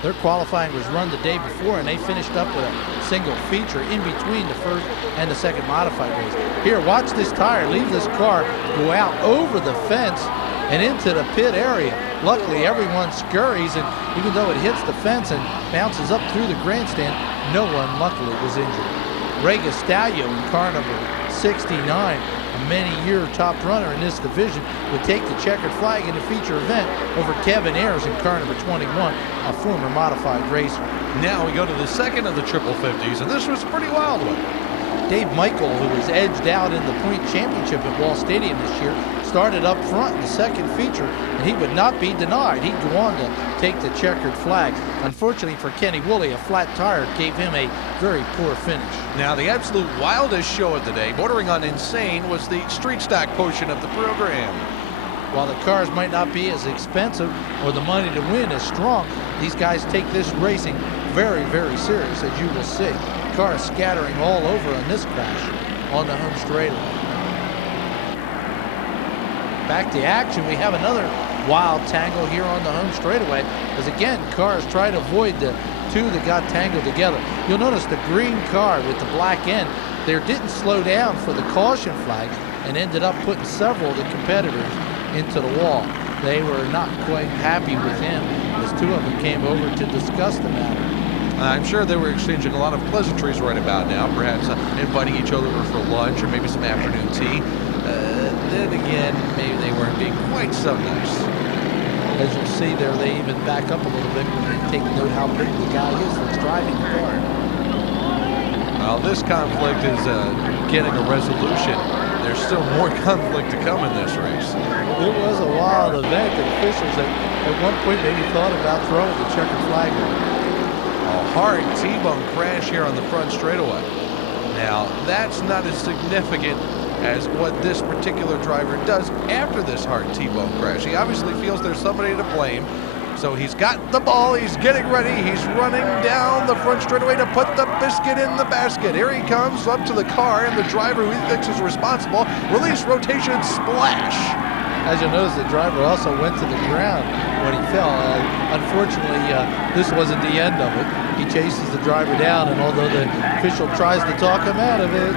Their qualifying was run the day before, and they finished up with a single feature in between the first and the second modified race. Here, watch this tire leave this car, go out over the fence and into the pit area. Luckily, everyone scurries, and even though it hits the fence and bounces up through the grandstand, no one luckily was injured. Ray Gastallo in car number 69, a many-year top runner in this division, would take the checkered flag in the feature event over Kevin Ayers in car number 21, a former modified racer. Now we go to the second of the triple 50s, and this was a pretty wild one. Dave Michael, who was edged out in the point championship at Wall Stadium this year, started up front in the second feature, and he would not be denied. He'd go on to take the checkered flag. Unfortunately for Kenny Woolley, a flat tire gave him a very poor finish. Now, the absolute wildest show of the day, bordering on insane, was the street stock portion of the program. while the cars might not be as expensive or the money to win as strong, these guys take this racing very, very serious, as you will see. Cars scattering all over on this crash on the home straightaway. Back to action, we have another wild tangle here on the home straightaway, as again, cars try to avoid the two that got tangled together. You'll notice the green car with the black end there didn't slow down for the caution flag and ended up putting several of the competitors into the wall. They were not quite happy with him as two of them came over to discuss the matter. I'm sure they were exchanging a lot of pleasantries right about now, perhaps inviting each other over for lunch or maybe some afternoon tea. Then again, maybe they weren't being quite so nice. As you'll see there, they even back up a little bit when they take note how big the guy is that's driving the car. Well, this conflict is getting a resolution. There's still more conflict to come in this race. It was a wild event, and officials at one point maybe thought about throwing the checkered flag. A hard T-bone crash here on the front straightaway. Now, that's not as significant as what this particular driver does after this hard T-bone crash. He obviously feels there's somebody to blame, so he's got the ball, he's getting ready, he's running down the front straightaway to put the biscuit in the basket. Here he comes up to the car, and the driver who he thinks is responsible, release, rotation, splash. As you'll notice, the driver also went to the ground when he fell. Unfortunately, this wasn't the end of it. He chases the driver down, and although the official tries to talk him out of it,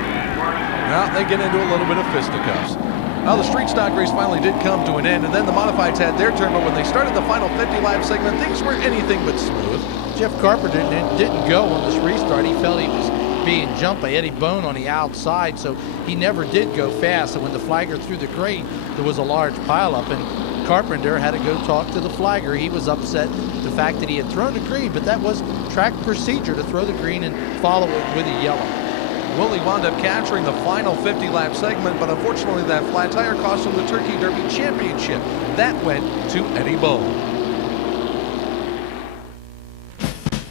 well, they get into a little bit of fisticuffs. Well, the street stock race finally did come to an end, and then the modifieds had their turn, but when they started the final 50-lap segment, things were anything but smooth. Jeff Carpenter didn't go on this restart. He felt he was being jumped by Eddie Bone on the outside, so he never did go fast. And when the flagger threw the green, there was a large pileup, and Carpenter had to go talk to the flagger. He was upset the fact that he had thrown the green, but that was track procedure to throw the green and follow it with a yellow. Willie wound up capturing the final 50-lap segment, but unfortunately that flat tire cost him the Turkey Derby Championship. That went to Eddie Bone.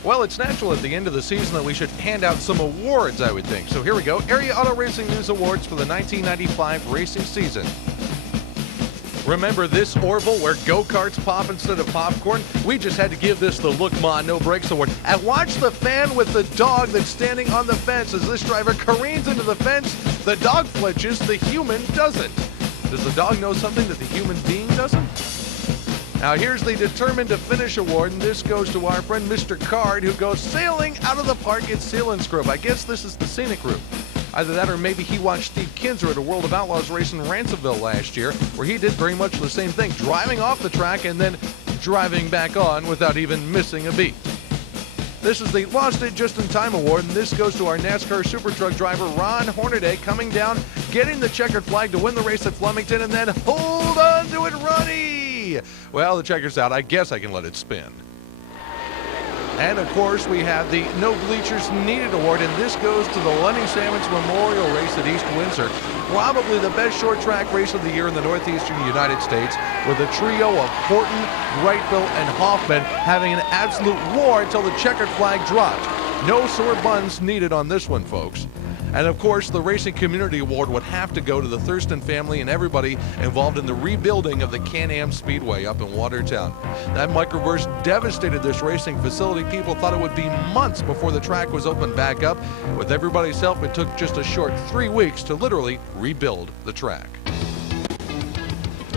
Well, it's natural at the end of the season that we should hand out some awards, I would think. So here we go, Area Auto Racing News Awards for the 1995 racing season. Remember this Orville where go-karts pop instead of popcorn? We just had to give this the Look Ma No Brakes Award. And watch the fan with the dog that's standing on the fence as this driver careens into the fence. The dog flinches, the human doesn't. Does the dog know something that the human being doesn't? Now here's the Determined to Finish Award, and this goes to our friend Mr. Card, who goes sailing out of the park at Selinsgrove. I guess this is the scenic route. Either that or maybe he watched Steve Kinzer at a World of Outlaws race in Ransomville last year, where he did very much the same thing, driving off the track and then driving back on without even missing a beat. This is the Lost It Just in Time Award, and this goes to our NASCAR Super Truck driver Ron Hornaday, coming down, getting the checkered flag to win the race at Flemington, and then hold on to it, Ronnie! Well, the checker's out. I guess I can let it spin. And of course, we have the No Bleachers Needed Award, and this goes to the Lenny Sammons Memorial Race at East Windsor. Probably the best short track race of the year in the northeastern United States, with a trio of Horton, Wrightville, and Hoffman having an absolute war until the checkered flag dropped. No sore buns needed on this one, folks. And of course, the Racing Community Award would have to go to the Thurston family and everybody involved in the rebuilding of the Can-Am Speedway up in Watertown. That microburst devastated this racing facility. People thought it would be months before the track was opened back up. With everybody's help, it took just a short 3 weeks to literally rebuild the track.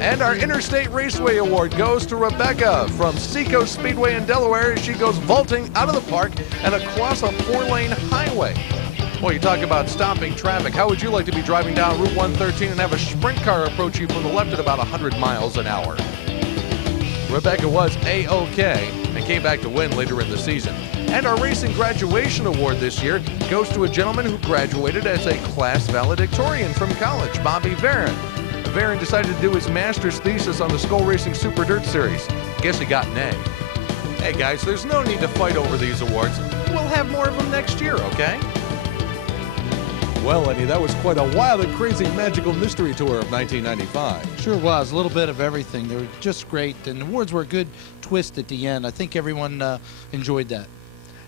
And our Interstate Raceway Award goes to Rebecca from Seacoast Speedway in Delaware as she goes vaulting out of the park and across a 4-lane highway. Well, you talk about stopping traffic. How would you like to be driving down Route 113 and have a sprint car approach you from the left at about 100 miles an hour? Rebecca was A-OK and came back to win later in the season. And our Racing Graduation Award this year goes to a gentleman who graduated as a class valedictorian from college, Bobby Varon. Varon decided to do his master's thesis on the Skull Racing Super Dirt Series. Guess he got an A. Hey guys, there's no need to fight over these awards. We'll have more of them next year, okay? Well, Lenny, that was quite a wild and crazy magical mystery tour of 1995. Sure was. A little bit of everything. They were just great, and the awards were a good twist at the end. I think everyone enjoyed that.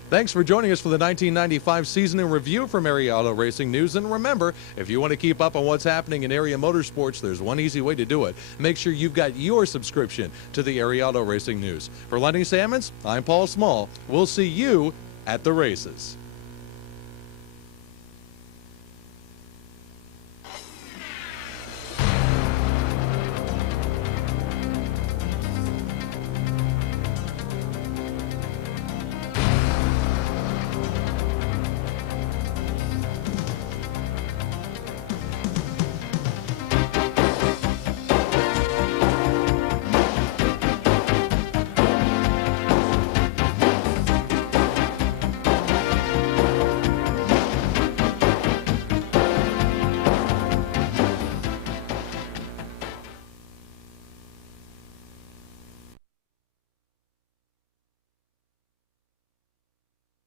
Thanks for joining us for the 1995 season in review from Area Auto Racing News. And remember, if you want to keep up on what's happening in area motorsports, there's one easy way to do it. Make sure you've got your subscription to the Area Auto Racing News. For Lenny Sammons, I'm Paul Small. We'll see you at the races.